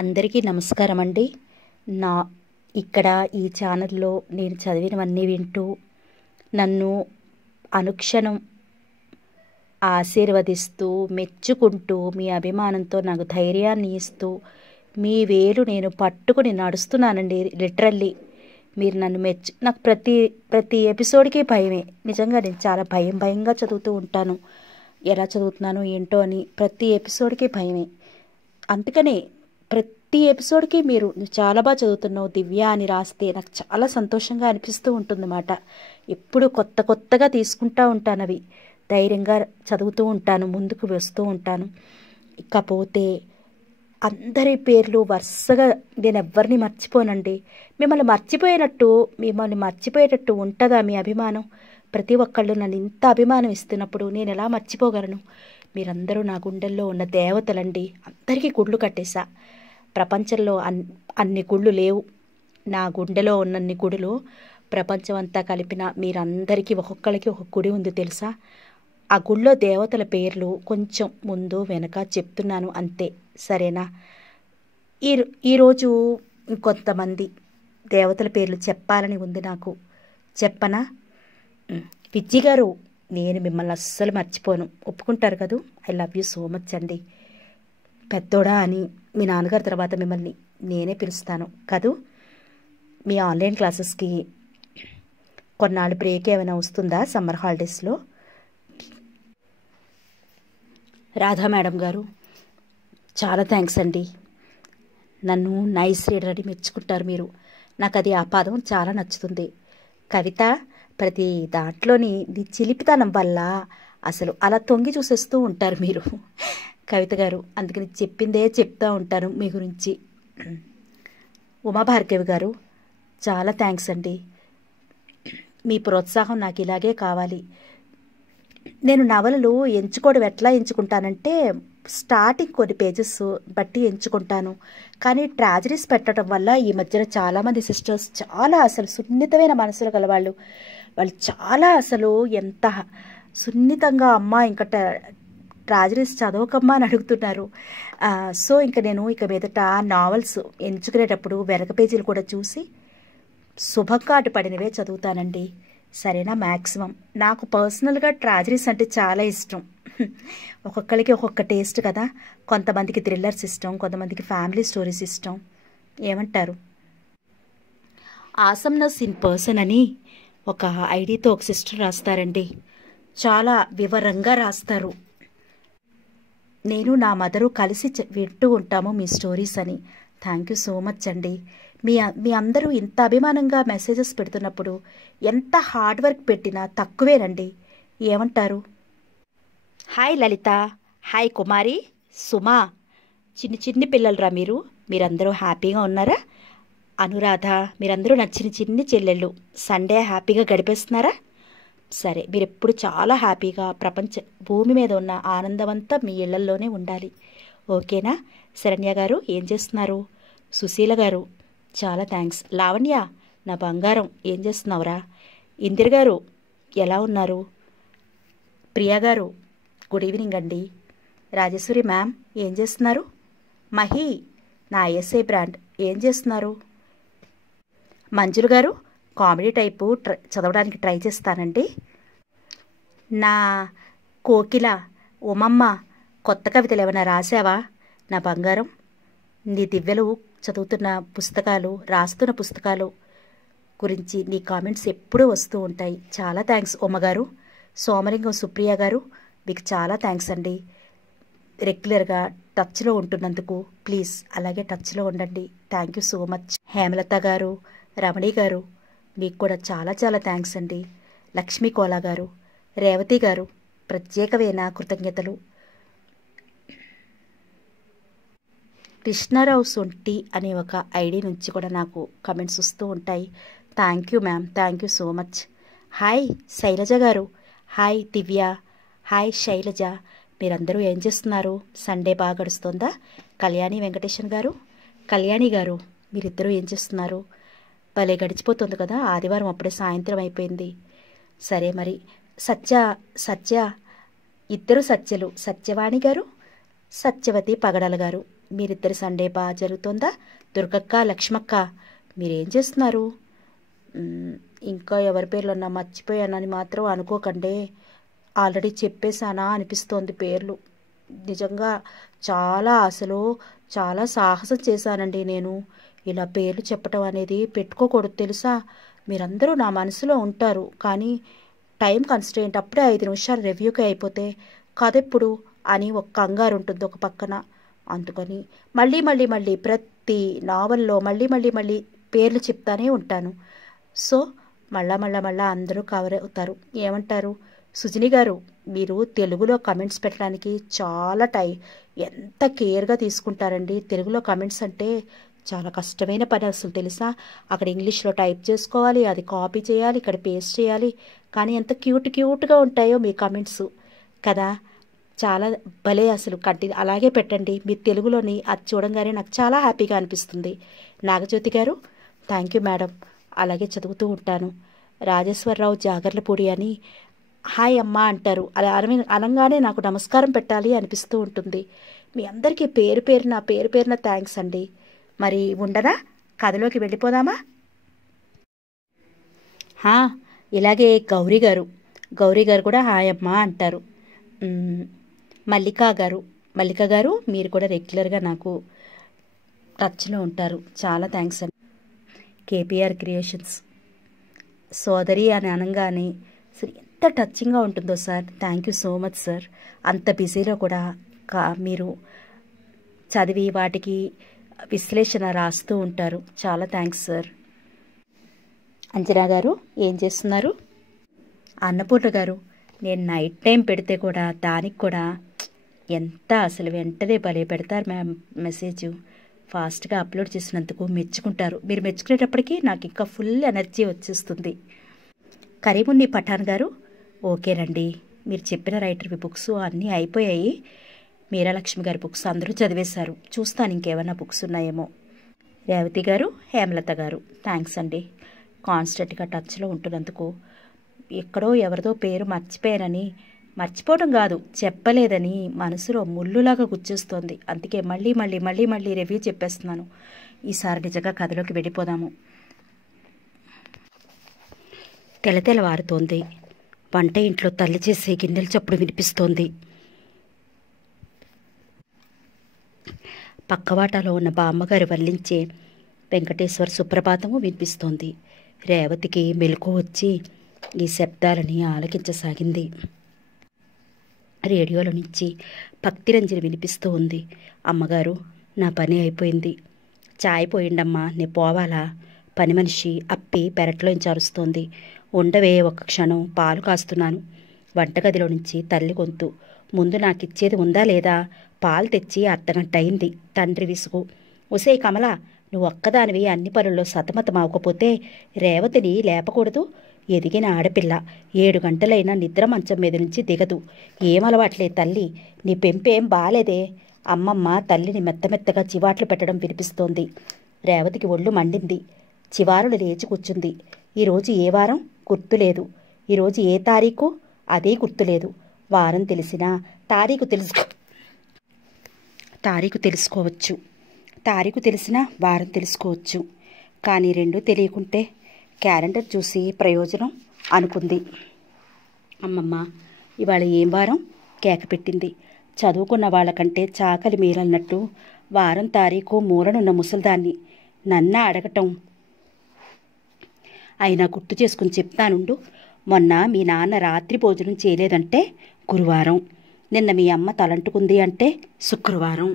అందరికీ నమస్కారం అండి. నా ఇక్కడ ఈ ఛానల్లో నేను చదివినవన్నీ వింటూ నన్ను అనుక్షణం ఆశీర్వదిస్తూ మెచ్చుకుంటూ మీ అభిమానంతో నాకు ధైర్యాన్ని ఇస్తూ మీ వేలు నేను పట్టుకుని నడుస్తున్నానండి. లిటరల్లీ మీరు నన్ను నాకు ప్రతి ఎపిసోడ్కి భయమే. నిజంగా నేను చాలా భయంగా చదువుతూ ఉంటాను. ఎలా చదువుతున్నానో ఏంటో అని ప్రతి ఎపిసోడ్కి భయమే. అందుకనే ప్రతి ఎపిసోడ్కి మీరు చాలా బాగా చదువుతున్నావు దివ్య అని రాస్తే నాకు చాలా సంతోషంగా అనిపిస్తూ ఉంటుందన్నమాట. ఎప్పుడు కొత్తగా తీసుకుంటూ ఉంటాను, అవి ధైర్యంగా చదువుతూ ఉంటాను, ముందుకు వస్తూ ఉంటాను. ఇకపోతే అందరి పేర్లు వరుసగా నేను ఎవరిని మర్చిపోనండి. మిమ్మల్ని మర్చిపోయేటట్టు ఉంటుందా మీ అభిమానం? ప్రతి ఒక్కళ్ళు నన్ను ఇంత అభిమానం ఇస్తున్నప్పుడు నేను ఎలా మర్చిపోగలను? మీరందరూ నా గుండెల్లో ఉన్న దేవతలండి. అందరికీ గుళ్ళు కట్టేశా. ప్రపంచంలో అన్ని గుళ్ళు లేవు. నా గుండెలో ఉన్నన్ని గుడులు ప్రపంచం అంతా కలిపిన మీరందరికీ ఒక్కొక్కరికి ఒక గుడి ఉంది తెలుసా? ఆ గుళ్ళో దేవతల పేర్లు కొంచెం ముందు వెనక చెప్తున్నాను అంతే, సరేనా? ఈరోజు కొంతమంది దేవతల పేర్లు చెప్పాలని ఉంది నాకు. చెప్పనా? విజ్జి గారు, నేను మిమ్మల్ని అస్సలు మర్చిపోను, ఒప్పుకుంటారు కదూ? I love you so much అండి. పెద్దోడా అని మీ నాన్నగారి తర్వాత మిమ్మల్ని నేనే పిలుస్తాను కదూ? మీ ఆన్లైన్ క్లాసెస్కి కొన్నాళ్ళు బ్రేక్ ఏమైనా వస్తుందా సమ్మర్ హాలిడేస్లో? రాధా మేడం గారు, చాలా థ్యాంక్స్ అండి. నన్ను నైస్ రీడర్ అని మెచ్చుకుంటారు మీరు. నాకు అది ఆ పదం చాలా నచ్చుతుంది. కవిత, ప్రతి దాంట్లోని నీ చిలిపితనం వల్ల అసలు అలా తొంగి చూసేస్తూ ఉంటారు మీరు కవిత గారు. అందుకని చెప్పిందే చెప్తూ ఉంటాను మీ గురించి. ఉమాభార్గవి గారు, చాలా థ్యాంక్స్ అండి. మీ ప్రోత్సాహం నాకు ఇలాగే కావాలి. నేను నవలలు ఎట్లా ఎంచుకుంటానంటే స్టార్టింగ్ కొన్ని పేజెస్ బట్టి ఎంచుకుంటాను. కానీ ట్రాజడీస్ పెట్టడం వల్ల ఈ మధ్యన చాలామంది సిస్టర్స్ చాలా అసలు సున్నితమైన మనసులు గలవాళ్ళు, వాళ్ళు చాలా అసలు ఎంత సున్నితంగా అమ్మ ఇంకా ట్రాజడీస్ చదవకమ్మా అని అడుగుతున్నారు. సో నేను ఇక మీదట నావల్స్ ఎంచుకునేటప్పుడు వెనక పేజీలు కూడా చూసి శుభంకాటు పడినవే చదువుతానండి, సరేనా? మ్యాక్సిమం నాకు పర్సనల్గా ట్రాజడీస్ అంటే చాలా ఇష్టం. ఒక్కొక్కరికి ఒక్కొక్క టేస్ట్ కదా. కొంతమందికి థ్రిల్లర్స్ ఇష్టం, కొంతమందికి ఫ్యామిలీ స్టోరీస్ ఇష్టం. ఏమంటారు? ఆసమ్నెస్ ఇన్ పర్సన్ అని ఒక ఐడితో ఒక సిస్టర్ రాస్తారండి. చాలా వివరంగా రాస్తారు. నేను నా మదరు కలిసి వింటూ ఉంటాము మీ స్టోరీస్ అని. థ్యాంక్ యూ సో మచ్ అండి. మీ అందరూ ఇంత అభిమానంగా మెసేజెస్ పెడుతున్నప్పుడు ఎంత హార్డ్ వర్క్ పెట్టినా తక్కువేనండి. ఏమంటారు? హాయ్ లలిత, హాయ్ కుమారి, సుమా, చిన్ని పిల్లలరా మీరందరూ హ్యాపీగా ఉన్నారా? అనురాధ, మీరందరూ నా చిన్ని చెల్లెళ్ళు. సండే హ్యాపీగా గడిపేస్తున్నారా? సరే, మీరు ఎప్పుడు చాలా హ్యాపీగా భూమి మీద ఉన్న ఆనందమంతా మీ ఇళ్లల్లోనే ఉండాలి, ఓకేనా? శరణ్య గారు ఏం చేస్తున్నారు? సుశీల గారు, చాలా థ్యాంక్స్. లావణ్య, నా బంగారం, ఏం చేస్తున్నావురా? ఇందిర గారు, ఎలా ఉన్నారు? ప్రియా గారు, గుడ్ ఈవినింగ్ అండి. రాజేశ్వరి మ్యామ్, ఏం చేస్తున్నారు? మహి, నా ఐఎస్ఐ బ్రాండ్, ఏం చేస్తున్నారు? మంజులు గారు, కామెడీ టైపు చదవడానికి ట్రై చేస్తానండి. నా కోకిల, ఉమమ్మ, కొత్త కవితలు ఏమైనా రాసావా నా బంగారం? నీ దివ్యలు చదువుతున్న పుస్తకాలు, రాస్తున్న పుస్తకాలు గురించి నీ కామెంట్స్ ఎప్పుడూ వస్తూ ఉంటాయి. చాలా థ్యాంక్స్ ఉమ్మగారు. సోమలింగం సుప్రియ గారు, మీకు చాలా థ్యాంక్స్ అండి. రెగ్యులర్గా టచ్లో ఉంటున్నందుకు ప్లీజ్ అలాగే టచ్లో ఉండండి. Thank you so much. Hemalatha గారు, రమణి గారు, మీకు కూడా చాలా థ్యాంక్స్ అండి. లక్ష్మీ కోలా గారు, రేవతి గారు, ప్రత్యేకమైన కృతజ్ఞతలు. కృష్ణారావు సొంటి అనే ఒక ఐడి నుంచి కూడా నాకు కమెంట్స్ వస్తూ ఉంటాయి. Thank you ma'am, thank you so much. Hi Shailaja garu, hi Divya, hi Shailaja, మీరందరూ ఏం చేస్తున్నారు? సండే బాగా గడుస్తుందా? కళ్యాణి వెంకటేశన్ గారు, కళ్యాణి గారు, మీరిద్దరూ ఏం చేస్తున్నారు? భలే గడిచిపోతుంది కదా. ఆదివారం అప్పుడే సాయంత్రం అయిపోయింది. సరే మరి. సత్య ఇద్దరు సత్యలు, సత్యవాణి గారు, సత్యవతి పగడాల గారు, మీరిద్దరి సండే బాగా జరుగుతుందా? దుర్గక్క, లక్ష్మక్క మీరేం చేస్తున్నారు? ఇంకా ఎవరి పేర్లన్నా మర్చిపోయానని మాత్రం అనుకోకండి. ఆల్రెడీ చెప్పేశానా అనిపిస్తోంది పేర్లు. నిజంగా అసలు చాలా సాహసం చేశానండి నేను. ఇలా పేర్లు చెప్పటం అనేది పెట్టుకోకూడదు తెలుసా. మీరందరూ నా మనసులో ఉంటారు, కానీ టైం కన్స్ట్రెయింట్. అప్పుడే 5 నిమిషాలు రివ్యూకి అయిపోతే కదెప్పుడు అని ఒక కంగారు ఉంటుంది ఒక పక్కన. అందుకని మళ్ళీ మళ్ళీ మళ్ళీ ప్రతి నావల్లో మళ్ళీ పేర్లు చెప్తానే ఉంటాను. సో మళ్ళా అందరూ కవర్ అవుతారు. ఏమంటారు? సుజిని గారు, మీరు తెలుగులో కమెంట్స్ పెట్టడానికి చాలా ఎంత కేర్గా తీసుకుంటారండి. తెలుగులో కమెంట్స్ అంటే చాలా కష్టమైన పని అసలు తెలుసా. అక్కడ ఇంగ్లీష్లో టైప్ చేసుకోవాలి, అది కాపీ చేయాలి, ఇక్కడ పేస్ట్ చేయాలి. కానీ ఎంత క్యూట్గా ఉంటాయో మీ కమెంట్స్ కదా. చాలా భలే అసలు. అలాగే పెట్టండి మీ తెలుగులోని. అది చూడంగానే నాకు చాలా హ్యాపీగా అనిపిస్తుంది. నాగజ్యోతి గారు, థ్యాంక్ యూ మేడం. అలాగే చదువుతూ ఉంటాను. రాజేశ్వరరావు జాగర్లపూడి అని హాయ్ అమ్మ అంటారు. అలా అనగానే నాకు నమస్కారం పెట్టాలి అనిపిస్తూ ఉంటుంది. మీ అందరికీ పేరు పేరున థ్యాంక్స్ అండి. మరి ఉండనా? కథలోకి వెళ్ళిపోదామా? ఇలాగే గౌరీ గారు కూడా హాయ్ అమ్మ అంటారు. మల్లికా గారు మీరు కూడా రెగ్యులర్గా నాకు టచ్లో ఉంటారు. చాలా థ్యాంక్స్ అండి. కేపీఆర్ క్రియేషన్స్ సోదరి అని అనగానే అసలు ఎంత టచ్చింగ్గా ఉంటుందో sir. Thank you so much sir. అంత బిజీలో కూడా మీరు చదివి వాటికి విశ్లేషణ రాస్తూ ఉంటారు. చాలా థ్యాంక్స్ సార్. అంజనా గారు ఏం చేస్తున్నారు? అన్నపూర్ణ గారు, నేను నైట్ టైం పెడితే కూడా దానికి కూడా ఎంత అసలు వెంటనే భలే పెడతారు మ్యామ్. మెసేజ్ ఫాస్ట్గా అప్లోడ్ చేసినందుకు మెచ్చుకుంటారు. మీరు మెచ్చుకునేటప్పటికీ నాకు ఇంకా ఫుల్ ఎనర్జీ వచ్చేస్తుంది. కరీమున్ని పఠాన్ గారు, ఓకేనండి. మీరు చెప్పిన రైటర్వి బుక్స్ అన్నీ అయిపోయాయి. మీరాలక్ష్మి గారి బుక్స్ అందరూ చదివేశారు. చూస్తాను ఇంకేమైనా బుక్స్ ఉన్నాయేమో. రేవతి గారు, హేమలత గారు, థ్యాంక్స్ అండి. కాన్స్టెంట్గా టచ్లో ఉంటున్నందుకు. ఎక్కడో ఎవరిదో పేరు మర్చిపోవడం కాదు, చెప్పలేదని మనసులో ముళ్ళులాగా గుచ్చేస్తోంది. అందుకే మళ్ళీ రివ్యూ చెప్పేస్తున్నాను. ఈసారి నిజంగా కథలోకి వెళ్ళిపోదాము. తెల్లవారుతోంది. వంట ఇంట్లో తల్లి చేసే గిన్నెల చప్పుడు వినిపిస్తోంది. పక్కవాటాలో ఉన్న బామ్మగారు వల్లించే వెంకటేశ్వర సుప్రభాతము వినిపిస్తోంది. రేవతికి మెలకు వచ్చి ఈ శబ్దాలని ఆలకించసాగింది. రేడియోలో నుంచి భక్తిరంజని వినిపిస్తూ ఉంది. అమ్మగారు, నా పని అయిపోయింది. చాయ్ పోయిండమ్మా, నే పోవాలా? పని మనిషి అప్పి పెరట్లోంచి అరుస్తోంది. ఉండవే, ఒక్క క్షణం, పాలు కాస్తున్నాను. వంటగదిలో నుంచి తల్లి గొంతు. ముందు నాకిచ్చేది ఉందా లేదా? పాలు తెచ్చి అర్ధగంట అయింది. తండ్రి విసుగు. ఒసే కమల, నువ్వు ఒక్కదానివి అన్ని పనుల్లో సతమతం అవ్వకపోతే రేవతిని లేపకూడదు. ఎదిగిన ఆడపిల్ల 7 గంటలైనా నిద్ర మంచం మీద నుంచి దిగదు. ఏమలవాట్లే తల్లి, నీ పెంపేం బాలేదే. అమ్మమ్మ తల్లిని మెత్తమెత్తగా చివాట్లు పెట్టడం వినిపిస్తోంది. రేవతికి ఒళ్ళు మండింది. చివారులు లేచి కూర్చుంది. ఈరోజు ఏ వారం గుర్తులేదు. ఈరోజు ఏ తారీఖు అదే గుర్తులేదు. వారం తెలిసినా తారీఖు తెలుసుకోవచ్చు. తారీఖు తెలిసినా వారం తెలుసుకోవచ్చు. కానీ రెండూ తెలియకుంటే క్యాలెండర్ చూసి ప్రయోజనం అనుకుంది. అమ్మమ్మ ఇవాళ ఏం వారం? కేక పెట్టింది. చదువుకున్న వాళ్ళకంటే చాకలి మీరన్నట్టు వారం తారీఖు మూలనున్న ముసల్దాన్ని నన్న అడగటం. అయినా గుర్తు చేసుకుని చెప్తానుండు. మొన్న మీ నాన్న రాత్రి భోజనం చేయలేదంటే గురువారం. నిన్న మీ అమ్మ తలంటుకుంది అంటే శుక్రవారం.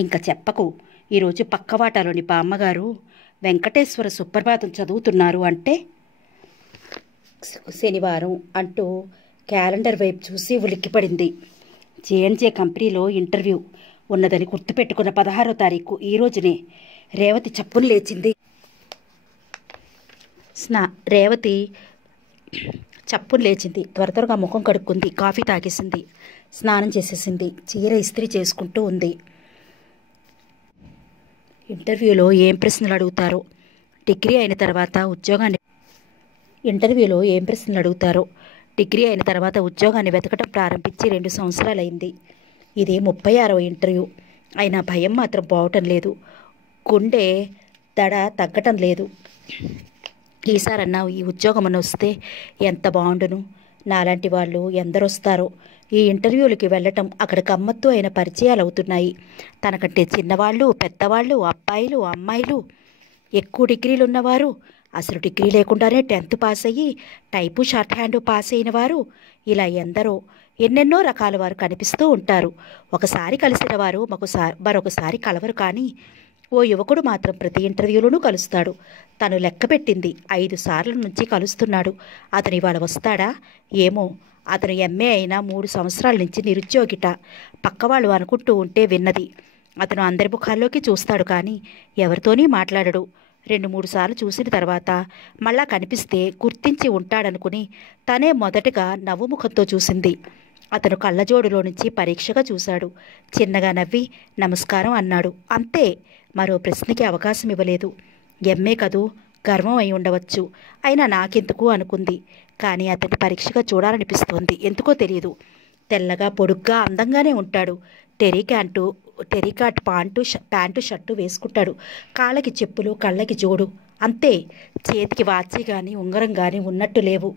ఇంకా చెప్పకు. ఈరోజు పక్కవాటాలోని బామ్మగారు వెంకటేశ్వర సుప్రభాతం చదువుతున్నారు అంటే శనివారం అంటూ క్యాలెండర్ వైపు చూసి ఉలిక్కిపడింది. జేఎన్జే కంపెనీలో ఇంటర్వ్యూ ఉన్నదని గుర్తుపెట్టుకున్న 16వ తారీఖు ఈ రోజునే. రేవతి చప్పును లేచింది. త్వరగా ముఖం కడుక్కుంది. కాఫీ తాగేసింది. స్నానం చేసేసింది. చీర ఇస్త్రీ చేసుకుంటూ ఉంది. ఇంటర్వ్యూలో ఏం ప్రశ్నలు అడుగుతారో, డిగ్రీ అయిన తర్వాత ఉద్యోగాన్ని వెతకటం ప్రారంభించి 2 సంవత్సరాలైంది. ఇది 36వ ఇంటర్వ్యూ. అయినా భయం మాత్రం పోవటం లేదు, గుండె దడ తగ్గటం లేదు. ఈసారన్నా ఈ ఉద్యోగం వస్తే ఎంత బాగుండును. నాలాంటి వాళ్ళు ఎందరొస్తారో. ఈ ఇంటర్వ్యూలకి వెళ్ళటం, అక్కడ గమ్మత్తు అయిన పరిచయాలు అవుతున్నాయి. తనకంటే చిన్నవాళ్ళు, పెద్దవాళ్ళు, అబ్బాయిలు, అమ్మాయిలు, ఎక్కువ డిగ్రీలు ఉన్నవారు, అసలు డిగ్రీ లేకుండానే 10th పాస్ అయ్యి టైపు షార్ట్ హ్యాండ్ పాస్ అయిన వారు, ఇలా ఎందరో ఎన్నెన్నో రకాల వారు కనిపిస్తూ ఉంటారు. ఒకసారి కలిసిన వారు మరొకసారి కలవరు. కానీ ఓ యువకుడు మాత్రం ప్రతి ఇంటర్వ్యూలోనూ కలుస్తాడు. తను లెక్కపెట్టింది 5 సార్ల నుంచి కలుస్తున్నాడు. అతను ఇవాళ వస్తాడా ఏమో. అతను ఎంఏ అయినా 3 సంవత్సరాల నుంచి నిరుద్యోగిట. పక్కవాళ్ళు అనుకుంటూ ఉంటే విన్నది. అతను అందరి ముఖాల్లోకి చూస్తాడు కానీ ఎవరితోనీ మాట్లాడడు. 2-3 సార్లు చూసిన తర్వాత మళ్ళా కనిపిస్తే గుర్తించి ఉంటాడనుకుని తనే మొదటగా నవ్వుముఖంతో చూసింది. అతను కళ్ళజోడులో నుంచి పరీక్షగా చూశాడు. చిన్నగా నవ్వి నమస్కారం అన్నాడు. అంతే. మరో ప్రశ్నకి అవకాశం ఇవ్వలేదు. ఎంఏ కదూ, గర్వం అయి ఉండవచ్చు. అయినా నాకెందుకు అనుకుంది. కానీ అతన్ని పరీక్షగా చూడాలనిపిస్తోంది. ఎందుకో తెలియదు. తెల్లగా పొడుగ్గా అందంగానే ఉంటాడు. టెరికాట్ ప్యాంటు షర్టు వేసుకుంటాడు. కాళ్ళకి చెప్పులు, కళ్ళకి జోడు. అంతే. చేతికి వాచి కానీ ఉంగరం కానీ ఉన్నట్టు లేవు.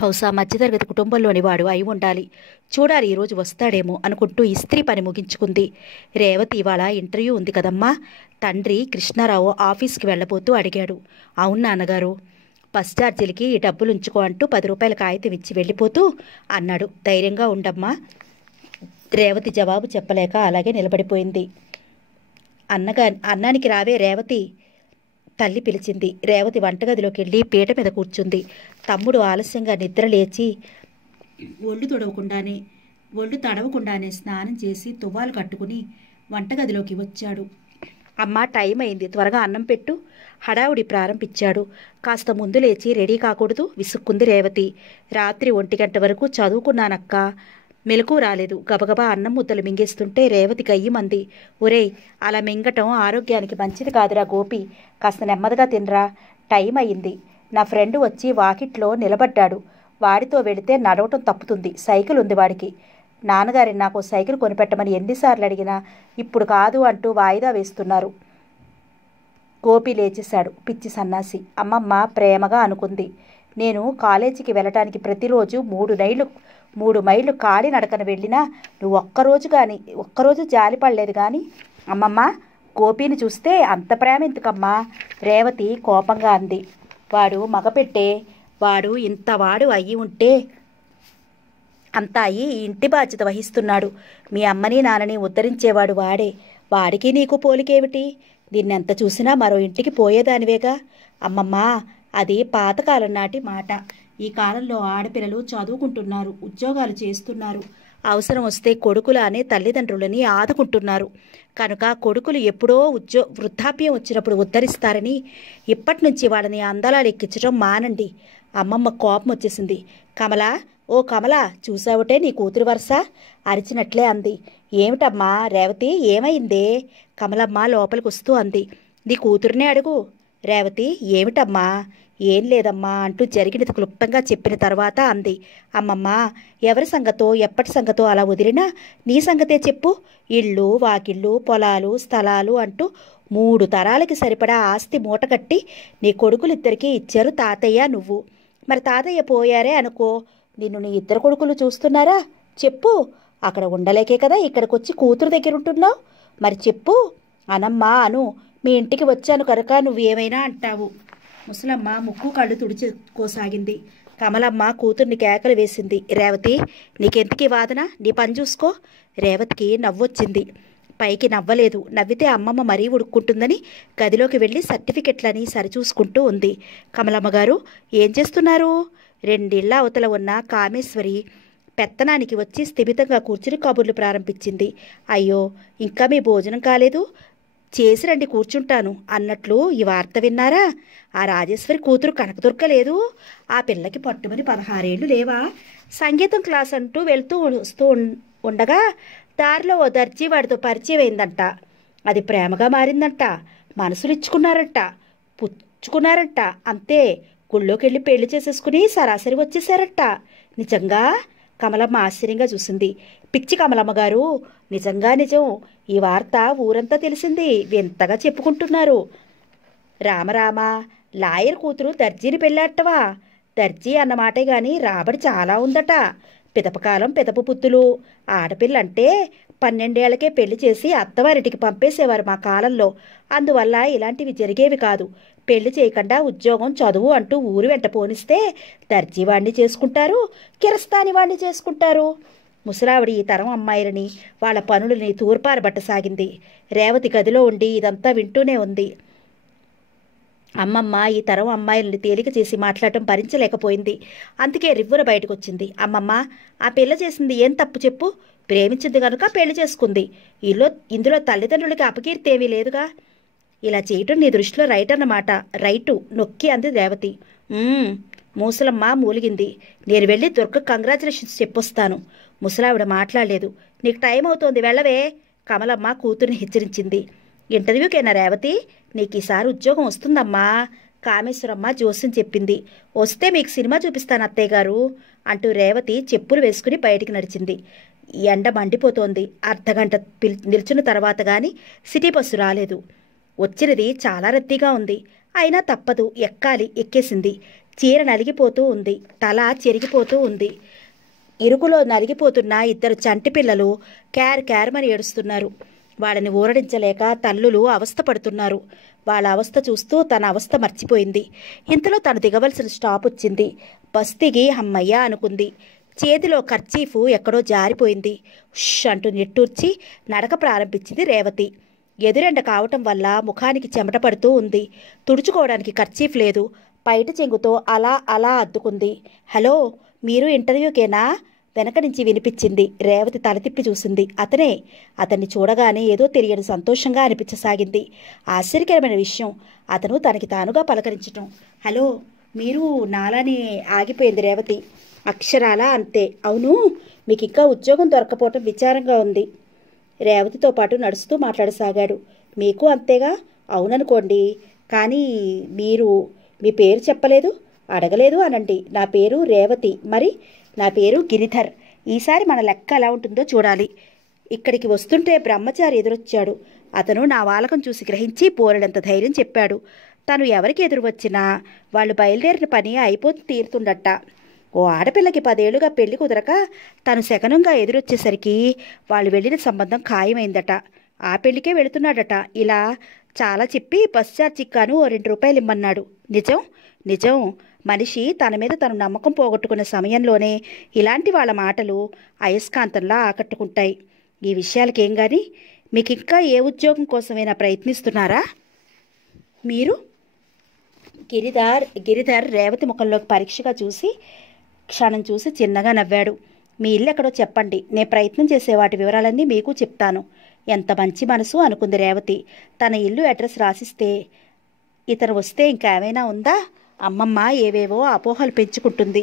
బహుశా మధ్యతరగతి కుటుంబంలోని వాడు అయి ఉండాలి. చూడాలి ఈరోజు వస్తాడేమో అనుకుంటూ ఇస్త్రీ పని ముగించుకుంది. రేవతి ఇవాళ ఇంటర్వ్యూ ఉంది కదమ్మా. తండ్రి కృష్ణారావు ఆఫీస్కి వెళ్ళబోతూ అడిగాడు. అవును నాన్నగారు. బస్ ఛార్జీలకి ఈ డబ్బులు ఉంచుకో అంటూ 10 రూపాయల కాగితం ఇచ్చి వెళ్ళిపోతూ అన్నాడు. ధైర్యంగా ఉండమ్మా. రేవతి జవాబు చెప్పలేక అలాగే నిలబడిపోయింది. అన్నానికి రావే రేవతి, తల్లి పిలిచింది. రేవతి వంటగదిలోకి వెళ్ళి పీట మీద కూర్చుంది. తమ్ముడు ఆలస్యంగా నిద్ర లేచి ఒళ్ళు తడవకుండానే స్నానం చేసి తువ్వాలు కట్టుకుని వంటగదిలోకి వచ్చాడు. అమ్మా, టైం అయింది, త్వరగా అన్నం పెట్టు. హడావుడి ప్రారంభించాడు. కాస్త ముందు లేచి రెడీ కాకూడదు విసుక్కుంది రేవతి. రాత్రి 1 గంట వరకు చదువుకున్నానక్క, మెలకు రాలేదు. గబగబా అన్నం ముద్దలు మింగేస్తుంటే రేవతి గయ్యమంది. ఒరేయ్, అలా మింగటం ఆరోగ్యానికి మంచిది కాదురా గోపి. కాస్త నెమ్మదిగా తినరా. టైం అయ్యింది. నా ఫ్రెండ్ వచ్చి వాకిట్లో నిలబడ్డాడు. వాడితో వెళితే నడవటం తప్పుతుంది. సైకిల్ ఉంది వాడికి. నాన్నగారిని నాకు సైకిల్ కొనిపెట్టమని ఎన్నిసార్లు అడిగినా ఇప్పుడు కాదు అంటూ వాయిదా వేస్తున్నారు. గోపి లేచేశాడు. పిచ్చి సన్నాసి, అమ్మమ్మ ప్రేమగా అనుకుంది. నేను కాలేజీకి వెళ్ళటానికి ప్రతిరోజు 3 మైళ్ళు కాలి నడకన వెళ్ళినా నువ్వు ఒక్కరోజు జాలిపడలేదు కానీ అమ్మమ్మ, గోపిని చూస్తే అంత ప్రేమ ఎందుకమ్మా? రేవతి కోపంగా అంది. వాడు మగపెట్టే. వాడు ఇంతవాడు అయ్యి ఉంటే అంతా అయ్యి ఇంటి బాధ్యత వహిస్తున్నాడు. మీ అమ్మని నాన్నని ఉద్ధరించేవాడు వాడే. వాడికి నీకు పోలికేమిటి? దీన్నెంత చూసినా మరో ఇంటికి పోయేదానివేగా. అమ్మమ్మ, అది పాతకాలం నాటి మాట. ఈ కాలంలో ఆడపిల్లలు చదువుకుంటున్నారు, ఉద్యోగాలు చేస్తున్నారు. అవసరం వస్తే కొడుకులానే తల్లిదండ్రులని ఆదుకుంటున్నారు. కనుక కొడుకులు ఎప్పుడో వృద్ధాప్యం వచ్చినప్పుడు ఉద్ధరిస్తారని ఇప్పటి నుంచి వాళ్ళని అందలాలు ఎక్కించడం మానండి. అమ్మమ్మ కోపం వచ్చేసింది. కమలా, ఓ కమలా, చూసావుటే నీ కూతురు వరుస అరిచినట్లే అంది. ఏమిటమ్మా రేవతి, ఏమైందే? కమలమ్మ లోపలికి వస్తూ అంది. నీ కూతురునే అడుగు. రేవతి, ఏమిటమ్మా? ఏం లేదమ్మా అంటూ జరిగినది క్లుప్తంగా చెప్పిన తర్వాత అంది. అమ్మమ్మ, ఎవరి సంగతో ఎప్పటి సంగతో అలా వదిలినా నీ సంగతే చెప్పు. ఇళ్ళు, వాకిళ్ళు, పొలాలు, స్థలాలు అంటూ 3 తరాలకి సరిపడా ఆస్తి మూటగట్టి నీ కొడుకులిద్దరికీ ఇచ్చారు తాతయ్య, నువ్వు. మరి తాతయ్య పోయారే అనుకో, నిన్ను నీ 2 కొడుకులు చూస్తున్నారా? చెప్పు. అక్కడ ఉండలేకే కదా ఇక్కడికి వచ్చి కూతురు దగ్గర ఉంటున్నావు. మరి చెప్పు. అనమ్మా అను. మీ ఇంటికి వచ్చాను కనుక నువ్వేమైనా అంటావు. ముసలమ్మ ముక్కు కళ్ళు తుడుచుకోసాగింది. కమలమ్మ కూతుర్ని కేకలు వేసింది. రేవతి, నీకెందుకీ వాదన? నీ పని చూసుకో. రేవతికి నవ్వొచ్చింది. పైకి నవ్వలేదు. నవ్వితే అమ్మమ్మ మరీ ఉడుక్కుంటుందని గదిలోకి వెళ్ళి సర్టిఫికెట్లని సరిచూసుకుంటూ ఉంది. కమలమ్మ గారు, ఏం చేస్తున్నారు? 2 ఇళ్ల అవతల ఉన్న కామేశ్వరి పెత్తనానికి వచ్చి స్థిమితంగా కూర్చుని కబుర్లు ప్రారంభించింది. అయ్యో, ఇంకా మీ భోజనం కాలేదు? చేసి రండి, కూర్చుంటాను అన్నట్లు ఈ వార్త విన్నారా? ఆ రాజేశ్వరి కూతురు కనకదుర్గ లేదు, ఆ పిల్లకి పట్టుమని 16 ఏళ్ళు లేవా? సంగీతం క్లాస్ అంటూ వస్తూ ఉండగా దారిలో ఓ దర్జీ వాడితో పరిచయం అయిందంట. అది ప్రేమగా మారిందంట. మనసులు ఇచ్చుకున్నారంట, పుచ్చుకున్నారంట. అంతే. గుళ్ళోకి వెళ్ళి పెళ్లి చేసేసుకుని సరాసరి వచ్చేసారట. నిజంగా? కమలమ్మ ఆశ్చర్యంగా చూసింది. పిచ్చి కమలమ్మ గారు, నిజంగా నిజం. ఈ వార్త ఊరంతా తెలిసింది. వింతగా చెప్పుకుంటున్నారు. రామరామ, లాయర్ కూతురు దర్జీని పెళ్ళాట్టవా? దర్జీ అన్నమాటే గాని రాబడి చాలా ఉందట. పిదపకాలం పిదపు పుత్తులు. ఆడపిల్లంటే 12 ఏళ్లకే పెళ్లి చేసి అత్తవారింటికి పంపేసేవారు మా కాలంలో. అందువల్ల ఇలాంటివి జరిగేవి కాదు. పెళ్లి చేయకుండా ఉద్యోగం, చదువు అంటూ ఊరు వెంట పోనిస్తే దర్జీ వాణ్ణి చేసుకుంటారు, కిరస్తాని వాణ్ణి చేసుకుంటారు. ముసలావిడి ఈ తరం అమ్మాయిలని, వాళ్ళ పనులని తూర్పారబట్టసాగింది. రేవతి గదిలో ఉండి ఇదంతా వింటూనే ఉంది. అమ్మమ్మ ఈ తరం అమ్మాయిల్ని తేలిక చేసి మాట్లాడటం భరించలేకపోయింది. అందుకే రివ్వున బయటకొచ్చింది. అమ్మమ్మ, ఆ పిల్ల చేసింది ఏం తప్పు చెప్పు? ప్రేమించింది కనుక పెళ్లి చేసుకుంది. ఇందులో తల్లిదండ్రులకి అపకీర్తి ఏమీ లేదుగా. ఇలా చేయటం నీ దృష్టిలో రైట్ అన్నమాట. రైటు నొక్కి అంది రేవతి. మూసలమ్మ మూలిగింది. నేను వెళ్ళి దుర్గ కంగ్రాచులేషన్స్ చెప్పొస్తాను. ముసలావిడ మాట్లాడలేదు. నీకు టైం అవుతోంది, వెళ్ళవే, కమలమ్మ కూతుర్ని హెచ్చరించింది. ఇంటర్వ్యూకేనా రేవతి? నీకు ఈసారి ఉద్యోగం వస్తుందమ్మా, కామేశ్వరమ్మ జోస్యం చెప్పింది. వస్తే మీకు సినిమా చూపిస్తాను అత్తయ్య గారు అంటూ రేవతి చెప్పులు వేసుకుని బయటికి నడిచింది. ఎండ మండిపోతోంది. అర్ధగంట నిల్చున్న తర్వాత గాని సిటీ బస్సు రాలేదు. వచ్చినది చాలా రద్దీగా ఉంది. అయినా తప్పదు, ఎక్కాలి. ఎక్కేసింది. చీర నలిగిపోతూ ఉంది. తల చెరిగిపోతూ ఉంది. ఇరుకులో నలిగిపోతున్న 2 చంటి పిల్లలు క్యారమని ఏడుస్తున్నారు. వాళ్ళని ఊరడించలేక తల్లులు అవస్థపడుతున్నారు. వాళ్ళ అవస్థ చూస్తూ తన అవస్థ మర్చిపోయింది. ఇంతలో తను దిగవలసిన స్టాప్ వచ్చింది. బస్ దిగి అమ్మయ్య అనుకుంది. చేతిలో కర్చీఫు ఎక్కడో జారిపోయింది. ష్ అంటూ నిట్టూర్చి నడక ప్రారంభించింది రేవతి. ఎదురెండ కావటం వల్ల ముఖానికి చెమట పడుతూ ఉంది. తుడుచుకోవడానికి కర్చీఫ్ లేదు. బయట చెంగుతో అలా అలా అద్దుకుంది. హలో, మీరు ఇంటర్వ్యూకేనా? వెనక నుంచి వినిపించింది. రేవతి తల తిప్పి చూసింది. అతనే. అతన్ని చూడగానే ఏదో తెలియని సంతోషంగా అనిపించసాగింది. ఆశ్చర్యకరమైన విషయం, అతను తనకి తానుగా పలకరించటం. హలో, మీరు నాలానే ఆగిపోయింది రేవతి. అక్షరాలా అంతే. అవును, మీకు ఇంకా ఉద్యోగం దొరకపోవటం విచారంగా ఉంది. రేవతితో పాటు నడుస్తూ మాట్లాడసాగాడు. మీకు అంతేగా? అవుననుకోండి. కానీ మీరు మీ పేరు చెప్పలేదు, అడగలేదు అనండి. నా పేరు రేవతి. మరి నా పేరు గిరిధర్. ఈసారి మన లెక్క ఎలా ఉంటుందో చూడాలి. ఇక్కడికి వస్తుంటే బ్రహ్మచారి ఎదురొచ్చాడు. అతను నా వాలకం చూసి గ్రహించి పోరడంత ధైర్యం చెప్పాడు. తను ఎవరికి ఎదురు వచ్చినా వాళ్ళు బయలుదేరిన పని అయిపోతూ తీరుతుండట. ఓ ఆడపిల్లకి 10 ఏళ్లుగా పెళ్లి కుదరక తను శకనంగా ఎదురొచ్చేసరికి వాళ్ళు వెళ్ళిన సంబంధం ఖాయమైందట. ఆ పెళ్లికే వెళుతున్నాడట. ఇలా చాలా చెప్పి బస్ ఛార్జీకి కాను ఓ 2 రూపాయలు ఇమ్మన్నాడు. నిజం నిజం. మనిషి తన మీద తను నమ్మకం పోగొట్టుకున్న సమయంలోనే ఇలాంటి వాళ్ళ మాటలు అయస్కాంతంలా ఆకట్టుకుంటాయి. ఈ విషయాలకేం గాని మీకు ఇంకా ఏ ఉద్యోగం కోసమైనా ప్రయత్నిస్తున్నారా మీరు? గిరిధర్ రేవతి ముఖంలోకి పరీక్షగా చూసి క్షణం చూసి చిన్నగా నవ్వాడు. మీ ఇల్లు ఎక్కడో చెప్పండి, నేను ప్రయత్నం చేసే వాటి వివరాలన్నీ మీకు చెప్తాను. ఎంత మంచి మనసు అనుకుంది రేవతి. తన ఇల్లు అడ్రస్ రాసిస్తే ఇతను వస్తే ఇంకేమైనా ఉందా? అమ్మమ్మ ఏవేవో అపోహలు పెంచుకుంటుంది.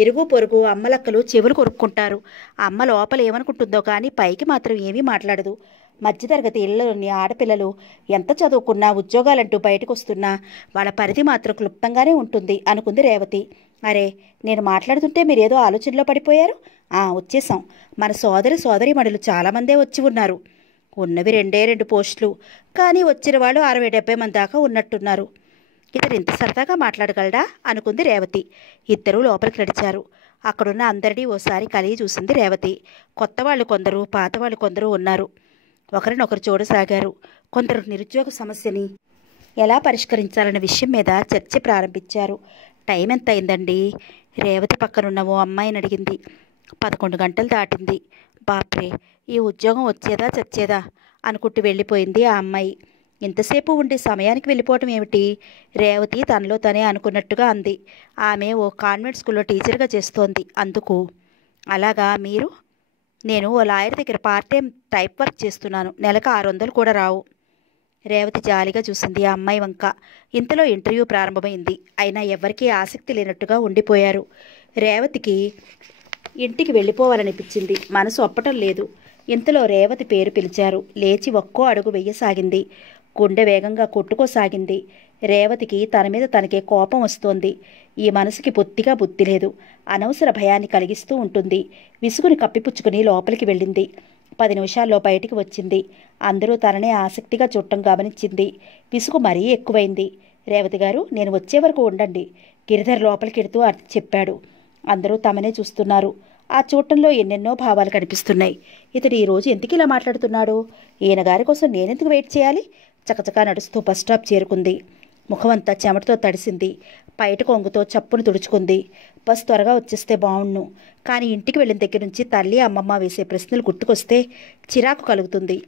ఇరుగు పొరుగు అమ్మలక్కలు చెవులు కొరుక్కుంటారు. అమ్మ లోపల ఏమనుకుంటుందో కానీ పైకి మాత్రం ఏమీ మాట్లాడదు. మధ్యతరగతి ఇళ్లలోని ఆడపిల్లలు ఎంత చదువుకున్నా ఉద్యోగాలంటూ బయటకు వస్తున్నా వాళ్ళ పరిధి మాత్రం క్లుప్తంగానే ఉంటుంది అనుకుంది రేవతి. అరే, నేను మాట్లాడుతుంటే మీరేదో ఆలోచనలో పడిపోయారు. వచ్చేసాం. మన సోదరీమణులు చాలామందే వచ్చి ఉన్నారు. ఉన్నవి 2 పోస్టులు. కానీ వచ్చిన వాళ్ళు 60-70 మంది దాకా ఉన్నట్టున్నారు. ఇతను ఇంత సరదాగా మాట్లాడగలడా అనుకుంది రేవతి. ఇద్దరూ లోపలికి నడిచారు. అక్కడున్న అందరినీ ఓసారి కలిగి చూసింది రేవతి. కొత్త వాళ్ళు కొందరు, పాత వాళ్ళు కొందరు ఉన్నారు. ఒకరినొకరు చూడసాగారు. కొందరు నిరుద్యోగ సమస్యని ఎలా పరిష్కరించాలన్న విషయం మీద చర్చ ప్రారంభించారు. టైం ఎంత అయిందండి? రేవతి పక్కనున్న ఓ అమ్మాయిని అడిగింది. 11 గంటలు దాటింది. బాప్రే, ఈ ఉద్యోగం వచ్చేదా చచ్చేదా అనుకుంటూ వెళ్ళిపోయింది ఆ అమ్మాయి. ఇంతసేపు ఉండి సమయానికి వెళ్ళిపోవటం ఏమిటి? రేవతి తనలో తనే అనుకున్నట్టుగా అంది. ఆమె ఓ కాన్వెంట్ స్కూల్లో టీచర్గా చేస్తోంది. అందుకు. అలాగా, మీరు? నేను ఓ లాయర్ దగ్గర పార్ట్ టైం టైప్ వర్క్ చేస్తున్నాను. నెలకు 600 కూడా రావు. రేవతి జాలిగా చూసింది ఆ అమ్మాయి వంక. ఇంతలో ఇంటర్వ్యూ ప్రారంభమైంది. అయినా ఎవరికీ ఆసక్తి లేనట్టుగా ఉండిపోయారు. రేవతికి ఇంటికి వెళ్ళిపోవాలనిపించింది. మనసు ఒప్పటం లేదు. ఇంతలో రేవతి పేరు పిలిచారు. లేచి ఒక్కో అడుగు వెయ్యసాగింది. గుండె వేగంగా కొట్టుకోసాగింది. రేవతికి తన మీద తనకే కోపం వస్తోంది. ఈ మనసుకి బొత్తిగా బుద్ధి లేదు. అనవసర భయాన్ని కలిగిస్తూ ఉంటుంది. విసుగుని కప్పిపుచ్చుకుని లోపలికి వెళ్ళింది. 10 నిమిషాల్లో బయటికి వచ్చింది. అందరూ తననే ఆసక్తిగా చూడటం గమనించింది. విసుగు మరీ ఎక్కువైంది. రేవతి గారు, నేను వచ్చే వరకు ఉండండి, గిరిధర్ లోపలికెడుతూ చెప్పాడు. అందరూ తమనే చూస్తున్నారు. ఆ చూడటంలో ఎన్నెన్నో భావాలు కనిపిస్తున్నాయి. ఇతడు ఈరోజు ఎందుకు ఇలా మాట్లాడుతున్నాడు? ఈయన గారి కోసం నేనెందుకు వెయిట్ చేయాలి? చకచకా నడుస్తూ బస్ స్టాప్ చేరుకుంది. ముఖమంతా చెమటతో తడిసింది. పైట కొంగుతో చప్పును తుడుచుకుంది. బస్ త్వరగా వచ్చేస్తే బావుణ్ణు. కానీ ఇంటికి వెళ్ళిన దగ్గర నుంచి తల్లి అమ్మమ్మ వేసే ప్రశ్నలు గుర్తుకొస్తే చిరాకు కలుగుతుంది.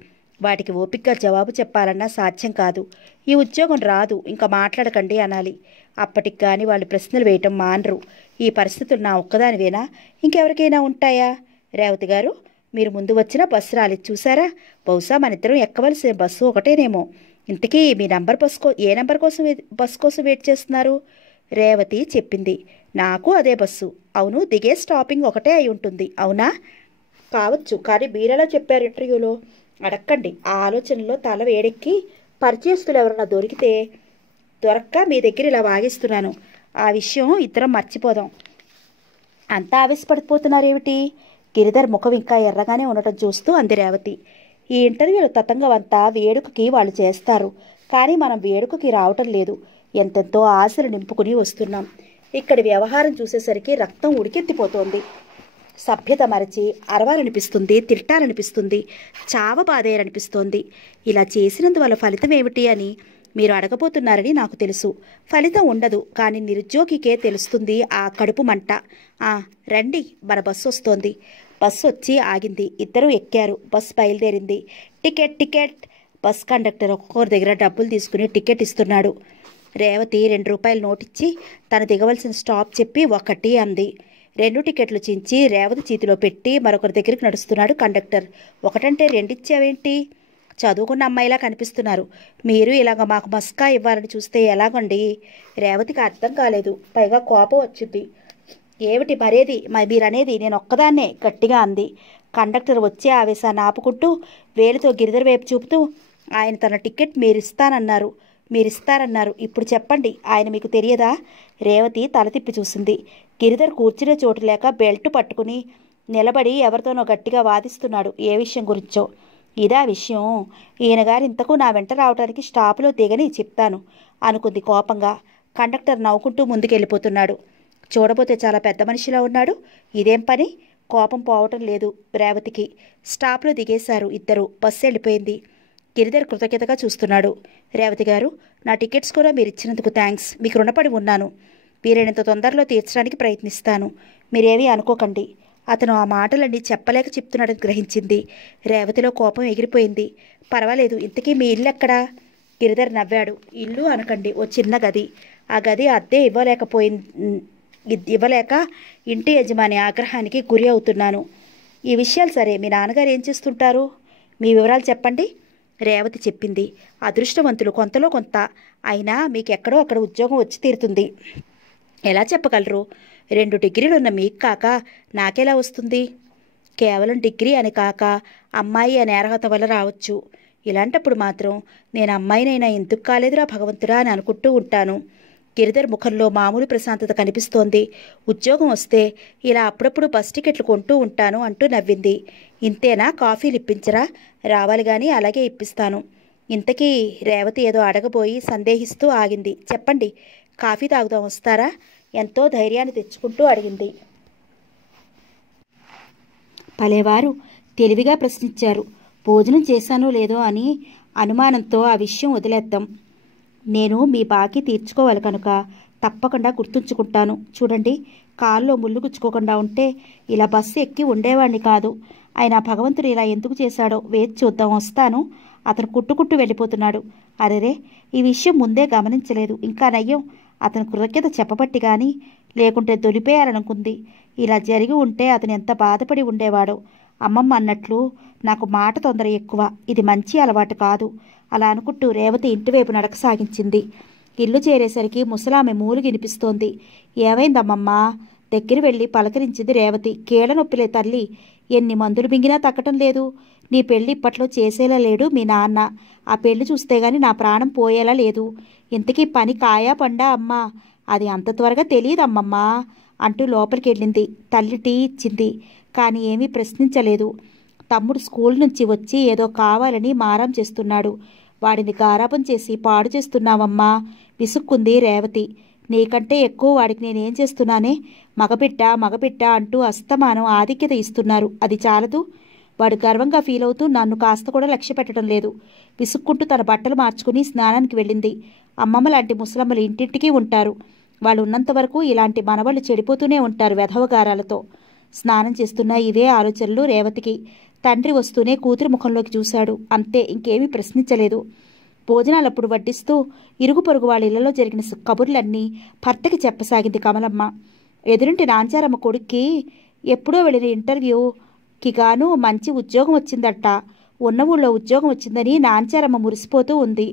వాటికి ఓపికగా జవాబు చెప్పాలన్నా సాధ్యం కాదు. ఈ ఉద్యోగం రాదు, ఇంకా మాట్లాడకండి అనాలి. అప్పటికి కానీ వాళ్ళు ప్రశ్నలు వేయటం మానరు. ఈ పరిస్థితులు నా ఒక్కదానివేనా? ఇంకెవరికైనా ఉంటాయా? రేవతి గారు, మీరు ముందు వచ్చిన బస్సు రాలేదు చూసారా? బహుశా మనిద్దరం ఎక్కవలసిన బస్సు ఒకటేనేమో. ఇంతకీ మీ ఏ నంబర్ కోసం బస్సు కోసం వెయిట్ చేస్తున్నారు? రేవతి చెప్పింది. నాకు అదే బస్సు. అవును, దిగే స్టాపింగ్ ఒకటే అయి ఉంటుంది. అవునా? కావచ్చు, కానీ మీరెలా చెప్పారు ఇంటర్వ్యూలో? అడక్కండి. ఆ ఆలోచనలో తల వేడెక్కి పరిచయస్తులు ఎవరన్నా దొరక్క మీ దగ్గర ఇలా వాగిస్తున్నాను. ఆ విషయం ఇద్దరం మర్చిపోదాం. అంతా ఆవేశపడిపోతున్నారేమిటి? గిరిధర్ ముఖం ఇంకా ఎర్రగానే ఉండటం చూస్తూ అంది రేవతి. ఈ ఇంటర్వ్యూలు తతంగమంతా వేడుకకి వాళ్ళు చేస్తారు. కానీ మనం వేడుకకి రావటం లేదు. ఎంతెంతో ఆశలు నింపుకుని వస్తున్నాం. ఇక్కడి వ్యవహారం చూసేసరికి రక్తం ఉడికెత్తిపోతోంది. సభ్యత మరచి అరవాలనిపిస్తుంది, తిట్టాలనిపిస్తుంది, చావబాదేయాలనిపిస్తోంది. ఇలా చేసినందువల్ల ఫలితం ఏమిటి అని మీరు అడగబోతున్నారని నాకు తెలుసు. ఫలితం ఉండదు, కానీ నిరుద్యోగికే తెలుస్తుంది ఆ కడుపు మంట. రండి, మన బస్సు వస్తోంది. బస్సు వచ్చి ఆగింది. ఇద్దరూ ఎక్కారు. బస్సు బయలుదేరింది. Ticket ticket. బస్ కండక్టర్ ఒక్కొక్కరి దగ్గర డబ్బులు తీసుకుని టికెట్ ఇస్తున్నాడు. రేవతి 2 రూపాయలు నోటిచ్చి తను దిగవలసిన స్టాప్ చెప్పి 1 అంది. 2 టికెట్లు చించి రేవతి చేతిలో పెట్టి మరొకరి దగ్గరికి నడుస్తున్నాడు కండక్టర్. 1 అంటే 2 ఇచ్చావేంటి? చదువుకున్న అమ్మాయిలా కనిపిస్తున్నారు. మీరు ఇలాగ మాకు మస్కా ఇవ్వాలని చూస్తే ఎలాగండి? రేవతికి అర్థం కాలేదు. పైగా కోపం వచ్చింది. ఏమిటి మరేది మీరనేది? నేను ఒక్కదాన్నే, గట్టిగా అంది. కండక్టర్ వచ్చే ఆవేశాన్ని ఆపుకుంటూ వేలుతో గిరిధర్ వైపు చూపుతూ, ఆయన తన టికెట్ మీరిస్తారన్నారు. ఇప్పుడు చెప్పండి, ఆయన మీకు తెలియదా? రేవతి తల తిప్పి చూసింది. గిరిధర్ కూర్చునే చోటు లేక బెల్ట్ పట్టుకుని నిలబడి ఎవరితోనో గట్టిగా వాదిస్తున్నాడు. ఏ విషయం గురించో. ఇదా విషయం? ఈయన గారు ఇంతకు నా వెంట రావడానికి స్టాపులో దిగని చెప్తాను అనుకుంది కోపంగా. కండక్టర్ నవ్వుకుంటూ ముందుకెళ్ళిపోతున్నాడు. చూడబోతే చాలా పెద్ద మనిషిలా ఉన్నాడు. ఇదేం పని? కోపం పోవటం లేదు రేవతికి. స్టాప్లో దిగేశారు ఇద్దరు. బస్సు వెళ్ళిపోయింది. గిరిధర్ కృతజ్ఞతగా చూస్తున్నాడు. రేవతి గారు, నా టికెట్స్ కూడా మీరు ఇచ్చినందుకు థ్యాంక్స్. మీకు రుణపడి ఉన్నాను. వీలైనంత తొందరలో తీర్చడానికి ప్రయత్నిస్తాను. మీరేమీ అనుకోకండి. అతను ఆ మాటలన్నీ చెప్పలేక చెప్తున్నాడని గ్రహించింది. రేవతిలో కోపం ఎగిరిపోయింది. పర్వాలేదు, ఇంతకీ మీ ఇల్లు ఎక్కడా? గిరిధర్ నవ్వాడు. ఇల్లు అనకండి, ఓ చిన్న గది. ఆ గది అద్దె ఇవ్వలేక ఇంటి యజమాని ఆగ్రహానికి గురి అవుతున్నాను. ఈ విషయాలు సరే, మీ నాన్నగారు ఏం చేస్తుంటారు? మీ వివరాలు చెప్పండి. రేవతి చెప్పింది. అదృష్టవంతులు కొంతలో కొంత. అయినా మీకెక్కడో అక్కడ ఉద్యోగం వచ్చి తీరుతుంది. ఎలా చెప్పగలరు? 2 డిగ్రీలున్న మీకు కాక నాకెలా వస్తుంది? కేవలం డిగ్రీ అని కాక అమ్మాయి అనే అర్హత వల్ల రావచ్చు. ఇలాంటప్పుడు మాత్రం నేను అమ్మాయినైనా ఎందుకు కాలేదురా భగవంతుడా అని అనుకుంటూ ఉంటాను. గిరిధర్ ముఖంలో మామూలు ప్రశాంతత కనిపిస్తోంది. ఉద్యోగం వస్తే ఇలా అప్పుడప్పుడు బస్ టికెట్లు కొంటూ ఉంటాను అంటూ నవ్వింది. ఇంతేనా? కాఫీలు ఇప్పించరా? రావాలి కానీ అలాగే ఇప్పిస్తాను. ఇంతకీ రేవతి ఏదో అడగబోయి సందేహిస్తూ ఆగింది. చెప్పండి, కాఫీ తాగుదాం, వస్తారా? ఎంతో ధైర్యాన్ని తెచ్చుకుంటూ అడిగింది. పలేవారు తెలివిగా ప్రశ్నించారు. భోజనం చేశానో లేదో అని అనుమానంతో ఆ విషయం వదిలేద్దాం. నేను మీ బాకీ తీర్చుకోవాలి కనుక తప్పకుండా గుర్తుంచుకుంటాను. చూడండి, కాల్లో ముళ్ళు గుచ్చుకోకుండా ఉంటే ఇలా బస్సు ఎక్కి ఉండేవాడిని కాదు. ఆయన భగవంతుడు ఇలా ఎందుకు చేశాడో వేచి చూద్దాం, వస్తాను. అతను కుట్టుకుట్టు వెళ్ళిపోతున్నాడు. అరెరే, ఈ విషయం ముందే గమనించలేదు. ఇంకా నయ్యం, అతను కృతజ్ఞత చెప్పబట్టి కానీ, లేకుంటే దొలిపేయాలనుకుంది. ఇలా జరిగి ఉంటే అతను ఎంత బాధపడి ఉండేవాడో. అమ్మమ్మ అన్నట్లు నాకు మాట తొందర ఎక్కువ. ఇది మంచి అలవాటు కాదు. అలా అనుకుంటూ రేవతి ఇంటివైపు నడక సాగించింది. ఇల్లు చేరేసరికి ముసలామె మూలు వినిపిస్తోంది. ఏమైందమ్మమ్మ? దగ్గర వెళ్ళి పలకరించింది రేవతి. కీళ్ళ నొప్పిలే తల్లి. ఎన్ని మందులు మింగినా తగ్గటం లేదు. నీ పెళ్ళి ఇప్పట్లో చేసేలా లేడు మీ నాన్న. ఆ పెళ్లి చూస్తే గాని నా ప్రాణం పోయేలా లేదు. ఇంతకీ పని కాయా పండా అమ్మా? అది అంత త్వరగా తెలియదమ్మమ్మా అంటూ లోపలికి వెళ్ళింది. తల్లి టీ ఇచ్చింది, కానీ ఏమీ ప్రశ్నించలేదు. తమ్ముడు స్కూల్ నుంచి వచ్చి ఏదో కావాలని మారం చేస్తున్నాడు. వాడిని గారాబం చేసి పాడు చేస్తున్నావమ్మా విసుక్కుంది రేవతి. నీకంటే ఎక్కువ వాడికి నేనేం చేస్తున్నానే? మగబిడ్డ అంటూ అస్తమానం ఆధిక్యత ఇస్తున్నారు. అది చాలదు. వాడు గర్వంగా ఫీల్ అవుతూ నన్ను కాస్త కూడా లక్ష్య పెట్టడం లేదు. విసుక్కుంటూ తన బట్టలు మార్చుకుని స్నానానికి వెళ్ళింది. అమ్మమ్మ లాంటి ముసలమ్మలు ఇంటింటికి ఉంటారు. వాళ్ళు ఉన్నంత వరకు ఇలాంటి మనవాళ్ళు చెడిపోతూనే ఉంటారు వెధవగారాలతో. స్నానం చేస్తున్న ఇవే ఆలోచనలు రేవతికి. తండ్రి వస్తూనే కూతురి ముఖంలోకి చూశాడు. అంతే, ఇంకేమీ ప్రశ్నించలేదు. భోజనాలప్పుడు వడ్డిస్తూ ఇరుగు పొరుగు వాళ్ళ ఇళ్లలో జరిగిన కబుర్లన్నీ భర్తకి చెప్పసాగింది కమలమ్మ. ఎదురింటి నాంచారమ్మ కొడుక్కి ఎప్పుడో వెళ్ళిన ఇంటర్వ్యూకి గాను మంచి ఉద్యోగం వచ్చిందట. ఉన్న ఊళ్ళో ఉద్యోగం వచ్చిందని నాంచారమ్మ మురిసిపోతూ ఉంది.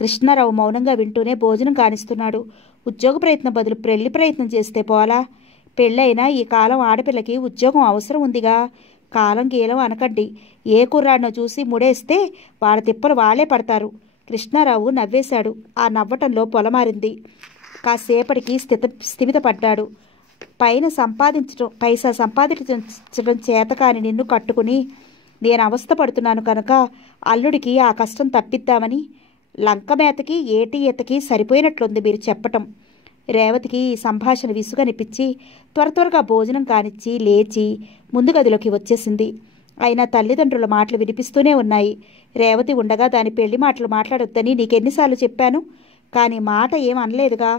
కృష్ణారావు మౌనంగా వింటూనే భోజనం కానిస్తున్నాడు. ఉద్యోగ ప్రయత్నం బదులు పెళ్లి ప్రయత్నం చేస్తే పోలా? పెళ్ళైనా ఈ కాలం ఆడపిల్లకి ఉద్యోగం అవసరం ఉందిగా. కాలం గీలం అనకండి. ఏ కుర్రాడినో చూసి ముడేస్తే వాళ్ళ తిప్పలు వాళ్లే పడతారు. కృష్ణారావు నవ్వేశాడు. ఆ నవ్వటంలో పొలమారింది. కాసేపటికి స్థిమితపడ్డాడు. పైసా సంపాదించడం చేతకాని నిన్ను కట్టుకుని నేను అవస్థ పడుతున్నాను కనుక అల్లుడికి ఆ కష్టం తప్పిద్దామని లంకమేతకి ఏటి ఈతకి సరిపోయినట్లుంది మీరు చెప్పటం. రేవతికి ఈ సంభాషణ విసుగనిపించి త్వరగా భోజనం కానిచ్చి లేచి ముందు గదిలోకి వచ్చేసింది. అయినా తల్లిదండ్రుల మాటలు వినిపిస్తూనే ఉన్నాయి. రేవతి ఉండగా దాని పెళ్లి మాటలు మాట్లాడొద్దని నీకెన్నిసార్లు చెప్పాను? కానీ మాట ఏం అనలేదుగా.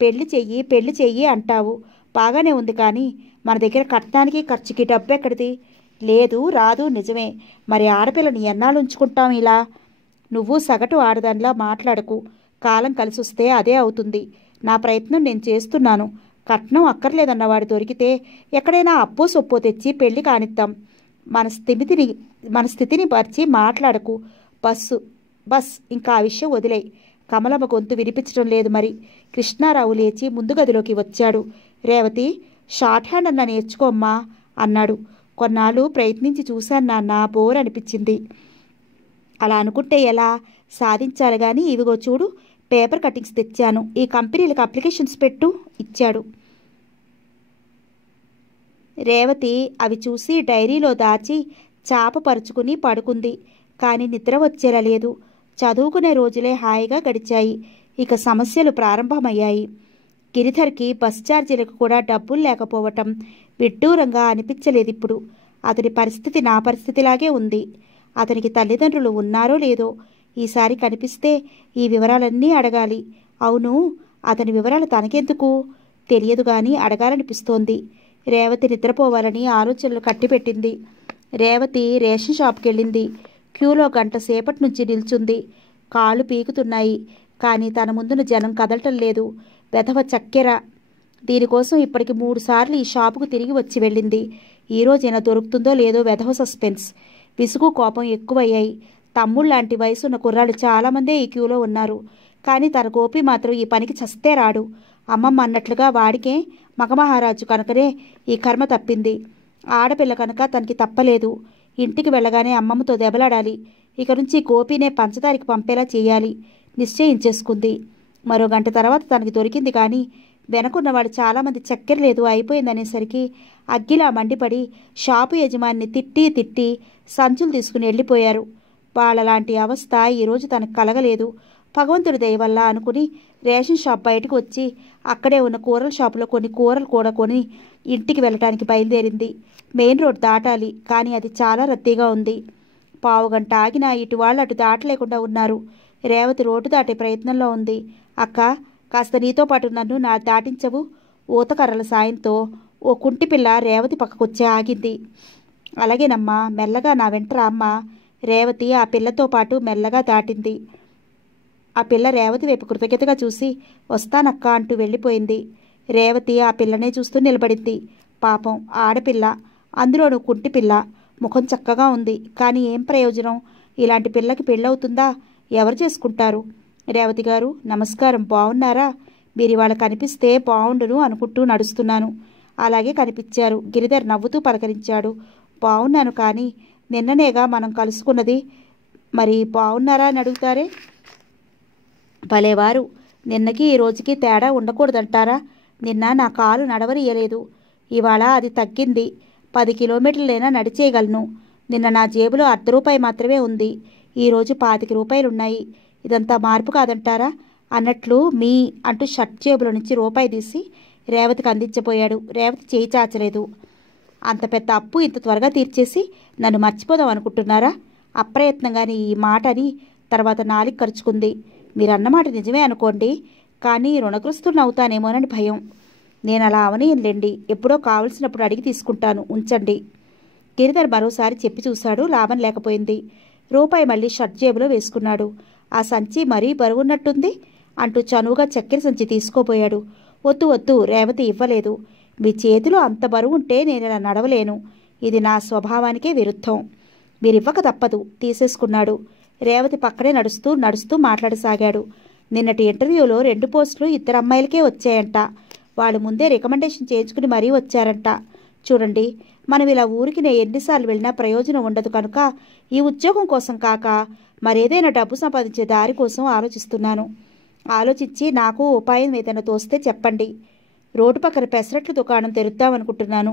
పెళ్లి చెయ్యి అంటావు. బాగానే ఉంది, కానీ మన దగ్గర కట్నానికి ఖర్చుకి డబ్బు ఎక్కడిది? లేదు, రాదు, నిజమే. మరి ఆడపిల్లని ఎన్నాళ్ళు ఉంచుకుంటాం ఇలా? నువ్వు సగటు ఆడదానిలా మాట్లాడకు. కాలం కలిసొస్తే అదే అవుతుంది. నా ప్రయత్నం నేను చేస్తున్నాను. కట్నం అక్కర్లేదన్నవాడు దొరికితే ఎక్కడైనా అప్పో సొప్పో తెచ్చి పెళ్లి కానిద్దాం. మన స్థితిని పరిచి మాట్లాడకు. బస్ ఇంకా ఆ విషయం వదిలేయి. కమలమ్మ గొంతు వినిపించడం లేదు మరి. కృష్ణారావు లేచి ముందు గదిలోకి వచ్చాడు. రేవతి, షార్ట్ హ్యాండ్ అన్నా నేర్చుకోమ్మా అన్నాడు. కొన్నాళ్ళు ప్రయత్నించి చూశాను నాన్న, బోర్ అనిపించింది. అలా అనుకుంటే ఎలా? సాధించాలి కానీ. ఇవిగో చూడు, పేపర్ కటింగ్స్ తెచ్చాను. ఈ కంపెనీలకు అప్లికేషన్స్ పెట్టు ఇచ్చాడు. రేవతి అవి చూసి డైరీలో దాచి చాపపరుచుకుని పడుకుంది. కానీ నిద్ర వచ్చేలా లేదు. చదువుకునే రోజులే హాయిగా గడిచాయి. ఇక సమస్యలు ప్రారంభమయ్యాయి. గిరిధర్కి బస్ ఛార్జీలకు కూడా డబ్బులు లేకపోవటం విడ్డూరంగా అనిపించలేదు ఇప్పుడు. అతని పరిస్థితి నా పరిస్థితిలాగే ఉంది. అతనికి తల్లిదండ్రులు ఉన్నారో లేదో. ఈసారి కనిపిస్తే ఈ వివరాలన్నీ అడగాలి. అవును, అతని వివరాలు తనకెందుకు? తెలియదు కానీ అడగాలనిపిస్తోంది. రేవతి నిద్రపోవాలని ఆలోచనలు కట్టిపెట్టింది. రేవతి రేషన్ షాప్కి వెళ్ళింది. క్యూలో గంట సేపటి నుంచి నిల్చుంది. కాళ్ళు పీకుతున్నాయి. కానీ తన ముందున జనం కదలటం లేదు. వెధవ చక్కెర. దీనికోసం ఇప్పటికి 3 సార్లు ఈ షాపుకు తిరిగి వచ్చి వెళ్ళింది. ఈరోజైనా దొరుకుతుందో లేదో వెధవ సస్పెన్స్. విసుగు కోపం ఎక్కువయ్యాయి. తమ్ముళ్లాంటి వయసున్న కుర్రాళ్ళు చాలామందే ఈ క్యూలో ఉన్నారు. కానీ తన గోపి మాత్రం ఈ పనికి చస్తే రాడు. అమ్మమ్మ అన్నట్లుగా వాడికే మగమహారాజు కనుకనే ఈ కర్మ తప్పింది. ఆడపిల్ల కనుక తనకి తప్పలేదు. ఇంటికి వెళ్ళగానే అమ్మమ్మతో దెబ్బలాడాలి. ఇక నుంచి గోపినే పంచదారికి పంపేలా చేయాలి నిశ్చయించేసుకుంది. మరో గంట తర్వాత తనకి దొరికింది. కానీ వెనకున్నవాడు చాలామంది చక్కెర లేదు అయిపోయిందనేసరికి అగ్గిలా మండిపడి షాపు యజమాని తిట్టి సంచులు తీసుకుని వెళ్ళిపోయారు. వాళ్ళలాంటి అవస్థ ఈరోజు తనకు కలగలేదు. భగవంతుడి దయ వల్ల అనుకుని రేషన్ షాప్ బయటకు వచ్చి అక్కడే ఉన్న కూరల షాపులో కొన్ని కూరలు కూడా కొని ఇంటికి వెళ్ళటానికి బయలుదేరింది. మెయిన్ రోడ్ దాటాలి, కానీ అది చాలా రద్దీగా ఉంది. పావుగంట ఆగినా ఇటు వాళ్ళు అటు దాటలేకుండా ఉన్నారు. రేవతి రోడ్డు దాటే ప్రయత్నంలో ఉంది. అక్క, కాస్త నీతో పాటు నన్ను దాటించవు? ఊతకర్రల సాయంతో ఓ కుంటిపిల్ల రేవతి పక్కకొచ్చే ఆగింది. అలాగేనమ్మా, మెల్లగా నా వెంట్రా అమ్మా. రేవతి ఆ పిల్లతో పాటు మెల్లగా దాటింది. ఆ పిల్ల రేవతి వైపు కృతజ్ఞతగా చూసి వస్తానక్క అంటూ వెళ్ళిపోయింది. రేవతి ఆ పిల్లనే చూస్తూ నిలబడింది. పాపం ఆడపిల్ల, అందులోనూ కుంటిపిల్ల. ముఖం చక్కగా ఉంది, కానీ ఏం ప్రయోజనం? ఇలాంటి పిల్లకి పెళ్ళవుతుందా? ఎవరు చేసుకుంటారు? రేవతి గారు నమస్కారం, బాగున్నారా? మీరు ఇవాళ కనిపిస్తే బాగుండును అనుకుంటూ నడుస్తున్నాను. అలాగే కనిపించారు. గిరిధర్ నవ్వుతూ పలకరించాడు. బాగున్నాను, కానీ నిన్ననేగా మనం కలుసుకున్నది, మరి బాగున్నారా అని అడుగుతారే? భలేవారు, నిన్నకి ఈ రోజుకి తేడా ఉండకూడదంటారా? నిన్న నా కాలు నడవనియలేదు, ఇవాళ అది తగ్గింది. 10 కిలోమీటర్లైనా నడిచేయగలను. నిన్న నా జేబులో ₹1 మాత్రమే ఉంది, ఈరోజు ₹25 ఇదంతా మార్పు కాదంటారా? అన్నట్లు మీ అంటూ షర్ట్ జేబులో నుంచి రూపాయి తీసి రేవతికి అందించబోయాడు. రేవతి చేయి చాచలేదు. అంత పెద్ద అప్పు ఇంత త్వరగా తీర్చేసి నన్ను మర్చిపోదాం అనుకుంటున్నారా? అప్రయత్నంగానే ఈ మాట అని తర్వాత నాలిక ఖర్చుకుంది. మీరన్నమాట నిజమే అనుకోండి, కానీ రుణగ్రస్తుని అవుతానేమోనని భయం. నేను అలా అవనీయంలేండి, ఎప్పుడో కావలసినప్పుడు అడిగి తీసుకుంటాను, ఉంచండి. గిరిధర్ మరోసారి చెప్పి చూశాడు. లాభం లేకపోయింది. రూపాయి మళ్ళీ షర్ట్ జేబులో వేసుకున్నాడు. ఆ సంచి మరీ బరువున్నట్టుంది అంటూ చనువుగా చక్కెర సంచి తీసుకోబోయాడు. వద్దు వద్దు, రేవతి ఇవ్వలేదు. మీ చేతిలో అంత బరువుంటే నేను ఇలా నడవలేను. ఇది నా స్వభావానికే విరుద్ధం. మీరివ్వక తప్పదు. తీసేసుకున్నాడు. రేవతి పక్కనే నడుస్తూ నడుస్తూ మాట్లాడసాగాడు. నిన్నటి ఇంటర్వ్యూలో 2 పోస్టులు 2 అమ్మాయిలకే వచ్చాయంట. వాళ్ళు ముందే రికమెండేషన్ చేయించుకుని మరీ వచ్చారంట. చూడండి, మనం ఇలా ఊరికి నేను ఎన్నిసార్లు వెళ్ళినా ప్రయోజనం ఉండదు కనుక ఈ ఉద్యోగం కోసం కాక మరేదైనా డబ్బు సంపాదించే దారి కోసం ఆలోచిస్తున్నాను. ఆలోచించి నాకు ఉపాయం ఏదైనా తోస్తే చెప్పండి. రోడ్డు పక్కన పెసరట్ల దుకాణం తెరుద్దామనుకుంటున్నాను.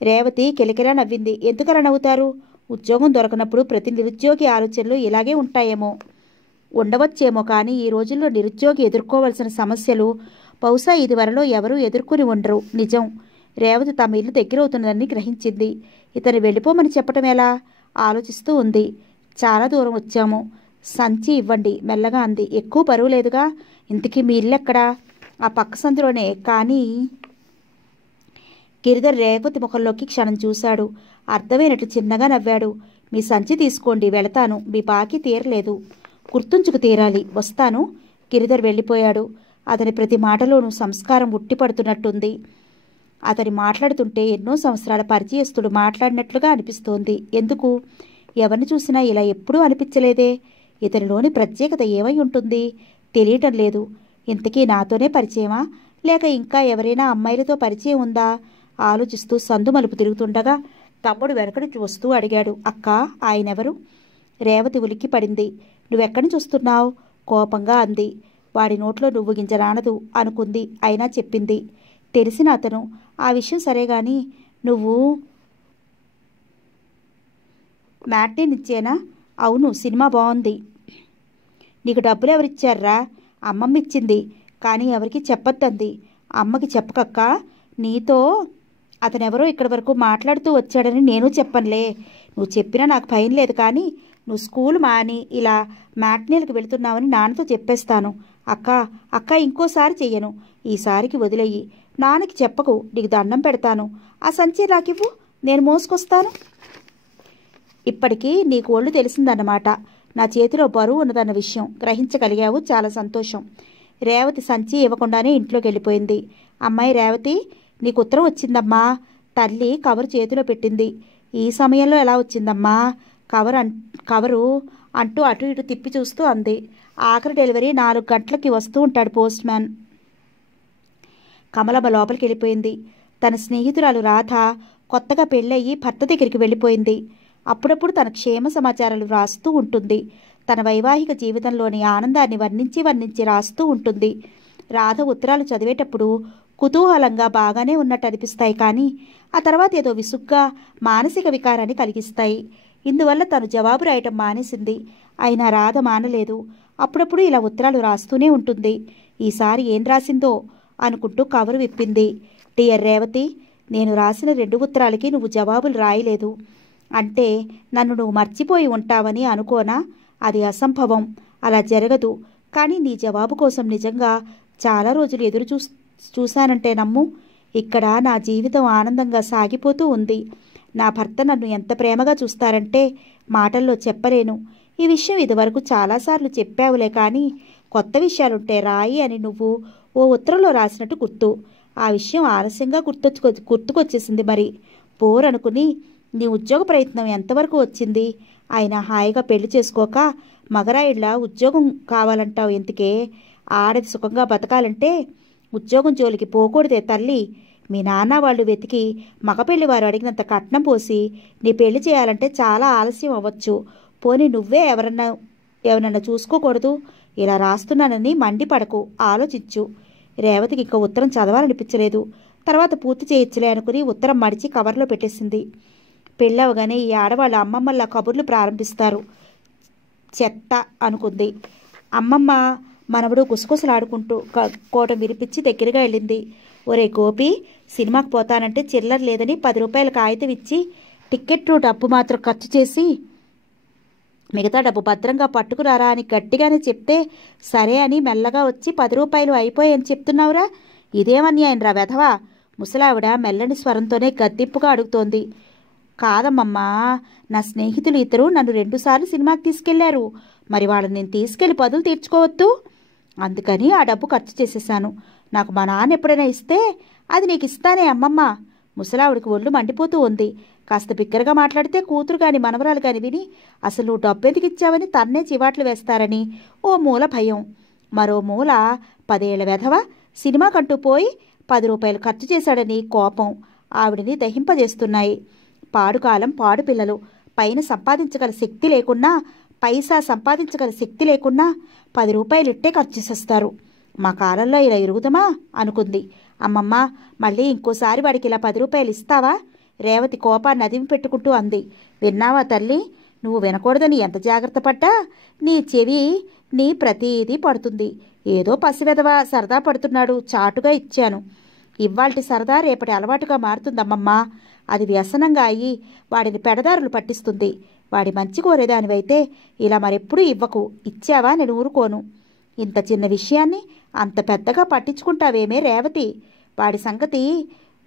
రేవతి కిలకిలా నవ్వింది. ఎందుకలా నవ్వుతారు? ఉద్యోగం దొరకనప్పుడు ప్రతి నిరుద్యోగి ఆలోచనలు ఇలాగే ఉంటాయేమో, ఉండవచ్చేమో. కానీ ఈ రోజుల్లో నిరుద్యోగి ఎదుర్కోవలసిన సమస్యలు బహుశా ఇదివరలో ఎవరూ ఎదుర్కొని ఉండరు. నిజం. రేవతి తమ ఇల్లు దగ్గరవుతున్నదని గ్రహించింది. ఇతను వెళ్ళిపోమని చెప్పటం ఎలా? ఆలోచిస్తూ ఉంది. చాలా దూరం వచ్చాము. సంచి ఇవ్వండి మెల్లగా అంది. ఎక్కువ బరువు లేదుగా. ఇంతకీ మీ ఇల్లు ఎక్కడా? ఆ పక్క సందులోనే. కానీ గిరిధర్ రేవతి ముఖంలోకి క్షణం చూశాడు. అర్థమైనట్లు చిన్నగా నవ్వాడు. మీ సంచి తీసుకోండి, వెళతాను. మీ బాకీ తీరలేదు, గుర్తుంచుకు తీరాలి. వస్తాను. గిరిధర్ వెళ్ళిపోయాడు. అతని ప్రతి మాటలోనూ సంస్కారం ఉట్టిపడుతున్నట్టుంది. అతని మాట్లాడుతుంటే ఎన్నో సంవత్సరాల పరిచయస్తుడు మాట్లాడినట్లుగా అనిపిస్తోంది. ఎందుకు? ఎవరిని చూసినా ఇలా ఎప్పుడూ అనిపించలేదే. ఇతనిలోని ప్రత్యేకత ఏమై ఉంటుంది? తెలియటం లేదు. ఇంతకీ నాతోనే పరిచయమా, లేక ఇంకా ఎవరైనా అమ్మాయిలతో పరిచయం ఉందా? ఆలోచిస్తూ సందు మలుపు తిరుగుతుండగా తమ్ముడు వెనక నుంచి వస్తూ అడిగాడు. అక్క, ఆయనెవరు? రేవతి ఉలిక్కి పడింది. నువ్వెక్కడి నుంచి వస్తున్నావు? కోపంగా అంది. వాడి నోట్లో నువ్వు గింజ రానదు అనుకుంది. అయినా చెప్పింది. తెలిసిన అతను. ఆ విషయం సరేగాని నువ్వు మ్యాట్నీ నిచ్చేనా? అవును, సినిమా బాగుంది. నీకు డబ్బులు ఎవరిచ్చారా? అమ్మమ్మ ఇచ్చింది, కానీ ఎవరికి చెప్పొద్దంది. అమ్మకి చెప్పకక్క. నీతో అతనెవరో ఇక్కడి వరకు మాట్లాడుతూ వచ్చాడని నేను చెప్పనులే. నువ్వు చెప్పినా నాకు భయం లేదు. కానీ నువ్వు స్కూల్ మాని ఇలా మ్యాట్నీలకు వెళుతున్నావని నాన్నతో చెప్పేస్తాను. అక్క అక్క, ఇంకోసారి చెయ్యను. ఈసారికి వదిలేయి. నాన్నకి చెప్పకు. నీకు దండం పెడతాను. ఆ సంచి నాకివ్వు, నేను మోసుకొస్తాను. ఇప్పటికీ నీకు ఒళ్ళు తెలిసిందన్నమాట. నా చేతిలో బరువు ఉన్నదన్న విషయం గ్రహించగలిగావు. చాలా సంతోషం. రేవతి సంచి ఇవ్వకుండానే ఇంట్లోకి వెళ్ళిపోయింది. అమ్మాయి రేవతి, నీకు ఉత్తరం వచ్చిందమ్మా. తల్లి కవరు చేతిలో పెట్టింది. ఈ సమయంలో ఎలా వచ్చిందమ్మా? కవరు అంటూ అటు ఇటు తిప్పి చూస్తూ అంది. ఆఖరి డెలివరీ 4 గంటలకి వస్తూ ఉంటాడు పోస్ట్ మ్యాన్. కమలమ్మ లోపలికి వెళ్ళిపోయింది. తన స్నేహితురాలు రాధ కొత్తగా పెళ్ళయ్యి భర్త దగ్గరికి వెళ్ళిపోయింది. అప్పుడప్పుడు తన క్షేమ సమాచారాలు రాస్తూ ఉంటుంది. తన వైవాహిక జీవితంలోని ఆనందాన్ని వర్ణించి రాస్తూ ఉంటుంది. రాధ ఉత్తరాలు చదివేటప్పుడు కుతూహలంగా బాగానే ఉన్నట్టు అనిపిస్తాయి. కానీ ఆ తర్వాత ఏదో విసుగ్గా మానసిక వికారాన్ని కలిగిస్తాయి. ఇందువల్ల తను జవాబు రాయటం మానేసింది. అయినా రాధ మానలేదు. అప్పుడప్పుడు ఇలా ఉత్తరాలు రాస్తూనే ఉంటుంది. ఈసారి ఏం రాసిందో అనుకుంటూ కవరు విప్పింది. డియర్ రేవతి, నేను రాసిన 2 ఉత్తరాలకి నువ్వు జవాబులు రాయలేదు అంటే నన్ను నువ్వు మర్చిపోయి ఉంటావని అనుకోనా? అది అసంభవం. అలా జరగదు. కానీ నీ జవాబు కోసం నిజంగా చాలా రోజులు ఎదురు చూశానంటే నమ్ము. ఇక్కడ నా జీవితం ఆనందంగా సాగిపోతూ ఉంది. నా భర్త నన్ను ఎంత ప్రేమగా చూస్తారంటే మాటల్లో చెప్పలేను. ఈ విషయం ఇదివరకు చాలాసార్లు చెప్పావులే, కానీ కొత్త విషయాలుంటే రాయి అని నువ్వు ఓ ఉత్తరంలో రాసినట్టు గుర్తు. ఆ విషయం ఆలస్యంగా గుర్తుకొచ్చేసింది. మరి బోర్ అనుకుని నీ ఉద్యోగ ప్రయత్నం ఎంతవరకు వచ్చింది? ఆయన హాయిగా పెళ్లి చేసుకోక మగరాయిడ్లా ఉద్యోగం కావాలంటావు ఎందుకే? ఆడది సుఖంగా బతకాలంటే ఉద్యోగం జోలికి పోకూడదే తల్లి. మీ నాన్న వాళ్ళు వెతికి మగపెళ్లి వారు అడిగినంత కట్నం పోసి నీ పెళ్లి చేయాలంటే చాలా ఆలస్యం అవ్వచ్చు. పోనీ నువ్వే ఎవరన్నా చూసుకోకూడదు? ఇలా రాస్తున్నానని మండిపడకు, ఆలోచించు. రేవతికి ఇంక ఉత్తరం చదవాలనిపించలేదు. తర్వాత పూర్తి చేయొచ్చులే అనుకుని ఉత్తరం మడిచి కవర్లో పెట్టేసింది. పెళ్ళవగానే ఈ ఆడవాళ్ళు అమ్మమ్మల్లా కబుర్లు ప్రారంభిస్తారు. చెత్త అనుకుంది. అమ్మమ్మ మనవడు గుసగుసలాడుకుంటూ కోటం విరిపించి దగ్గరగా వెళ్ళింది. ఒరే గోపి, సినిమాకి పోతానంటే చిల్లర లేదని 10 రూపాయల కాగితం ఇచ్చి టిక్కెట్ డబ్బు మాత్రం ఖర్చు చేసి మిగతా డబ్బు భద్రంగా పట్టుకురారా అని గట్టిగానే చెప్తే సరే అని మెల్లగా వచ్చి 10 రూపాయలు అయిపోయాయని చెప్తున్నావురా? ఇదేమన్యాయం రా వెధవా! ముసలావిడ మెల్లని స్వరంతోనే గద్దింపుగా అడుగుతోంది. కాదమ్మమ్మా, నా స్నేహితులు ఇద్దరు నన్ను 2 సార్లు సినిమాకి తీసుకెళ్లారు. మరి వాళ్ళని నేను తీసుకెళ్లి పదులు తీర్చుకోవద్దు. అందుకని ఆ డబ్బు ఖర్చు చేసేశాను. నాకు మా నాన్న ఎప్పుడైనా ఇస్తే అది నీకు ఇస్తానే అమ్మమ్మ. ముసలావిడికి ఒళ్ళు మండిపోతూ ఉంది. కాస్త బిగ్గరగా మాట్లాడితే కూతురు కాని మనవరాలు కాని విని అసలు నువ్వు డబ్బెందుకు ఇచ్చావని తన్నే చివాట్లు వేస్తారని ఓ మూల భయం, మరో మూల 10 ఏళ్ల వెధవ సినిమాకంటూ పోయి 10 రూపాయలు ఖర్చు చేశాడని కోపం ఆవిడిని దహింపజేస్తున్నాయి. పాడుకాలం పాడు పిల్లలు. పైన సంపాదించగల శక్తి లేకున్నా, పైసా సంపాదించగల శక్తి లేకున్నా 10 రూపాయలు ఇట్టే ఖర్చు చేసేస్తారు. మా కాలంలో ఇలా ఎరుగుదమా అనుకుంది. అమ్మమ్మ, మళ్ళీ ఇంకోసారి వాడికి ఇలా 10 రూపాయలు ఇస్తావా? రేవతి కోపాన్ని అదిమి పెట్టుకుంటూ అంది. విన్నావా తల్లి, నువ్వు వినకూడదని ఎంత జాగ్రత్త పడ్డా నీ చెవి నీ ప్రతీదీ పడుతుంది. ఏదో పసివెదవ సరదా పడుతున్నాడు, చాటుగా ఇచ్చాను. ఇవాల్టి సరదా రేపటి అలవాటుగా మారుతుందమ్మమ్మ. అది వ్యసనంగా అయ్యి వాడిని పెడదారులు పట్టిస్తుంది. వాడి మంచి కోరేదానివైతే ఇలా మరెప్పుడూ ఇవ్వకు. ఇచ్చావా నేను ఊరుకోను. ఇంత చిన్న విషయాన్ని అంత పెద్దగా పట్టించుకుంటావేమే రేవతి? వాడి సంగతి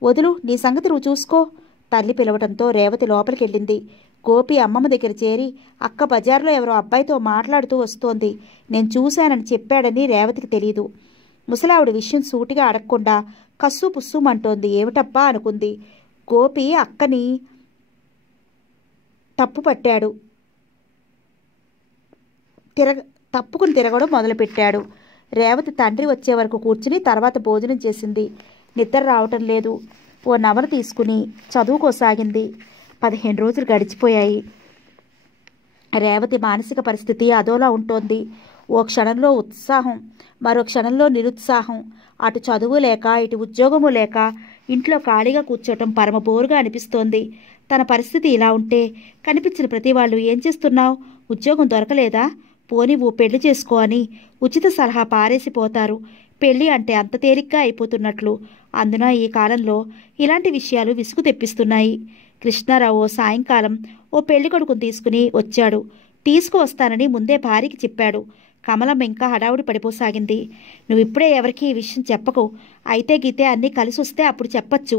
వదులు, నీ సంగతి నువ్వు చూసుకో. తల్లి పిలవడంతో రేవతి లోపలికెళ్ళింది. గోపి అమ్మమ్మ దగ్గర చేరి అక్క బజార్లో ఎవరో అబ్బాయితో మాట్లాడుతూ వస్తోంది, నేను చూశానని చెప్పాడని రేవతికి తెలీదు. ముసలావిడ విషయం సూటిగా అడగకుండా కస్సు పుస్సుమంటోంది. ఏమిటబ్బా అనుకుంది. గోపి అక్కని తప్పుకుని తిరగడం మొదలుపెట్టాడు. రేవతి తండ్రి వచ్చే వరకు కూర్చుని తర్వాత భోజనం చేసింది. నిద్ర రావటం లేదు. ఓ నవల తీసుకుని చదువుకోసాగింది. 15 రోజులు గడిచిపోయాయి. రేవతి మానసిక పరిస్థితి అదోలా ఉంటోంది. ఓ క్షణంలో ఉత్సాహం, మరో క్షణంలో నిరుత్సాహం. అటు చదువు లేక, ఇటు ఉద్యోగము లేక ఇంట్లో ఖాళీగా కూర్చోవటం పరమ బోరుగా అనిపిస్తోంది. తన పరిస్థితి ఇలా ఉంటే కనిపించిన ప్రతి వాళ్ళు ఏం చేస్తున్నావు, ఉద్యోగం దొరకలేదా, పోనీ ఓ పెళ్లి చేసుకో అని ఉచిత సలహా పారేసిపోతారు. పెళ్లి అంటే అంత తేలిగ్గా అయిపోతున్నట్లు. అందున ఈ కాలంలో ఇలాంటి విషయాలు విసుగు తెప్పిస్తున్నాయి. కృష్ణారావు సాయంకాలం ఓ పెళ్లి కొడుకుని తీసుకుని వచ్చాడు. తీసుకువస్తానని ముందే భార్యకి చెప్పాడు. కమలమ్మ ఇంకా హడావుడి పడిపోసాగింది. నువ్విప్పుడే ఎవరికి ఈ విషయం చెప్పకు, అయితే గీతే అన్నీ కలిసి వస్తే అప్పుడు చెప్పచ్చు.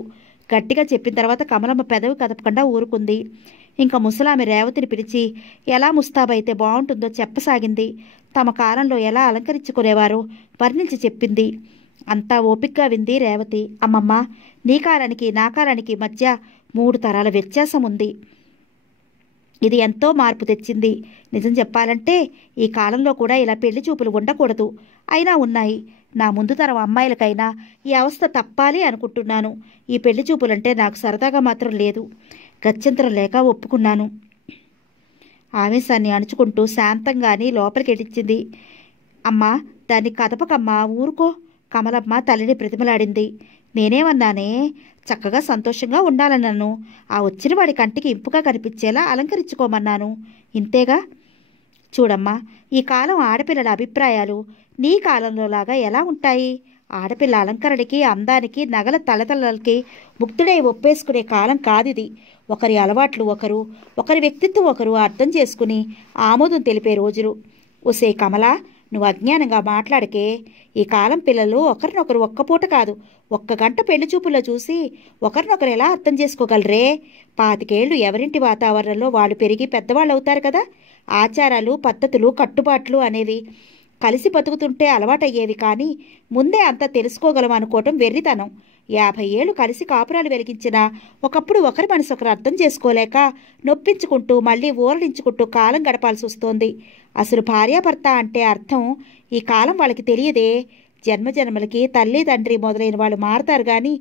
గట్టిగా చెప్పిన తర్వాత కమలమ్మ పెదవి కదపకుండా ఊరుకుంది. ఇంకా ముసలామె రేవతిని పిలిచి ఎలా ముస్తాబైతే బాగుంటుందో చెప్పసాగింది. తమ కాలంలో ఎలా అలంకరించుకునేవారో వర్ణించి చెప్పింది. అంతా ఓపిగ్గా వింది రేవతి. అమ్మమ్మ, నీ కాలానికి నా కాలానికి మధ్య 3 తరాల వ్యత్యాసం ఉంది. ఇది ఎంతో మార్పు తెచ్చింది. నిజం చెప్పాలంటే ఈ కాలంలో కూడా ఇలా పెళ్లి చూపులు ఉండకూడదు, అయినా ఉన్నాయి. నా ముందు తరం అమ్మాయిలకైనా ఈ అవస్థ తప్పాలి అనుకుంటున్నాను. ఈ పెళ్లి చూపులంటే నాకు సరదాగా మాత్రం లేదు. గత్యంతరం లేక ఒప్పుకున్నాను. ఆవేశాన్ని అణుచుకుంటూ శాంతంగాని లోపలికి ఎడిచింది. అమ్మా, దాన్ని కదపకమ్మా, ఊరుకో. కమలమ్మ తల్లిని ప్రతిమలాడింది. నేనేమన్నానే, చక్కగా సంతోషంగా ఉండాలన్నాను. ఆ వచ్చిన వాడి కంటికి ఇంపుగా కనిపించేలా అలంకరించుకోమన్నాను, ఇంతేగా. చూడమ్మా, ఈ కాలం ఆడపిల్లల అభిప్రాయాలు నీ కాలంలో లాగా ఎలా ఉంటాయి? ఆడపిల్ల అలంకరణకి, అందానికి, నగల తలతలకి ముక్తుడై ఒప్పేసుకునే కాలం కాదిది. ఒకరి అలవాట్లు ఒకరు, ఒకరి వ్యక్తిత్వం ఒకరు అర్థం చేసుకుని ఆమోదం తెలిపే రోజులు. ఒసే కమలా, నువ్వు అజ్ఞానంగా మాట్లాడకే. ఈ కాలం పిల్లలు ఒకరినొకరు ఒక్కపూట కాదు, 1 గంట పెళ్లి చూపుల్లో చూసి ఒకరినొకరు ఎలా అర్థం చేసుకోగలరే? 25 ఏళ్ళు ఎవరింటి వాతావరణంలో వాళ్ళు పెరిగి పెద్దవాళ్ళు అవుతారు కదా. ఆచారాలు, పద్ధతులు, కట్టుబాట్లు అనేవి కలిసి బతుకుతుంటే అలవాటయ్యేవి. కానీ ముందే అంతా తెలుసుకోగలం అనుకోవటం వెర్రితనం. 50 ఏళ్ళు కలిసి కాపురాలు వెలిగించినా ఒకప్పుడు ఒకరి మనసు ఒకరు అర్థం చేసుకోలేక నొప్పించుకుంటూ మళ్ళీ ఊరడించుకుంటూ కాలం గడపాల్సి వస్తోంది. అసలు భార్యాభర్త అంటే అర్థం ఈ కాలం వాళ్ళకి తెలియదే. జన్మజన్మలకి తల్లి తండ్రి మొదలైన వాళ్ళు మారతారు కానీ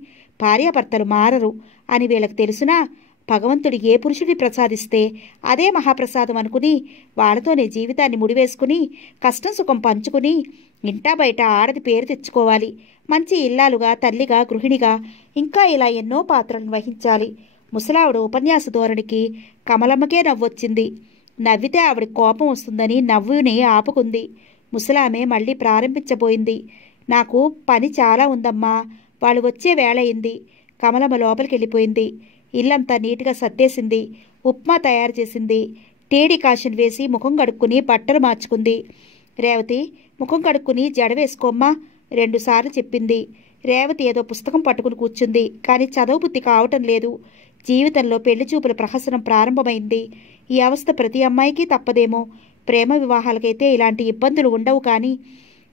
భార్యాభర్తలు మారరు అని వీళ్ళకి తెలుసునా భగవంతుడు ఏ పురుషుడిని ప్రసాదిస్తే అదే మహాప్రసాదం అనుకుని వాళ్ళతోనే జీవితాన్ని ముడివేసుకుని కష్టం సుఖం పంచుకుని ఇంటా బయట ఆడది పేరు తెచ్చుకోవాలి. మంచి ఇల్లాలుగా, తల్లిగా, గృహిణిగా ఇంకా ఇలా ఎన్నో పాత్రలను వహించాలి. ముసలావిడ ఉపన్యాస ధోరణికి కమలమ్మకే నవ్వొచ్చింది. నవ్వితే ఆవిడ కోపం వస్తుందని నవ్వుని ఆపుకుంది. ముసలామె మళ్ళీ ప్రారంభించబోయింది. నాకు పని చాలా ఉందమ్మా, వాళ్ళు వచ్చే వేళయింది. కమలమ్మ లోపలికి వెళ్ళిపోయింది. ఇల్లంతా నీట్గా సర్దేసింది. ఉప్మా తయారు చేసింది. టీ డికాషన్ వేసి ముఖం కడుక్కుని బట్టలు మార్చుకుంది. రేవతి, ముఖం కడుక్కుని జడ వేసుకోమ్మా 2 సార్లు చెప్పింది. రేవతి ఏదో పుస్తకం పట్టుకుని కూర్చుంది. కానీ చదువు బుద్ధి కావటం లేదు. జీవితంలో పెళ్లి చూపుల ప్రహసనం ప్రారంభమైంది. ఈ అవస్థ ప్రతి అమ్మాయికి తప్పదేమో. ప్రేమ వివాహాలకైతే ఇలాంటి ఇబ్బందులు ఉండవు. కానీ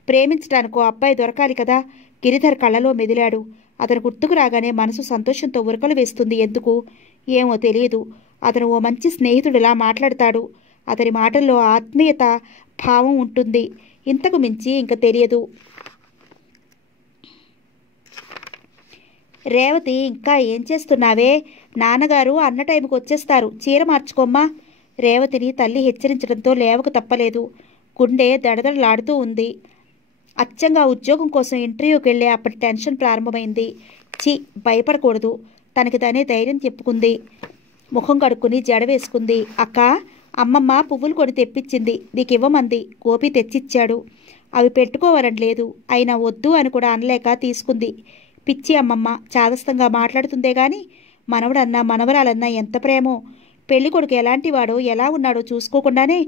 ప్రేమించడానికో అబ్బాయి దొరకాలి కదా. గిరిధర్ కళ్ళలో మెదిలాడు. అతను గుర్తుకు రాగానే మనసు సంతోషంతో ఉరకలు వేస్తుంది. ఎందుకు ఏమో తెలియదు. అతను ఓ మంచి స్నేహితుడిలా మాట్లాడతాడు. అతని మాటల్లో ఆత్మీయత భావం ఉంటుంది. ఇంతకు మించి ఇంక తెలియదు. రేవతి, ఇంకా ఏం చేస్తున్నావే? నాన్నగారు అన్న టైంకి వచ్చేస్తారు, చీర మార్చుకోమ్మా. రేవతిని తల్లి హెచ్చరించడంతో లేవకు తప్పలేదు. గుండె దడదడలాడుతూ ఉంది. అచ్చంగా ఉద్యోగం కోసం ఇంటర్వ్యూకి వెళ్ళే అప్పటి టెన్షన్ ప్రారంభమైంది. భయపడకూడదు. తనకి తనే ధైర్యం చెప్పుకుంది. ముఖం కడుక్కుని జడ వేసుకుంది. అక్క, అమ్మమ్మ పువ్వులు కొని తెప్పించింది, నీకు ఇవ్వమంది. గోపి తెచ్చిచ్చాడు. అవి పెట్టుకోవాలని లేదు, అయినా వద్దు అని కూడా అనలేక తీసుకుంది. పిచ్చి అమ్మమ్మ చాదస్తంగా మాట్లాడుతుందే గాని మనవడన్నా మనవరాలన్నా ఎంత ప్రేమో. పెళ్లి కొడుకు ఎలాంటి వాడో ఎలా ఉన్నాడో చూసుకోకుండానే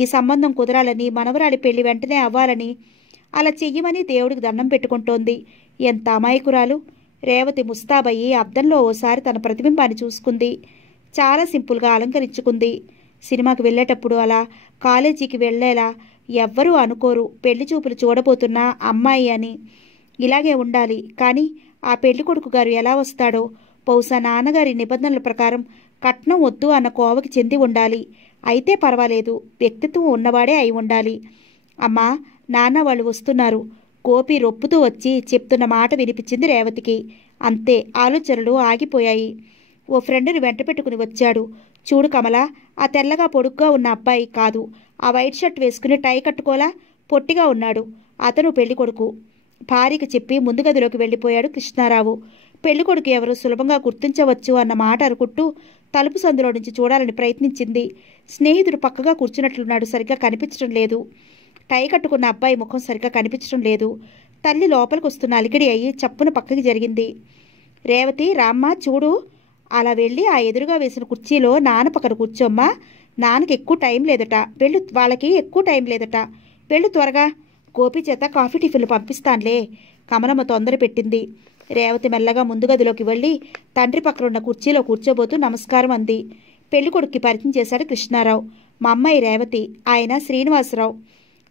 ఈ సంబంధం కుదరాలని, మనవరాలి పెళ్లి వెంటనే అవ్వాలని అలా చెయ్యమని దేవుడికి దండం పెట్టుకుంటోంది. ఎంత అమాయకురాలు. రేవతి ముస్తాబయ్యి అద్దంలో ఓసారి తన ప్రతిబింబాన్ని చూసుకుంది. చాలా సింపుల్గా అలంకరించుకుంది. సినిమాకి వెళ్ళేటప్పుడు అలా, కాలేజీకి వెళ్ళేలా ఎవ్వరూ అనుకోరు పెళ్లి చూపులు చూడబోతున్న అమ్మాయి అని. ఇలాగే ఉండాలి. కానీ ఆ పెళ్లి కొడుకు గారు ఎలా వస్తాడో. బహుశా నాన్నగారి నిబంధనల ప్రకారం కట్నం వద్దు అన్న కోవకి చెంది ఉండాలి. అయితే పర్వాలేదు, వ్యక్తిత్వం ఉన్నవాడే అయి ఉండాలి. అమ్మా, నాన్న వాళ్ళు వస్తున్నారు. గోపి రొప్పుతూ వచ్చి చెప్తున్న మాట వినిపించింది రేవతికి. అంతే, ఆలోచనలు ఆగిపోయాయి. ఓ ఫ్రెండ్ని వెంట పెట్టుకుని వచ్చాడు. చూడు కమల, ఆ తెల్లగా పొడుగ్గా ఉన్న అబ్బాయి కాదు, ఆ వైట్ షర్ట్ వేసుకుని టై కట్టుకోలా పొట్టిగా ఉన్నాడు, అతను పెళ్లి కొడుకు. భార్యకి చెప్పి ముందు గదిలోకి వెళ్ళిపోయాడు కృష్ణారావు. పెళ్లి కొడుకు ఎవరు సులభంగా గుర్తించవచ్చు అన్న మాట అనుకుంటూ తలుపు సందులో నుంచి చూడాలని ప్రయత్నించింది. స్నేహితుడు పక్కగా కూర్చున్నట్లున్నాడు, సరిగ్గా కనిపించడం లేదు. టై కట్టుకున్న అబ్బాయి ముఖం సరిగ్గా కనిపించడం లేదు. తల్లి లోపలికి వస్తున్న అలికిడి అయ్యి చప్పున పక్కకి జరిగింది. రేవతి, రామ్మ చూడు. అలా వెళ్ళి ఆ ఎదురుగా వేసిన కుర్చీలో నాన్న పక్కన కూర్చోమ్మా. నాన్నకి ఎక్కువ టైం లేదట, వెళ్ళు. వాళ్ళకి ఎక్కువ టైం లేదట, వెళ్ళు త్వరగా. గోపి చేత కాఫీ టిఫిన్లు పంపిస్తానులే. కమలమ్మ తొందర పెట్టింది. రేవతి మెల్లగా ముందు గదిలోకి వెళ్ళి తండ్రి పక్కనున్న కుర్చీలో కూర్చోబోతూ నమస్కారం అంది. పెళ్లి కొడుక్కి పరిచయం చేశాడు కృష్ణారావు. మా అమ్మాయి రేవతి, ఆయన శ్రీనివాసరావు.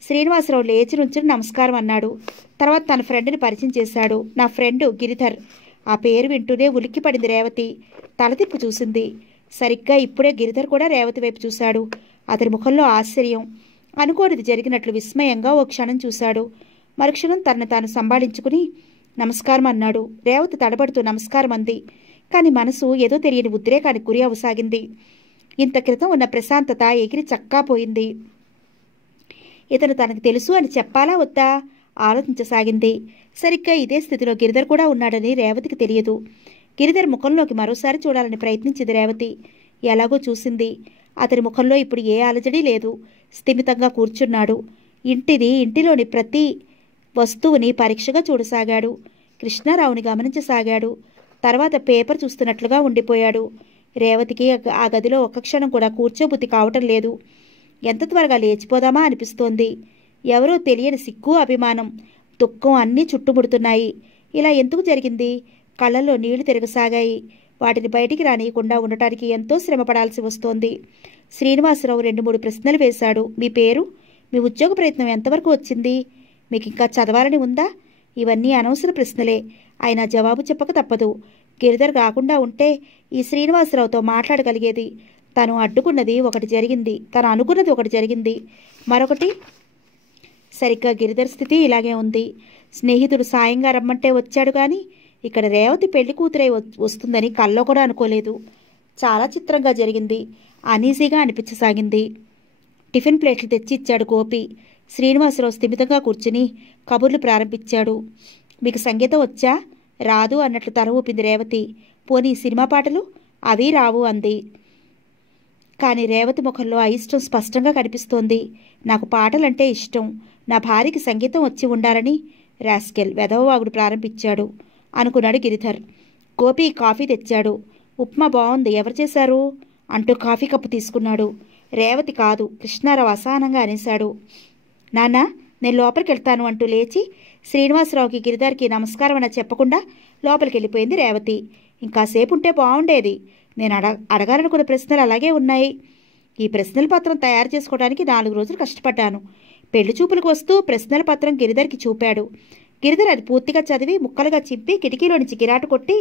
శ్రీనివాసరావు లేచి నుంచుని నమస్కారం అన్నాడు. తర్వాత తన ఫ్రెండ్ని పరిచయం చేశాడు. నా ఫ్రెండ్ గిరిధర్. ఆ పేరు వింటూనే ఉలిక్కి పడింది రేవతి. తలతిప్పు చూసింది. సరిగ్గా ఇప్పుడే గిరిధర్ కూడా రేవతి వైపు చూశాడు. అతని ముఖంలో ఆశ్చర్యం. అనుకోనిది జరిగినట్లు విస్మయంగా ఓ క్షణం చూశాడు. మరుక్షణం తనను తాను సంభాళించుకుని నమస్కారం అన్నాడు. రేవతి తడబడుతూ నమస్కారం అంది. కానీ మనసు ఏదో తెలియని ఉద్రేకానికి గురి అవసాగింది. ఇంత క్రితం ఉన్న ప్రశాంతత ఎగిరి చక్కా పోయింది. ఇతను తనకు తెలుసు అని చెప్పాలా వద్దా ఆలోచించసాగింది. సరిగ్గా ఇదే స్థితిలో గిరిధర్ కూడా ఉన్నాడని రేవతికి తెలియదు. గిరిధర్ ముఖంలోకి మరోసారి చూడాలని ప్రయత్నించింది రేవతి. ఎలాగో చూసింది. అతని ముఖంలో ఇప్పుడు ఏ అలజడి లేదు. స్థిమితంగా కూర్చున్నాడు. ఇంటిలోని ప్రతి వస్తువుని పరీక్షగా చూడసాగాడు. కృష్ణారావుని గమనించసాగాడు. తర్వాత పేపర్ చూస్తున్నట్లుగా ఉండిపోయాడు. రేవతికి ఆ గదిలో ఒక్క క్షణం కూడా కూర్చోబుద్ధి కావటం లేదు. ఎంత త్వరగా లేచిపోదామా అనిపిస్తోంది. ఎవరో తెలియని సిగ్గు, అభిమానం, దుఃఖం అన్నీ చుట్టుముడుతున్నాయి. ఇలా ఎందుకు జరిగింది? కళ్ళల్లో నీళ్లు తిరగసాగాయి. వాటిని బయటికి రానియకుండా ఉండటానికి ఎంతో శ్రమపడాల్సి వస్తోంది. శ్రీనివాసరావు 2-3 ప్రశ్నలు వేశాడు. మీ పేరు? మీ ఉద్యోగ ప్రయత్నం ఎంతవరకు వచ్చింది? మీకు ఇంకా చదవాలని ఉందా? ఇవన్నీ అనవసర ప్రశ్నలే. ఆయన జవాబు చెప్పక తప్పదు. గిరిధర్ కాకుండా ఉంటే ఈ శ్రీనివాసరావుతో మాట్లాడగలిగేది. తను అడ్డుకున్నది ఒకటి జరిగింది, తను అనుకున్నది ఒకటి జరిగింది, మరొకటి. సరిగ్గా గిరిధర్ స్థితి ఇలాగే ఉంది. స్నేహితుడు సాయంగా రమ్మంటే వచ్చాడు కానీ ఇక్కడ రేవతి పెళ్లి కూతురై వస్తుందని కల్లో కూడా అనుకోలేదు. చాలా చిత్రంగా జరిగింది. అనీజీగా అనిపించసాగింది. టిఫిన్ ప్లేట్లు తెచ్చి ఇచ్చాడు గోపి. శ్రీనివాసరావు స్థిమితంగా కూర్చుని కబుర్లు ప్రారంభించాడు. మీకు సంగీతం వచ్చా? రాదు అన్నట్లు తల ఊపింది రేవతి. పోనీ సినిమా పాటలు? అవి రావు అంది. కానీ రేవతి ముఖంలో అయిష్టం స్పష్టంగా కనిపిస్తోంది. నాకు పాటలంటే ఇష్టం. నా భార్యకి సంగీతం వచ్చి ఉండాలని రాస్కెల్ వెధవవాగుడు ప్రారంభించాడు అనుకున్నాడు గిరిధర్. గోపి కాఫీ తెచ్చాడు. ఉప్మా బాగుంది, ఎవరు చేశారు అంటూ కాఫీ కప్పు తీసుకున్నాడు. రేవతి కాదు, కృష్ణారావు అసహనంగా అనేశాడు. నాన్న, నేను లోపలికి వెళ్తాను అంటూ లేచి శ్రీనివాసరావుకి గిరిధర్కి నమస్కారం అన్న చెప్పకుండా లోపలికి వెళ్ళిపోయింది రేవతి. ఇంకాసేపు ఉంటే బాగుండేది. నేను అడగాలనుకున్న ప్రశ్నలు అలాగే ఉన్నాయి. ఈ ప్రశ్నల పత్రం తయారు చేసుకోవడానికి 4 రోజులు కష్టపడ్డాను. పెళ్లి చూపులకు వస్తూ ప్రశ్నల పత్రం గిరిధర్కి చూపాడు. గిరిధర్ అది పూర్తిగా చదివి ముక్కలుగా చింపి కిటికీలో నుంచి గిరాటు కొట్టి,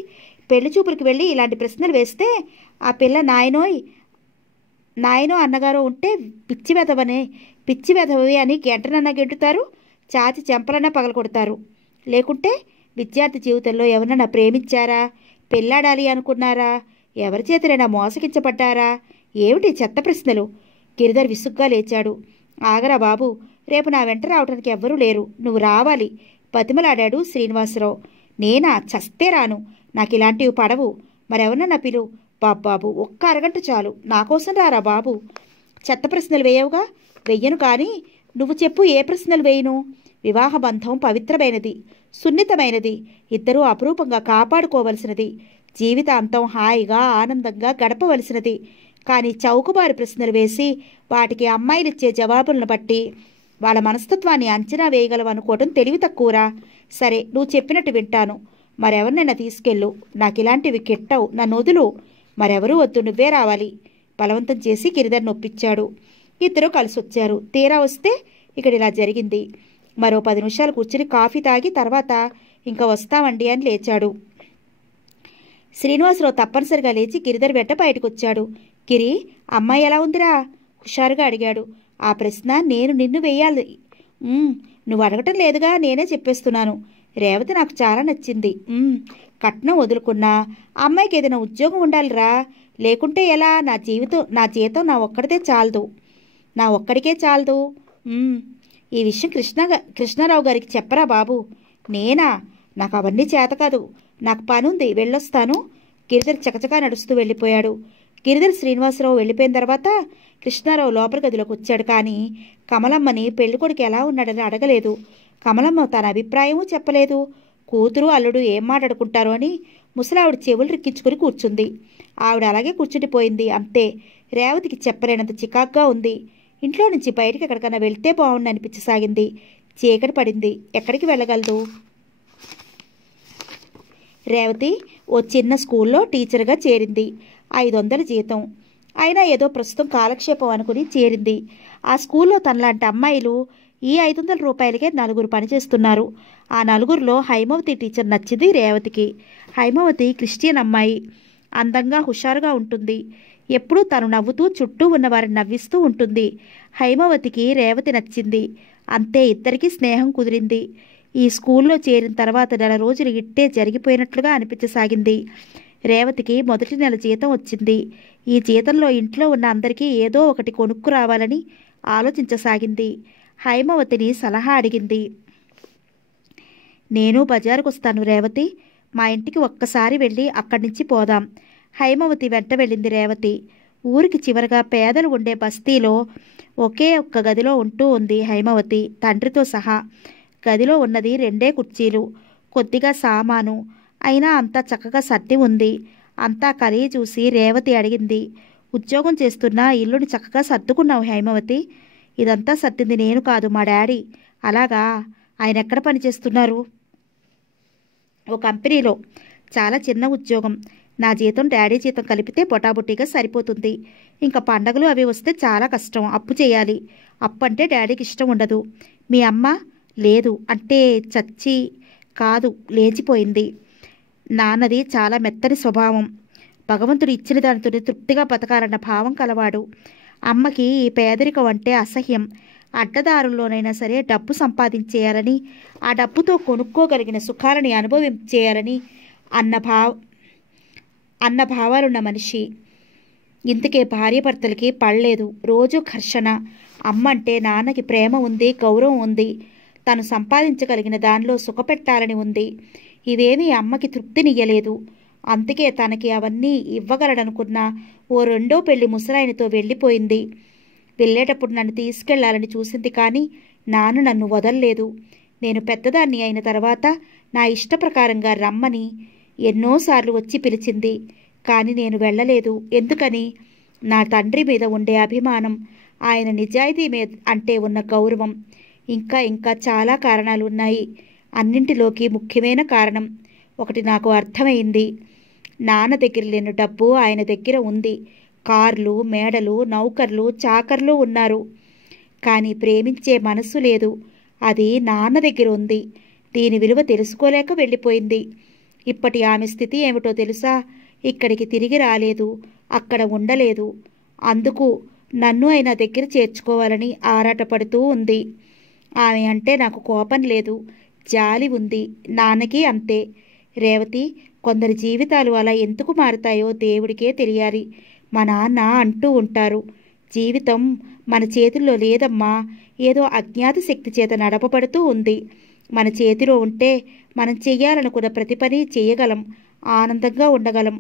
పెళ్లి చూపులకు వెళ్ళి ఇలాంటి ప్రశ్నలు వేస్తే ఆ పిల్ల నాయనో అన్నగారో ఉంటే పిచ్చి వెధవని అని గెంటనన్నా గెంటుతారు, చాచి చెంపలన్నా పగలకొడతారు. లేకుంటే విద్యార్థి జీవితంలో ఎవరన్నా ప్రేమించారా, పెళ్ళాడాలి అనుకున్నారా, ఎవరి చేతులైనా మోసగించబడ్డారా? ఏమిటి చెత్త ప్రశ్నలు? గిరిధర్ విసుగ్గా లేచాడు. ఆగరా బాబు, రేపు నా వెంట రావడానికి ఎవ్వరూ లేరు, నువ్వు రావాలి బతిమలాడాడు శ్రీనివాసరావు. నేనా? చస్తే రాను. నాకు ఇలాంటివి పడవు. మరెవరన్నా పిలు. బాబు, ఒక్క అరగంట చాలు. నా కోసం రారా బాబు. చెత్త ప్రశ్నలు వేయవుగా? వెయ్యను. కానీ నువ్వు చెప్పు, ఏ ప్రశ్నలు వేయను? వివాహ బంధం పవిత్రమైనది, సున్నితమైనది, ఇద్దరూ అపురూపంగా కాపాడుకోవలసినది, జీవితాంతం హాయిగా ఆనందంగా గడపవలసినది. కానీ చౌకబారు ప్రశ్నలు వేసి వాటికి అమ్మాయిలిచ్చే జవాబులను బట్టి వాళ్ళ మనస్తత్వాన్ని అంచనా వేయగలవనుకోవడం తెలివి తక్కువరా. సరే, నువ్వు చెప్పినట్టు వింటాను. మరెవరినైనా తీసుకెళ్ళు. నాకు ఇలాంటివి కిట్టవు. నన్ను వదులు. మరెవరూ వద్దు, నువ్వే రావాలి. బలవంతం చేసి గిరిధర్ నొప్పించాడు. ఇద్దరూ కలిసి వచ్చారు. తీరా వస్తే ఇక్కడ ఇలా జరిగింది. మరో 10 నిమిషాలు కూర్చుని కాఫీ తాగి తర్వాత ఇంకా వస్తామండి అని లేచాడు. శ్రీనివాసరావు తప్పనిసరిగా లేచి గిరిధర్ వెంట బయటకు వచ్చాడు. గిరి, అమ్మాయి ఎలా ఉందిరా? హుషారుగా అడిగాడు. ఆ ప్రశ్న నేను నిన్ను వేయాలి. నువ్వు అడగటం లేదుగా, నేనే చెప్పేస్తున్నాను. రేవతి నాకు చాలా నచ్చింది. కట్నం వదులుకున్నా అమ్మాయికి ఏదైనా ఉద్యోగం ఉండాలిరా. లేకుంటే ఎలా? నా జీతం నా ఒక్కడికే చాలదు. ఈ విషయం కృష్ణారావు గారికి చెప్పరా బాబు. నేనా? నాకు అవన్నీ చేత కాదు. నాకు పనుంది, వెళ్ళొస్తాను. గిరిధర్ చకచకా నడుస్తూ వెళ్ళిపోయాడు. గిరిధర్ శ్రీనివాసరావు వెళ్ళిపోయిన తర్వాత కృష్ణారావు లోపల గదిలోకి వచ్చాడు. కానీ కమలమ్మని పెళ్ళికొడుకు ఎలా ఉన్నాడని అడగలేదు. కమలమ్మ తన అభిప్రాయమూ చెప్పలేదు. కూతురు అల్లుడు ఏం మాట్లాడుకుంటారు అని ముసలావిడ చెవులు రిక్కించుకుని కూర్చుంది. ఆవిడ అలాగే కూర్చుండిపోయింది. అంతే. రేవతికి చెప్పలేనంత చికాగ్గా ఉంది. ఇంట్లో నుంచి బయటికి ఎక్కడికైనా వెళ్తే బాగుండి అనిపించసాగింది. చీకటి పడింది. ఎక్కడికి వెళ్ళగలదు? రేవతి ఓ చిన్న స్కూల్లో టీచర్గా చేరింది. 500 జీతం. అయినా ఏదో ప్రస్తుతం కాలక్షేపం అనుకుని చేరింది. ఆ స్కూల్లో తనలాంటి అమ్మాయిలు ఈ 500 రూపాయలకే 4 పనిచేస్తున్నారు. ఆ 4లో హైమవతి టీచర్ నచ్చింది రేవతికి. హైమవతి క్రిస్టియన్ అమ్మాయి. అందంగా హుషారుగా ఉంటుంది. ఎప్పుడూ తను నవ్వుతూ చుట్టూ ఉన్నవారిని నవ్విస్తూ ఉంటుంది. హైమవతికి రేవతి నచ్చింది. అంతే, ఇద్దరికీ స్నేహం కుదిరింది. ఈ స్కూల్లో చేరిన తర్వాత 4 రోజులు ఇట్టే జరిగిపోయినట్లుగా అనిపించసాగింది. రేవతికి మొదటి నెల జీతం వచ్చింది. ఈ జీతంలో ఇంట్లో ఉన్న అందరికీ ఏదో ఒకటి కొనుక్కు రావాలని ఆలోచించసాగింది. హైమవతిని సలహా అడిగింది. నేను బజారుకు వస్తాను రేవతి, మా ఇంటికి ఒక్కసారి వెళ్ళి అక్కడి నుంచి పోదాం. హైమవతి వెంట వెళ్ళింది రేవతి. ఊరికి చివరగా పేదలు ఉండే బస్తీలో ఒకే ఒక్క గదిలో ఉంటూ ఉంది హైమవతి, తండ్రితో సహా. గదిలో ఉన్నది 2 కుర్చీలు, కొద్దిగా సామాను. అయినా అంతా చక్కగా సర్ది ఉంది. అంతా కలిగి చూసి రేవతి అడిగింది. ఉద్యోగం చేస్తున్నా ఇల్లుని చక్కగా సర్దుకున్నావు హైమవతి. ఇదంతా సర్దింది నేను కాదు, మా డాడీ. అలాగా? ఆయన ఎక్కడ పనిచేస్తున్నారు? ఓ కంపెనీలో. చాలా చిన్న ఉద్యోగం. నా జీతం డాడీ జీతం కలిపితే పొటాబుట్టిగా సరిపోతుంది. ఇంకా పండగలు అవి వస్తే చాలా కష్టం. అప్పు చేయాలి. అప్పు అంటే డాడీకి ఇష్టం ఉండదు. మీ అమ్మ? లేదు అంటే చచ్చి కాదు, లేచిపోయింది. నాన్నది చాలా మెత్తని స్వభావం. భగవంతుడు ఇచ్చిన దానితో తృప్తిగా బతకాలన్న భావం కలవాడు. అమ్మకి ఈ పేదరికం అంటే అసహ్యం. అడ్డదారుల్లోనైనా సరే డబ్బు సంపాదించేయాలని, ఆ డబ్బుతో కొనుక్కోగలిగిన సుఖాలని అనుభవించేయాలని అన్న భావ అన్న భావాలున్న మనిషి. ఇంతకే భార్యాభర్తలకి పడలేదు. రోజు ఘర్షణ. అమ్మంటే నాన్నకి ప్రేమ ఉంది, గౌరవం ఉంది. తను సంపాదించగలిగిన దానిలో సుఖపెట్టాలని ఉంది. ఇవేమీ అమ్మకి తృప్తినియ్యలేదు. అందుకే తనకి అవన్నీ ఇవ్వగలడనుకున్న ఓ రెండో పెళ్లి ముసలాయనతో వెళ్ళిపోయింది. వెళ్ళేటప్పుడు నన్ను తీసుకెళ్లాలని చూసింది, కానీ నాన్న నన్ను వదల్లేదు. నేను పెద్దదాన్ని అయిన తర్వాత నా ఇష్టప్రకారంగా రమ్మని ఎన్నోసార్లు వచ్చి పిలిచింది, కానీ నేను వెళ్ళలేదు. ఎందుకని? నా తండ్రి మీద ఉండే అభిమానం, ఆయన నిజాయితీ మీద అంటే ఉన్న గౌరవం, ఇంకా చాలా కారణాలు ఉన్నాయి. అన్నింటిలోకి ముఖ్యమైన కారణం ఒకటి నాకు అర్థమైంది. నాన్న దగ్గర లేని డబ్బు ఆయన దగ్గర ఉంది. కార్లు, మేడలు, నౌకర్లు, చాకర్లు ఉన్నారు. కానీ ప్రేమించే మనసు లేదు. అది నాన్న దగ్గర ఉంది. దీని విలువ తెలుసుకోలేక వెళ్ళిపోయింది. ఇప్పటి ఆమె స్థితి ఏమిటో తెలుసా? ఇక్కడికి తిరిగి రాలేదు, అక్కడ ఉండలేదు. అందుకు నన్ను అయినా దగ్గర చేర్చుకోవాలని ఆరాటపడుతూ ఉంది. ఆమె అంటే నాకు కోపం లేదు, జాలి ఉంది. నాన్నకి అంతే. రేవతి, కొందరి జీవితాలు అలా ఎందుకు మారుతాయో దేవుడికే తెలియాలి. మా నాన్న అంటూ ఉంటారు, జీవితం మన చేతుల్లో లేదమ్మా, ఏదో అజ్ఞాత శక్తి చేత నడపబడుతూ ఉంది. మన చేతిలో ఉంటే మనం చెయ్యాలనుకున్న ప్రతి పని చేయగలం, ఆనందంగా ఉండగలం.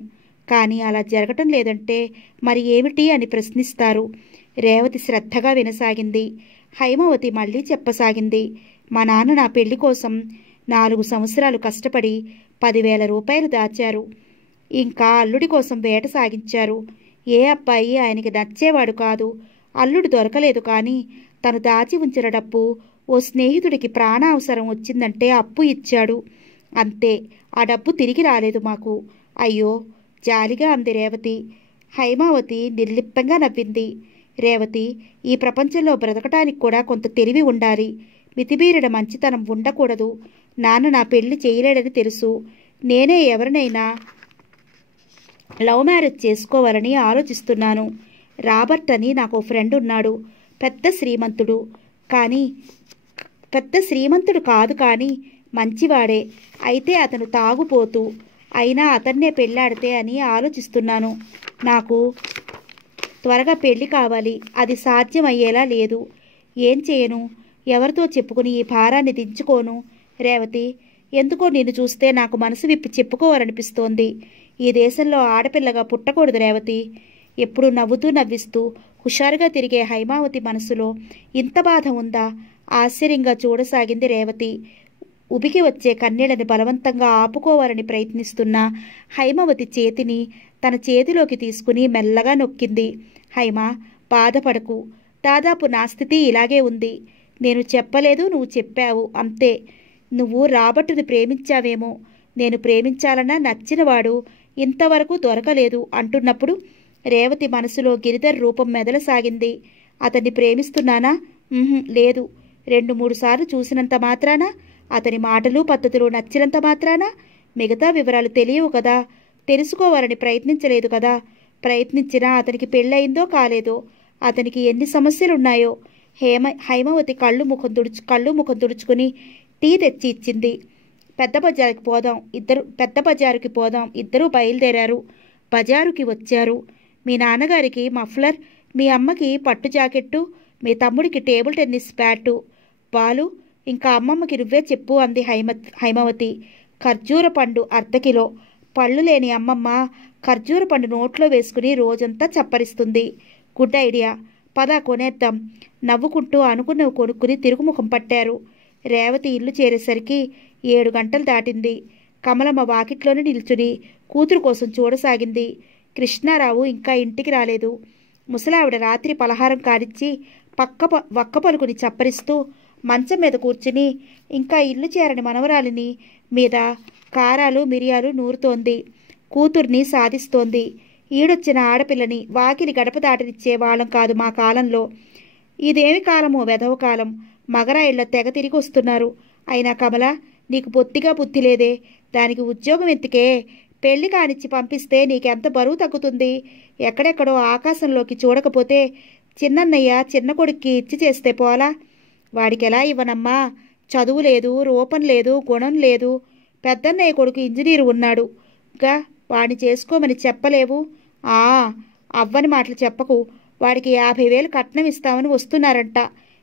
కానీ అలా జరగటం లేదంటే మరి ఏమిటి అని ప్రశ్నిస్తారు. రేవతి శ్రద్ధగా వినసాగింది. హైమవతి మళ్ళీ చెప్పసాగింది. మా నాన్న నా పెళ్లి కోసం 4 సంవత్సరాలు కష్టపడి 10,000 రూపాయలు దాచారు. ఇంకా అల్లుడి కోసం వేట సాగించారు. ఏ అబ్బాయి ఆయనకి నచ్చేవాడు కాదు. అల్లుడు దొరకలేదు, కానీ తను దాచి ఉంచిన డబ్బు ఓ స్నేహితుడికి ప్రాణ అవసరం వచ్చిందంటే అప్పు ఇచ్చాడు. అంతే. ఆ డబ్బు తిరిగి రాలేదు మాకు. అయ్యో, జాలిగా అంది రేవతి. హైమావతి నిర్లిప్తంగా నవ్వింది. రేవతి, ఈ ప్రపంచంలో బ్రతకటానికి కూడా కొంత తెలివి ఉండాలి. మితిమీరిన మంచితనం ఉండకూడదు. నాన్న నా పెళ్లి చేయలేడని తెలుసు. నేనే ఎవరినైనా లవ్ మ్యారేజ్ చేసుకోవాలని ఆలోచిస్తున్నాను. రాబర్ట్ అని నాకు ఫ్రెండ్ ఉన్నాడు. పెద్ద శ్రీమంతుడు కాదు, కానీ మంచివాడే. అయితే అతను తాగుపోతూ. అయినా అతన్నే పెళ్ళాడితే అని ఆలోచిస్తున్నాను. నాకు త్వరగా పెళ్లి కావాలి. అది సాధ్యమయ్యేలా లేదు. ఏం చేయను? ఎవరితో చెప్పుకుని ఈ భారాన్ని దించుకోను? రేవతి, ఎందుకో నిన్ను చూస్తే నాకు మనసు విప్పి చెప్పుకోవాలనిపిస్తోంది. ఈ దేశంలో ఆడపిల్లగా పుట్టకూడదు రేవతి. ఎప్పుడు నవ్వుతూ నవ్విస్తూ హుషారుగా తిరిగే హైమావతి మనసులో ఇంత బాధ ఉందా? ఆశ్చర్యంగా చూడసాగింది రేవతి. ఉబికి వచ్చే కన్నీళ్లని బలవంతంగా ఆపుకోవాలని ప్రయత్నిస్తున్న హైమవతి చేతిని తన చేతిలోకి తీసుకుని మెల్లగా నొక్కింది. హైమా, బాధపడకు. దాదాపు నా స్థితి ఇలాగే ఉంది. నేను చెప్పలేదు, నువ్వు చెప్పావు, అంతే. నువ్వు రాబర్టుని ప్రేమించావేమో. నేను ప్రేమించాలన్నా నచ్చినవాడు ఇంతవరకు దొరకలేదు అంటున్నప్పుడు రేవతి మనసులో గిరిధర్ రూపం మెదలసాగింది. అతన్ని ప్రేమిస్తున్నానా? లేదు. 2-3 సార్లు చూసినంత మాత్రాన, అతని మాటలు పద్ధతులు నచ్చినంత మాత్రాన మిగతా వివరాలు తెలియవు కదా. తెలుసుకోవాలని ప్రయత్నించలేదు కదా. ప్రయత్నించినా అతనికి పెళ్ళయిందో కాలేదో, అతనికి ఎన్ని సమస్యలున్నాయో. హైమవతి కళ్ళు ముఖం తుడుచుకుని టీ తెచ్చి ఇచ్చింది. పెద్ద బజారుకి పోదాం. ఇద్దరూ బయలుదేరారు. బజారుకి వచ్చారు. మీ నాన్నగారికి మఫ్లర్, మీ అమ్మకి పట్టు జాకెట్టు, మీ తమ్ముడికి టేబుల్ టెన్నిస్ బ్యాటు. బాలు, ఇంకా అమ్మమ్మకి నువ్వే చెప్పు అంది హైమవతి. ఖర్జూర పండు 1/2 కిలో. పళ్ళు లేని అమ్మమ్మ ఖర్జూర పండు నోట్లో వేసుకుని రోజంతా చప్పరిస్తుంది. గుడ్ ఐడియా, పద కొనేద్దాం. నవ్వుకుంటూ అనుకున్నవి కొనుక్కుని తిరుగుముఖం పట్టారు. రేవతి ఇల్లు చేరేసరికి 7 గంటలు దాటింది. కమలమ్మ వాకిట్లోనే నిల్చుని కూతురు కోసం చూడసాగింది. కృష్ణారావు ఇంకా ఇంటికి రాలేదు. ముసలావిడ రాత్రి పలహారం కానిచ్చి వక్క పలుకుని చప్పరిస్తూ మంచం మీద కూర్చుని ఇంకా ఇల్లు చేరని మనవరాలిని మీద కారాలు మిరియాలు నూరుతోంది. కూతుర్ని సాధిస్తోంది. ఈడొచ్చిన ఆడపిల్లని వాకిలి గడప దాటనిచ్చే వాళ్ళం కాదు మా కాలంలో. ఇదేమి కాలమో వెధవ కాలం. మగరాయిళ్ళ తెగ తిరిగి వస్తున్నారు. అయినా కమల, నీకు బొత్తిగా బుద్ధి లేదే. దానికి ఉద్యోగం ఎత్తుకే. పెళ్లి కానిచ్చి పంపిస్తే నీకెంత బరువు తగ్గుతుంది. ఎక్కడెక్కడో ఆకాశంలోకి చూడకపోతే చిన్నన్నయ్య చిన్న కొడుక్కి ఇచ్చి చేస్తే పోలా. వాడికి ఎలా ఇవ్వనమ్మా? చదువు లేదు, రూపం లేదు, గుణం లేదు. పెద్దన్నయ్య కొడుకు ఇంజనీరు ఉన్నాడు గా, వాడిని చేసుకోమని చెప్పలేవు. అవ్వని మాటలు చెప్పకు. వాడికి 50,000 కట్నం ఇస్తామని వస్తున్నారంట.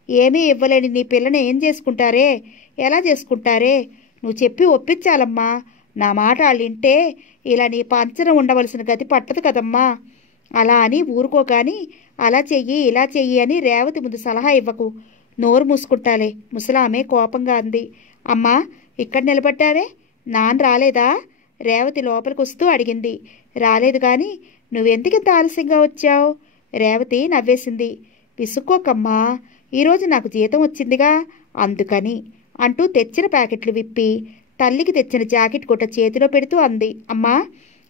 ఏమీ ఇవ్వలేని నీ పిల్లని ఏం చేసుకుంటారే? ఎలా చేసుకుంటారే? నువ్వు చెప్పి ఒప్పించాలమ్మా. నా మాట వాళ్ళింటే ఇలా నీ పంచన ఉండవలసిన గతి పట్టదు కదమ్మా. అలా అని ఊరుకోగాని అలా చెయ్యి ఇలా చెయ్యి అని రేవతి ముందు సలహా ఇవ్వకు. నోరు మూసుకుంటాలే ముసలామె కోపంగా అంది. అమ్మా, ఇక్కడ నిలబడ్డావే, నాన్న రాలేదా? రేవతి లోపలికి వస్తూ అడిగింది. రాలేదు కానీ నువ్వెందుకింత ఆలస్యంగా వచ్చావు? రేవతి నవ్వేసింది. విసుక్కోకమ్మా, ఈరోజు నాకు జీతం వచ్చిందిగా అందుకని అంటూ తెచ్చిన ప్యాకెట్లు విప్పి తల్లికి తెచ్చిన జాకెట్ గుట్ట చేతిలో పెడుతూ అంది. అమ్మా,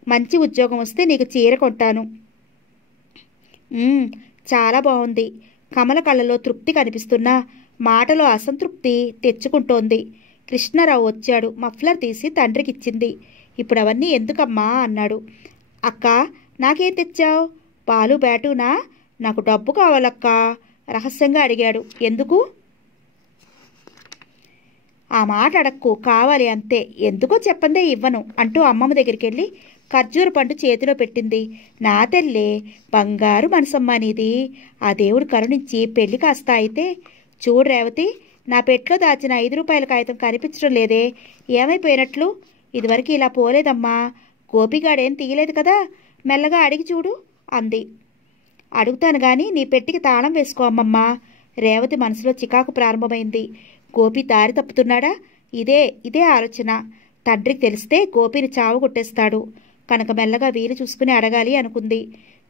మంచి ఉద్యోగం వస్తే నీకు చీర కొంటాను. చాలా బాగుంది. కమల కళ్ళలో తృప్తి కనిపిస్తున్నా మాటలో అసంతృప్తి తెచ్చుకుంటోంది. కృష్ణారావు వచ్చాడు. మఫ్లర్ తీసి తండ్రికిచ్చింది. ఇప్పుడు అవన్నీ ఎందుకమ్మా అన్నాడు. అక్క, నాకేం తెచ్చావు? పాలు బ్యాటునా? నాకు డబ్బు కావాలక్కా రహస్యంగా అడిగాడు. ఎందుకు? ఆ మాట అడక్కు, కావాలి అంతే. ఎందుకో చెప్పందే ఇవ్వను అంటూ అమ్మమ్మ దగ్గరికి వెళ్ళి ఖర్జూర పండు చేతిలో పెట్టింది. నా తెల్లే, బంగారు మనసమ్మ నీది. ఆ దేవుడు కరుణించి పెళ్లి కాస్త అయితే. చూడు రేవతి, నా పెట్లో దాచిన 5 రూపాయల కాగితం కనిపించడం లేదే, ఏమైపోయినట్లు? ఇదివరకు ఇలా పోలేదమ్మా. గోపిగాడేం తీయలేదు కదా, మెల్లగా అడిగి చూడు అంది. అడుగుతాను గాని నీ పెట్టికి తాళం వేసుకో అమ్మమ్మా. రేవతి మనసులో చికాకు ప్రారంభమైంది. గోపి దారి తప్పుతున్నాడా? ఇదే ఆలోచన. తండ్రికి తెలిస్తే గోపిని చావు కొట్టేస్తాడు కనుక మెల్లగా వీలు చూసుకుని అడగాలి అనుకుంది.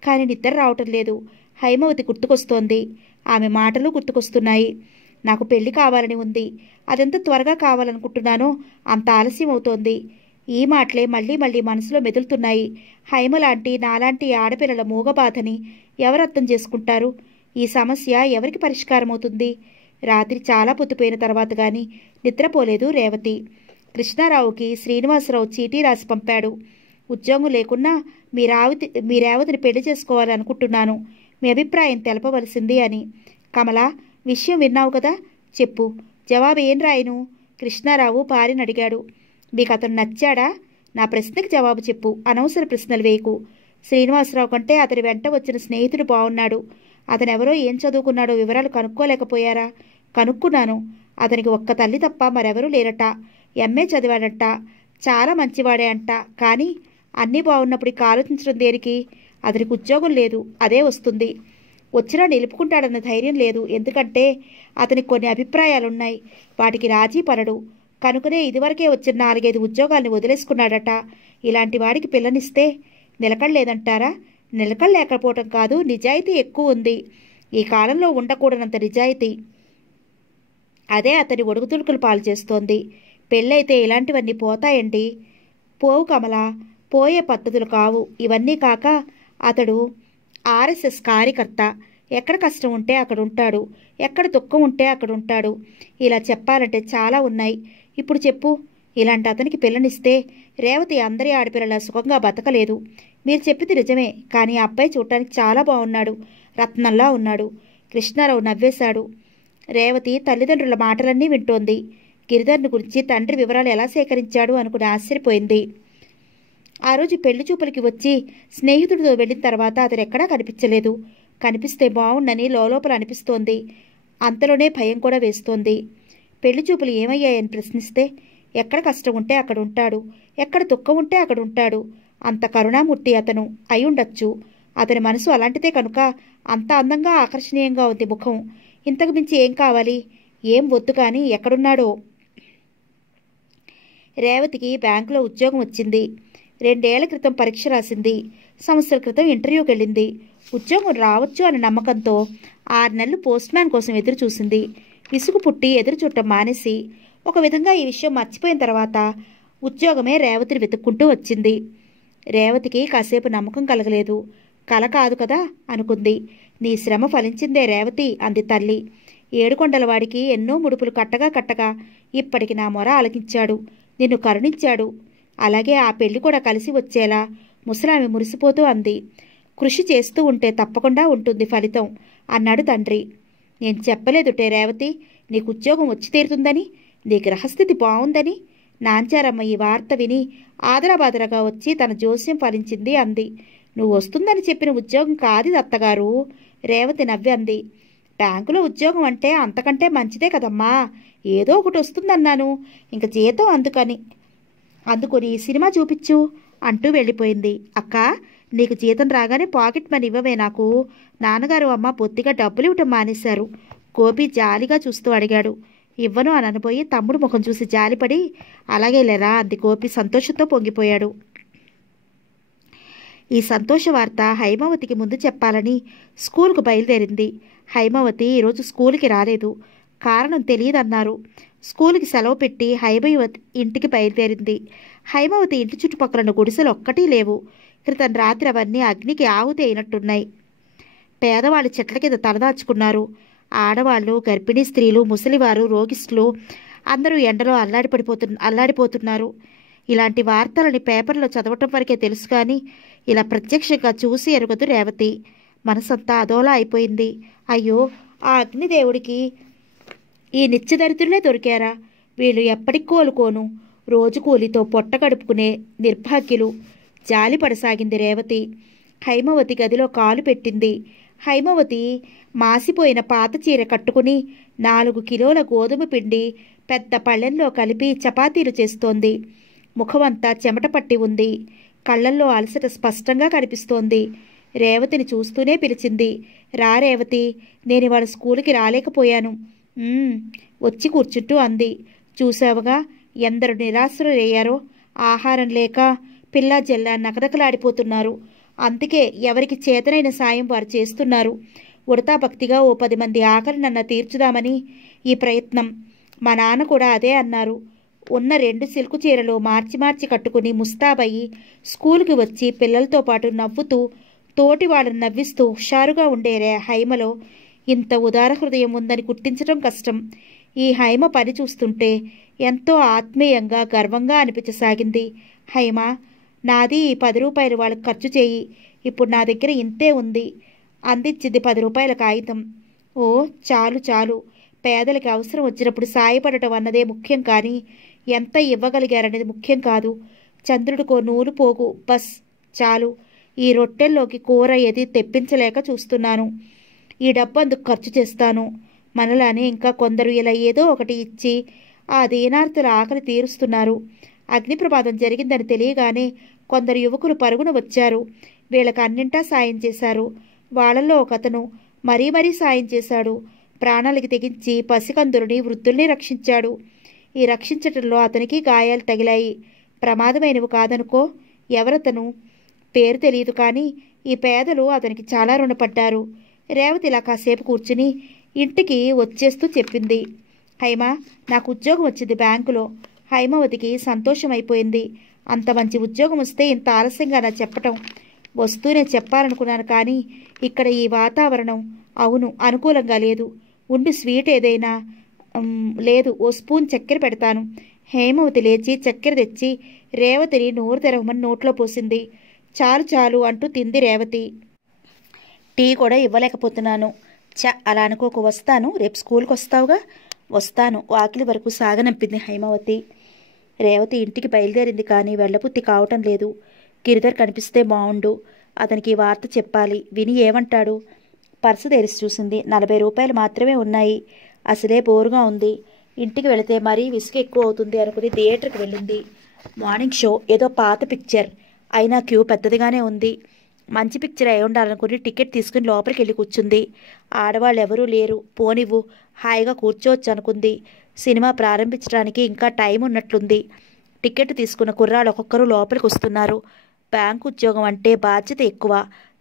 కానీ నిద్ర రావటం లేదు. హైమవతి గుర్తుకొస్తోంది. ఆమె మాటలు గుర్తుకొస్తున్నాయి. నాకు పెళ్లి కావాలని ఉంది. అదెంత త్వరగా కావాలనుకుంటున్నానో అంత ఆలస్యం అవుతోంది. ఈ మాటలే మళ్ళీ మళ్ళీ మనసులో మెదులుతున్నాయి. హైమలాంటి నాలాంటి ఆడపిల్లల మూగబాధని ఎవరు అర్థం చేసుకుంటారు? ఈ సమస్య ఎవరికి పరిష్కారం అవుతుంది? రాత్రి చాలా పొద్దుపోయిన తర్వాత గాని నిద్రపోలేదు రేవతి. కృష్ణారావుకి శ్రీనివాసరావు చీటీ రాసి పంపాడు. ఉద్యోగం లేకున్నా మీ రేవతిని పెళ్లి చేసుకోవాలనుకుంటున్నాను. మీ అభిప్రాయం తెలపవలసింది అని. కమల, విషయం విన్నావు కదా, చెప్పు. జవాబు ఏం రాయను? కృష్ణారావు భార్యను అడిగాడు. మీకు అతను నచ్చాడా? నా ప్రశ్నకి జవాబు చెప్పు. అనవసర ప్రశ్నలు వేయకు. శ్రీనివాసరావు కంటే అతని వెంట వచ్చిన స్నేహితుడు బాగున్నాడు. అతనెవరో ఏం చదువుకున్నాడో వివరాలు కనుక్కోలేకపోయారా? కనుక్కున్నాను. అతనికి ఒక్క తల్లి తప్ప మరెవరూ లేరట. ఎంఏ చదివాడట. చాలా మంచివాడే అంట. కానీ అన్నీ బాగున్నప్పుడు ఇక ఆలోచించడం దేనికి? అతనికి ఉద్యోగం లేదు, అదే వస్తుంది. వచ్చినా నిలుపుకుంటాడన్న ధైర్యం లేదు. ఎందుకంటే అతనికి కొన్ని అభిప్రాయాలున్నాయి. వాటికి రాజీ పడడు. కనుకనే ఇదివరకే వచ్చిన 4-5 ఉద్యోగాల్ని వదిలేసుకున్నాడట. ఇలాంటి వాడికి పిల్లనిస్తే నిలకడలేదంటారా? నిలకడలేకపోవటం కాదు, నిజాయితీ ఎక్కువ ఉంది. ఈ కాలంలో ఉండకూడనంత నిజాయితీ. అదే అతని ఒడుగుతుడుకులు పాలు చేస్తోంది. పెళ్ళైతే ఇలాంటివన్నీ పోతాయండి. పోవు కమల, పోయే పద్ధతులు కావు. ఇవన్నీ కాక అతడు ఆర్ఎస్ఎస్ కార్యకర్త. ఎక్కడ కష్టం ఉంటే అక్కడ ఉంటాడు, ఎక్కడ దుఃఖం ఉంటే అక్కడ ఉంటాడు. ఇలా చెప్పాలంటే చాలా ఉన్నాయి. ఇప్పుడు చెప్పు. ఇలాంటి అతనికి పిల్లనిస్తే రేవతి అందరి ఆడపిల్లలా సుఖంగా బతకలేదు. మీరు చెప్పింది నిజమే, కానీ ఆ అబ్బాయి చూడటానికి చాలా బాగున్నాడు, రత్నంలా ఉన్నాడు. కృష్ణారావు నవ్వేశాడు. రేవతి తల్లిదండ్రుల మాటలన్నీ వింటోంది. గిరిధర్ని గురించి తండ్రి వివరాలు ఎలా సేకరించాడు అనుకుని ఆశ్చర్యపోయింది. ఆ రోజు పెళ్లి చూపులకి వచ్చి స్నేహితుడితో వెళ్ళిన తర్వాత అతను ఎక్కడా కనిపించలేదు. కనిపిస్తే బాగుండని లోపల అనిపిస్తోంది. అంతలోనే భయం కూడా వేస్తోంది. పెళ్లి చూపులు ఏమయ్యాయని ప్రశ్నిస్తే ఎక్కడ కష్టం ఉంటే అక్కడ ఉంటాడు, ఎక్కడ దుఃఖం ఉంటే అక్కడ ఉంటాడు. అంత కరుణామూర్తి అతను అయ్యుండొచ్చు. అతని మనసు అలాంటిదే కనుక అంత అందంగా ఆకర్షణీయంగా ఉంది ముఖం. ఇంతకు మించి ఏం కావాలి? ఏం వద్దు కానీ ఎక్కడున్నాడో. రేవతికి బ్యాంకులో ఉద్యోగం వచ్చింది. 2 ఏళ్ల క్రితం పరీక్ష రాసింది. సంవత్సరాల క్రితం ఇంటర్వ్యూకి వెళ్ళింది. ఉద్యోగం రావచ్చు అనే నమ్మకంతో 6 నెలలు పోస్ట్ మ్యాన్ కోసం ఎదురు చూసింది. విసుగు పుట్టి ఎదురు చూడటం మానేసి ఒక విధంగా ఈ విషయం మర్చిపోయిన తర్వాత ఉద్యోగమే రేవతిని వెతుక్కుంటూ వచ్చింది. రేవతికి కాసేపు నమ్మకం కలగలేదు. కల కాదు కదా అనుకుంది. నీ శ్రమ ఫలించిందే రేవతి అంది తల్లి. ఏడుకొండలవాడికి ఎన్నో ముడుపులు కట్టగా ఇప్పటికి నా మొర ఆలకించాడు, నిన్ను కరుణించాడు. అలాగే ఆ పెళ్లి కూడా కలిసి వచ్చేలా ముసలామె మురిసిపోతూ అంది. కృషి చేస్తూ ఉంటే తప్పకుండా ఉంటుంది ఫలితం అన్నాడు తండ్రి. నేను చెప్పలేదుటే రేవతి, నీకు ఉద్యోగం వచ్చి తీరుతుందని, నీ గ్రహస్థితి బాగుందని. నాంచారమ్మ ఈ వార్త విని ఆదరాబాదరగా వచ్చి తన జోస్యం ఫలించింది అంది. నువ్వు వస్తుందని చెప్పిన ఉద్యోగం కాదు అత్తగారు. రేవతి నవ్వి అంది. బ్యాంకులో ఉద్యోగం అంటే అంతకంటే మంచిదే కదమ్మా. ఏదో ఒకటి వస్తుందన్నాను, ఇంక జీతం అందుకొని సినిమా చూపించు అంటూ వెళ్ళిపోయింది. అక్క, నీకు జీతం రాగానే పాకెట్ మనీ ఇవ్వవే నాకు. నాన్నగారు అమ్మ బొత్తిగా డబ్బులు ఇవ్వటం మానేశారు. గోపి జాలిగా చూస్తూ అడిగాడు. ఇవ్వను అని అనబోయి తమ్ముడు ముఖం చూసి జాలిపడి అలాగే లేరా అంది గోపి సంతోషంతో పొంగిపోయాడు. ఈ సంతోష వార్త హైమావతికి ముందు చెప్పాలని స్కూల్కు బయలుదేరింది. హైమావతి ఈరోజు స్కూల్కి రాలేదు. కారణం తెలియదన్నారు. స్కూల్కి సెలవు పెట్టి హైమావతి ఇంటికి బయలుదేరింది. హైమావతి ఇంటి చుట్టుపక్కల గుడిసెలు ఒక్కటీ లేవు. క్రితం రాత్రి అవన్నీ అగ్నికి ఆహుతి అయినట్టున్నాయి. పేదవాళ్ళు చెట్ల కింద తలదాచుకున్నారు. ఆడవాళ్ళు, గర్భిణీ స్త్రీలు, ముసలివారు, రోగిస్టులు అందరూ ఎండలో అల్లాడిపోతున్నారు. ఇలాంటి వార్తలని పేపర్లో చదవటం వరకే తెలుసు కానీ ఇలా ప్రత్యక్షంగా చూసి ఎరుగదు రేవతి. మనసంతా అదోలా అయిపోయింది. అయ్యో, ఆ అగ్నిదేవుడికి ఈ నిత్యదరిద్రులే దొరికారా? వీళ్ళు ఎప్పటికి కోలుకోను. రోజు కూలితో పొట్ట గడుపుకునే నిర్భాగ్యులు. జాలి పడసాగింది రేవతి. హైమవతి గదిలో కాలు పెట్టింది. హైమవతి మాసిపోయిన పాత చీర కట్టుకుని 4 కిలోల గోధుమ పిండి పెద్ద పళ్ళెంలో కలిపి చపాతీలు చేస్తోంది. ముఖమంతా చెమట పట్టి ఉంది. కళ్ళల్లో అలసట స్పష్టంగా కనిపిస్తోంది. రేవతిని చూస్తూనే పిలిచింది. రా రేవతి, నేను ఇవాళ స్కూల్కి రాలేకపోయాను. వచ్చి కూర్చుంటూ అంది. చూసావుగా ఎందరు నిరాశ్రులయ్యారో. ఆహారం లేక పిల్లా జల్లా నకనకలాడిపోతున్నారు. అందుకే ఎవరికి చేతనైన సాయం వారు చేస్తున్నారు. ఉడతా భక్తిగా ఓ 10 మంది ఆకలినన్న తీర్చుదామని ఈ ప్రయత్నం. మా నాన్న కూడా అదే అన్నారు. ఉన్న 2 సిల్కు చీరలు మార్చి కట్టుకుని ముస్తాబయ్యి స్కూల్కి వచ్చి పిల్లలతో పాటు నవ్వుతూ తోటి వాళ్ళని నవ్విస్తూ హుషారుగా ఉండే హైమలో ఇంత ఉదార హృదయం ఉందని గుర్తించడం కష్టం. ఈ హైమ పని చూస్తుంటే ఎంతో ఆత్మీయంగా గర్వంగా అనిపించసాగింది. హైమ, నాది 10 రూపాయలు వాళ్ళకి ఖర్చు చేయి. ఇప్పుడు నా దగ్గర ఇంతే ఉంది. అందించింది 10 రూపాయల కాగితం. ఓ చాలు చాలు. పేదలకి అవసరం వచ్చినప్పుడు సాయపడటం అన్నదే ముఖ్యం కానీ ఎంత ఇవ్వగలిగారనేది ముఖ్యం కాదు. చంద్రుడికో నూలు పోగు బస్ చాలు. ఈ రొట్టెల్లోకి కూర ఏది తెప్పించలేక చూస్తున్నాను. ఈ డబ్బు అందుకు ఖర్చు చేస్తాను. మనలానే ఇంకా కొందరు ఇలా ఏదో ఒకటి ఇచ్చి ఆ దీనార్తుల ఆకలి తీరుస్తున్నారు. అగ్ని ప్రమాదం జరిగిందని తెలియగానే కొందరు యువకులు పరుగున వచ్చారు. వీళ్ళకి అన్నింటా సాయం చేశారు. వాళ్ళల్లో ఒకతను మరీ సాయం చేశాడు. ప్రాణాలకి తెగించి పసికందులని, వృద్ధుల్ని రక్షించాడు. ఈ రక్షించటంలో అతనికి గాయాలు తగిలాయి. ప్రమాదమైనవి కాదనుకో. ఎవరతను పేరు తెలియదు కానీ ఈ పేదలు అతనికి చాలా రుణపడ్డారు. రేవతి ఇలా కాసేపు కూర్చుని ఇంటికి వచ్చేస్తూ చెప్పింది. హైమ, నాకు ఉద్యోగం వచ్చింది బ్యాంకులో. హైమవతికి సంతోషమైపోయింది. అంత మంచి ఉద్యోగం వస్తే ఇంత ఆలస్యంగా నా చెప్పటం. వస్తూనే చెప్పాలనుకున్నాను కానీ ఇక్కడ ఈ వాతావరణం అవును అనుకూలంగా లేదు. ఉండి స్వీట్ ఏదైనా లేదు, ఓ స్పూన్ చక్కెర పెడతాను. హేమవతి లేచి చక్కెర తెచ్చి రేవతిని నోరు తెరవమని నోట్లో పోసింది. చాలు చాలు అంటూ తింది రేవతి. టీ కూడా ఇవ్వలేకపోతున్నాను. అలా అనుకోకు, వస్తాను. రేపు స్కూల్కి వస్తావుగా? వస్తాను. వాకిలి వరకు సాగనంపింది హైమవతి. రేవతి ఇంటికి బయలుదేరింది కానీ వెళ్ళబుద్ధి కావటం లేదు. గిరిధర్ కనిపిస్తే బావుండు. అతనికి ఈ వార్త చెప్పాలి. విని ఏమంటాడు? పర్సు తెరిచి చూసింది. 40 రూపాయలు మాత్రమే ఉన్నాయి. అసలే బోరుగా ఉంది. ఇంటికి వెళితే మరీ విసుగు ఎక్కువ అవుతుంది అనుకుని థియేటర్కి వెళ్ళింది. మార్నింగ్ షో, ఏదో పాత పిక్చర్ అయినా క్యూ పెద్దదిగానే ఉంది. మంచి పిక్చర్ అయి ఉండాలనుకుని టికెట్ తీసుకుని లోపలికి వెళ్ళి కూర్చుంది. ఆడవాళ్ళు ఎవరూ లేరు. పోనివ్వు, హాయిగా కూర్చోవచ్చు అనుకుంది. సినిమా ప్రారంభించడానికి ఇంకా టైం ఉన్నట్లుంది. టికెట్ తీసుకున్న కుర్రాళ్ళు ఒక్కొక్కరు లోపలికి వస్తున్నారు. బ్యాంకు ఉద్యోగం అంటే బాధ్యత ఎక్కువ.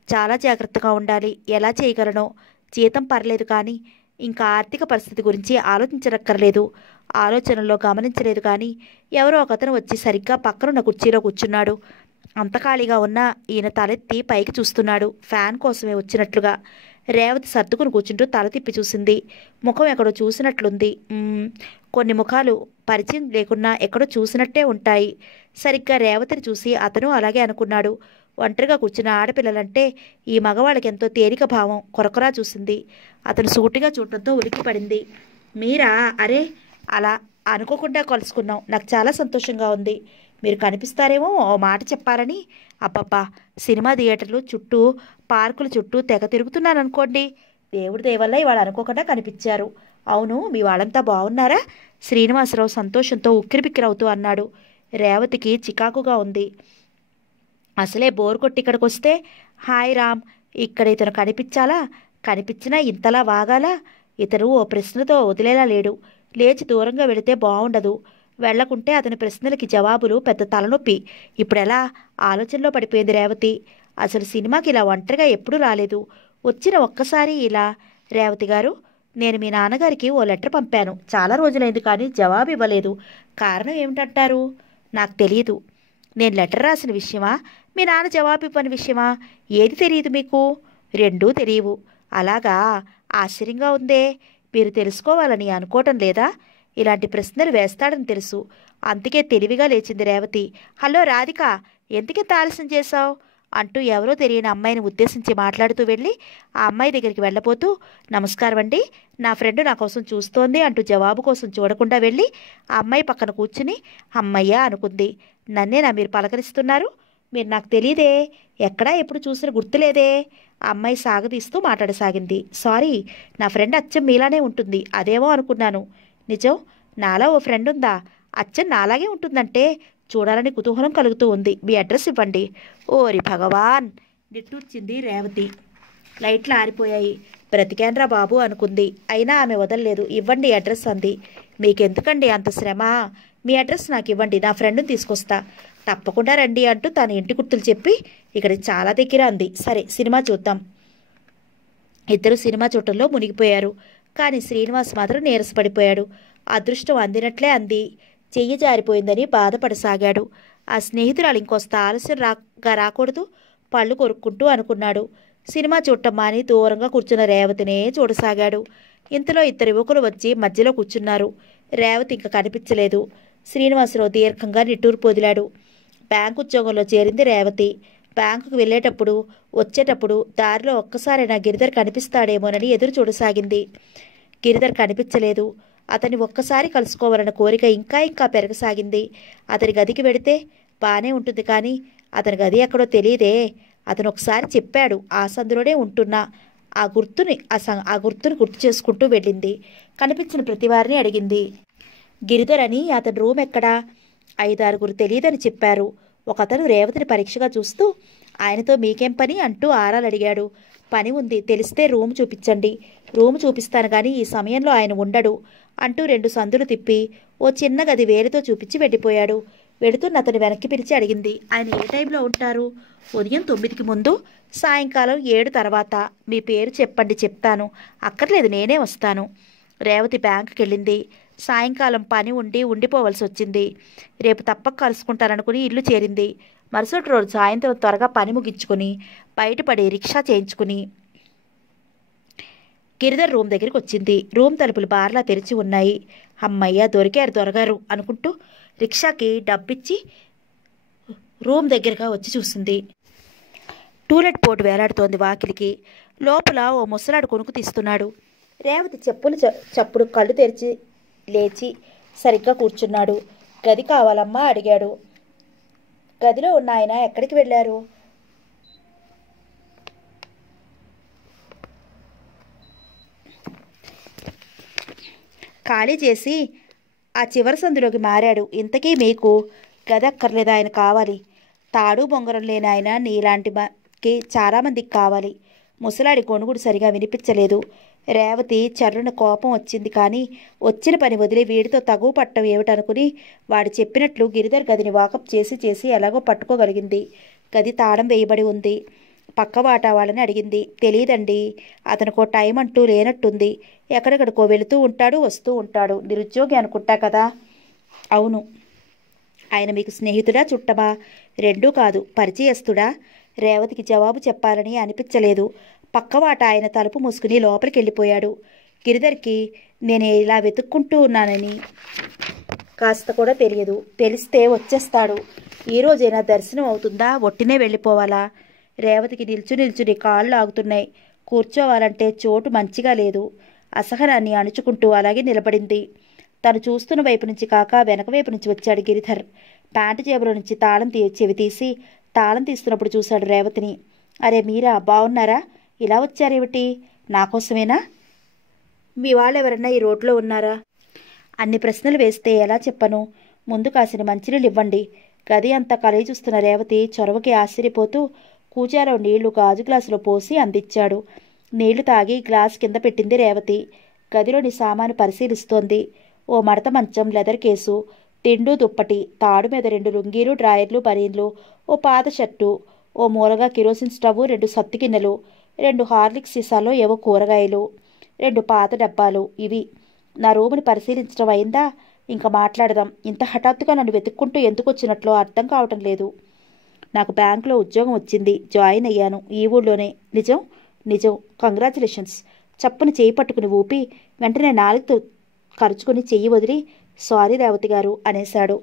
చాలా జాగ్రత్తగా ఉండాలి. ఎలా చేయగలనో. జీతం పర్లేదు కానీ ఇంకా ఆర్థిక పరిస్థితి గురించి ఆలోచించనక్కర్లేదు. ఆలోచనలో గమనించలేదు కానీ ఎవరో ఒకతను వచ్చి సరిగ్గా పక్కనున్న కుర్చీలో కూర్చున్నాడు. అంత ఖాళీగా ఉన్న ఈయన తలెత్తి పైకి చూస్తున్నాడు, ఫ్యాన్ కోసమే వచ్చినట్లుగా. రేవతి సర్దుకుని కూర్చుంటూ తల తిప్పి చూసింది. ముఖం ఎక్కడో చూసినట్లుంది. కొన్ని ముఖాలు పరిచయం లేకున్నా ఎక్కడో చూసినట్టే ఉంటాయి. సరిగ్గా రేవతిని చూసి అతను అలాగే అనుకున్నాడు. ఒంటరిగా కూర్చున్న ఆడపిల్లలంటే ఈ మగవాళ్ళకి ఎంతో తేలిక భావం. కొరకొరా చూసింది. అతను సూటిగా చూడటంతో ఉలిక్కిపడింది. మీరా? అరే, అలా అనుకోకుండా కలుసుకున్నాం. నాకు చాలా సంతోషంగా ఉంది. మీరు కనిపిస్తారేమో ఓ మాట చెప్పాలని. అబ్బబ్బా, సినిమా థియేటర్లు చుట్టూ, పార్కుల చుట్టూ తెగ తిరుగుతున్నాను అనుకోండి. దేవుడి దయ వల్ల ఇవాళ అనుకోకుండా కనిపించారు. అవును, మీ వాళ్ళంతా బాగున్నారా? శ్రీనివాసరావు సంతోషంతో ఉక్కిరిబిక్కిరవుతూ అన్నాడు. రేవతికి చికాకుగా ఉంది. అసలే బోర్ కొట్టి ఇక్కడికి వస్తే, హాయ్ రామ్, ఇక్కడ ఇతను కనిపించాలా? కనిపించినా ఇంతలా వాగాలా? ఇతను ఓ ప్రశ్నతో వదిలేలా లేడు. లేచి దూరంగా వెళితే బాగుండదు. వెళ్లకుంటే అతని ప్రశ్నలకి జవాబులు పెద్ద తలనొప్పి. ఇప్పుడెలా? ఆలోచనలో పడిపోయింది రేవతి. అసలు సినిమాకి ఇలా ఒంటరిగా ఎప్పుడూ రాలేదు. వచ్చిన ఒక్కసారి ఇలా. రేవతి గారు, నేను మీ నాన్నగారికి ఓ లెటర్ పంపాను. చాలా రోజులైంది కానీ జవాబు ఇవ్వలేదు. కారణం ఏమిటంటారు? నాకు తెలియదు. నేను లెటర్ రాసిన విషయమా, మీ నాన్న జవాబు ఇవ్వని విషయమా? ఏది తెలియదు మీకు? రెండూ తెలియవు. అలాగా? ఆశ్చర్యంగా ఉందే. మీరు తెలుసుకోవాలని అనుకోవటం లేదా? ఇలాంటి ప్రశ్నలు వేస్తాడని తెలుసు. అందుకే తెలివిగా లేచింది రేవతి. హలో రాధిక, ఎందుకింత ఆలస్యం చేశావు అంటూ ఎవరో తెలియని అమ్మాయిని ఉద్దేశించి మాట్లాడుతూ వెళ్ళి ఆ అమ్మాయి దగ్గరికి వెళ్ళబోతూ, నమస్కారం అండి, నా ఫ్రెండ్ నా కోసం చూస్తోంది అంటూ జవాబు కోసం చూడకుండా వెళ్ళి ఆ అమ్మాయి పక్కన కూర్చుని అమ్మయ్య అనుకుంది. నన్నేనా మీరు పలకరిస్తున్నారు? మీరు నాకు తెలియదే, ఎక్కడా ఎప్పుడు చూసిన గుర్తులేదే. ఆ అమ్మాయి సాగదీస్తూ మాట్లాడసాగింది. సారీ, నా ఫ్రెండ్ అచ్చం మీలానే ఉంటుంది, అదేమో అనుకున్నాను. నిజం? నాలా ఓ ఫ్రెండ్ ఉందా? అచ్చం నాలాగే ఉంటుందంటే చూడాలని కుతూహలం కలుగుతూ ఉంది. మీ అడ్రస్ ఇవ్వండి. ఓరి భగవాన్, నిట్టూర్చింది రేవతి. లైట్లు ఆరిపోయాయి. బ్రతికేంద్రా బాబు అనుకుంది. అయినా ఆమె వదలలేదు. ఇవ్వండి అడ్రస్ అంది. మీకెందుకండి అంత శ్రమ? మీ అడ్రస్ నాకు ఇవ్వండి, నా ఫ్రెండ్ని తీసుకొస్తా. తప్పకుండా రండి అంటూ తన ఇంటి గుర్తులు చెప్పి ఇక్కడ చాలా దగ్గర అంది. సరే, సినిమా చూద్దాం. ఇద్దరు సినిమా చూడటంలో మునిగిపోయారు. కానీ శ్రీనివాస్ మాత్రం నీరసపడిపోయాడు. అదృష్టం అందినట్లే అంది. చెయ్యి జారిపోయిందని బాధపడసాగాడు. ఆ స్నేహితురాలు ఇంకొస్త ఆలస్యంగా రాకూడదు, పళ్ళు కొరుక్కుంటూ అనుకున్నాడు. సినిమా చూడటం మాని దూరంగా కూర్చున్న రేవతినే చూడసాగాడు. ఇంతలో ఇద్దరు యువకులు వచ్చి మధ్యలో కూర్చున్నారు. రేవతి ఇంకా కనిపించలేదు. శ్రీనివాసరావు దీర్ఘంగా నిట్టూర్పు వదిలాడు. బ్యాంకు ఉద్యోగంలో చేరింది రేవతి. బ్యాంకుకు వెళ్ళేటప్పుడు, వచ్చేటప్పుడు దారిలో ఒక్కసారైనా గిరిధర్ కనిపిస్తాడేమోనని ఎదురు చూడసాగింది. గిరిధర్ కనిపించలేదు. అతన్ని ఒక్కసారి కలుసుకోవాలన్న కోరిక ఇంకా ఇంకా పెరగసాగింది. అతని గదికి వెడితే బానే ఉంటుంది కానీ అతని గది ఎక్కడో తెలియదే. అతను ఒకసారి చెప్పాడు, ఆ సందులోనే ఉంటున్నా. ఆ గుర్తుని గుర్తు చేసుకుంటూ వెళ్ళింది. కనిపించిన ప్రతివారిని అడిగింది. గిరిధర్ అని అతని రూమ్ ఎక్కడా? 5-6 తెలియదని చెప్పారు. ఒకతను రేవతిని పరీక్షగా చూస్తూ, ఆయనతో మీకేం పని అంటూ ఆరాలు అడిగాడు. పని ఉంది, తెలిస్తే రూమ్ చూపించండి. రూమ్ చూపిస్తాను కానీ ఈ సమయంలో ఆయన ఉండడు అంటూ 2 సందులు తిప్పి ఓ చిన్న గది వేలితో చూపించి వెళ్ళిపోయాడు. వెడుతున్న అతను వెనక్కి పిలిచి అడిగింది, ఆయన ఏ టైంలో ఉంటారు? ఉదయం 9కి ముందు, సాయంకాలం 7 తర్వాత. మీ పేరు చెప్పండి, చెప్తాను. అక్కర్లేదు, నేనే వస్తాను. రేవతి బ్యాంకుకి వెళ్ళింది. సాయంకాలం పని ఉండిపోవలసి వచ్చింది. రేపు తప్పక కలుసుకుంటారనుకుని ఇల్లు చేరింది. మరుసటి రోజు సాయంత్రం త్వరగా పని ముగించుకుని బయటపడి రిక్షా చేయించుకుని గిరిధర్ రూమ్ దగ్గరికి వచ్చింది. రూమ్ తలుపులు బార్లా తెరిచి ఉన్నాయి. అమ్మయ్య, దొరికారు దొరగారు అనుకుంటూ రిక్షాకి డబ్బిచ్చి రూమ్ దగ్గరగా వచ్చి చూసింది. టూలెట్ బోర్డు వేలాడుతోంది వాకిలికి. లోపల ఓ ముసలాడు కొనుక్కు తీస్తున్నాడు. రేవతి చప్పుడు కళ్ళు తెరిచి లేచి సరిగ్గా కూర్చున్నాడు. గది కావాలమ్మా అడిగాడు. గదిలో ఉన్న ఆయన ఎక్కడికి వెళ్ళారు? ఖాళీ చేసి ఆ చివరి సందులోకి మారాడు. ఇంతకీ మీకు గది అక్కర్లేదా? ఆయన కావాలి. తాడు బొంగరం లేని ఆయన నీలాంటికి చాలామందికి కావాలి. ముసలాడి గొణుగుడు సరిగా వినిపించలేదు. రేవతి చర్రున కోపం వచ్చింది కానీ వచ్చిన పని వదిలి వీడితో తగువ పట్టం ఏమిటనుకుని వాడు చెప్పినట్లు గిరిధర్ గదిని వాకప్ చేసి ఎలాగో పట్టుకోగలిగింది. గది తాళం వేయబడి ఉంది. పక్క వాటా వాళ్ళని అడిగింది. తెలియదండి, అతనికో టైం అంటూ లేనట్టుంది. ఎక్కడెక్కడికో వెళుతూ ఉంటాడు, వస్తూ ఉంటాడు. నిరుద్యోగి అనుకుంటా కదా? అవును. ఆయన మీకు స్నేహితుడా, చుట్టమా? రెండూ కాదు. పరిచయస్తుడా? రేవతికి జవాబు చెప్పాలని అనిపించలేదు. పక్కవాట ఆయన తలుపు మూసుకుని లోపలికి వెళ్ళిపోయాడు. గిరిధర్కి నేను ఇలా వెతుక్కుంటూ ఉన్నానని కాస్త కూడా తెలియదు. తెలిస్తే వచ్చేస్తాడు. ఈరోజైనా దర్శనం అవుతుందా? ఒట్టినే వెళ్ళిపోవాలా? రేవతికి నిల్చుని కాళ్ళు ఆగుతున్నాయి. కూర్చోవాలంటే చోటు మంచిగా లేదు. అసహనాన్ని అణుచుకుంటూ అలాగే నిలబడింది. తను చూస్తున్న వైపు నుంచి కాక వెనక వైపు నుంచి వచ్చాడు గిరిధర్. ప్యాంటు జేబులో నుంచి చెవి తీసి తాళం తీస్తున్నప్పుడు చూశాడు రేవతిని. అరే మీరా, బాగున్నారా? ఇలా వచ్చారేమిటి? నాకోసమేనా? మీ వాళ్ళెవరన్నా ఈ రోడ్లో ఉన్నారా? అన్ని ప్రశ్నలు వేస్తే ఎలా చెప్పను? ముందు కాసిన మంచినీళ్ళు ఇవ్వండి. గది అంతా కలిగి చూస్తున్న రేవతి చొరవకి ఆశ్చర్యపోతూ కూజాలో నీళ్లు గాజు గ్లాసులో పోసి అందించాడు. నీళ్లు తాగి గ్లాస్ కింద పెట్టింది రేవతి. గదిలోని సామాను పరిశీలిస్తోంది. ఓ మడత మంచం, లెదర్ కేసు, తిండు దుప్పటి, తాడు మీద 2 లుంగీలు, డ్రాయర్లు, బనీన్లు, ఓ పాత షర్టు, ఓ మూలగా కిరోసిన్ స్టవ్, 2 సత్తి గిన్నెలు, 2 హార్లిక్స్ సీసాలో ఏవో కూరగాయలు, 2 పాత డబ్బాలు. ఇవి. నా రూముని పరిశీలించడం అయిందా? ఇంకా మాట్లాడదాం. ఇంత హఠాత్తుగా నన్ను వెతుక్కుంటూ ఎందుకు వచ్చినట్లో అర్థం కావటం లేదు. నాకు బ్యాంకులో ఉద్యోగం వచ్చింది. జాయిన్ అయ్యాను. ఈ ఊళ్ళోనే. నిజం? నిజం. కంగ్రాచులేషన్స్. చప్పుని చేయి పట్టుకుని ఊపి వెంటనే నాలుగుతో ఖర్చుకుని చెయ్యి వదిలి సారీ రేవతి గారు అనేశాడు.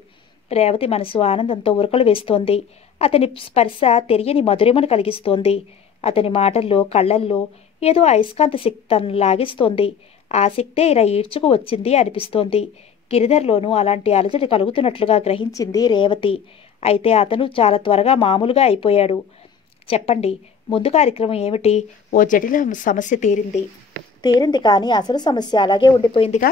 రేవతి మనసు ఆనందంతో ఉరకలు వేస్తోంది. అతని స్పర్శ తెలియని మధురిమను కలిగిస్తోంది. అతని మాటల్లో, కళ్ళల్లో ఏదో అయస్కాంత శక్తి తనను లాగిస్తోంది. ఆ శక్తే ఇలా ఈడ్చుకు వచ్చింది అనిపిస్తోంది. గిరిధర్లోనూ అలాంటి అలజడి కలుగుతున్నట్లుగా గ్రహించింది రేవతి. అయితే అతను చాలా త్వరగా మామూలుగా అయిపోయాడు. చెప్పండి, ముందు కార్యక్రమం ఏమిటి? ఓ జటిల సమస్య తీరింది కానీ అసలు సమస్య అలాగే ఉండిపోయిందిగా.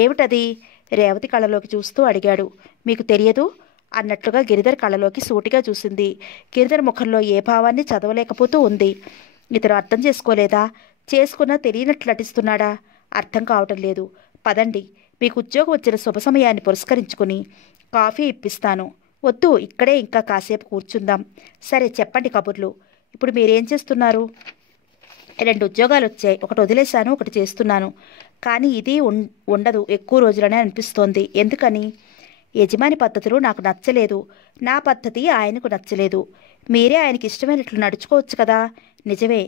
ఏమిటది? రేవతి కళ్ళలోకి చూస్తూ అడిగాడు. మీకు తెలియదు అన్నట్లుగా గిరిధర్ కళ్ళలోకి సూటిగా చూసింది. గిరిధర్ ముఖంలో ఏ భావాన్ని చదవలేకపోతూ ఉంది. ఇతను అర్థం చేసుకోలేదా? చేసుకున్నా తెలియనట్లు నటిస్తున్నాడా? అర్థం కావటం లేదు. పదండి, మీకు ఉద్యోగం వచ్చిన శుభ సమయాన్ని పురస్కరించుకుని కాఫీ ఇప్పిస్తాను. వద్దు, ఇక్కడే ఇంకా కాసేపు కూర్చుందాం. సరే, చెప్పండి కబుర్లు. ఇప్పుడు మీరేం చేస్తున్నారు? 2 ఉద్యోగాలు వచ్చాయి. ఒకటి వదిలేశాను, ఒకటి చేస్తున్నాను. కానీ ఇది ఉండదు ఎక్కువ రోజులనే అనిపిస్తోంది. ఎందుకని? యజమాని పద్ధతులు నాకు నచ్చలేదు. నా పద్ధతి ఆయనకు నచ్చలేదు. మీరే ఆయనకి ఇష్టమైనట్లు నడుచుకోవచ్చు కదా. నిజమే.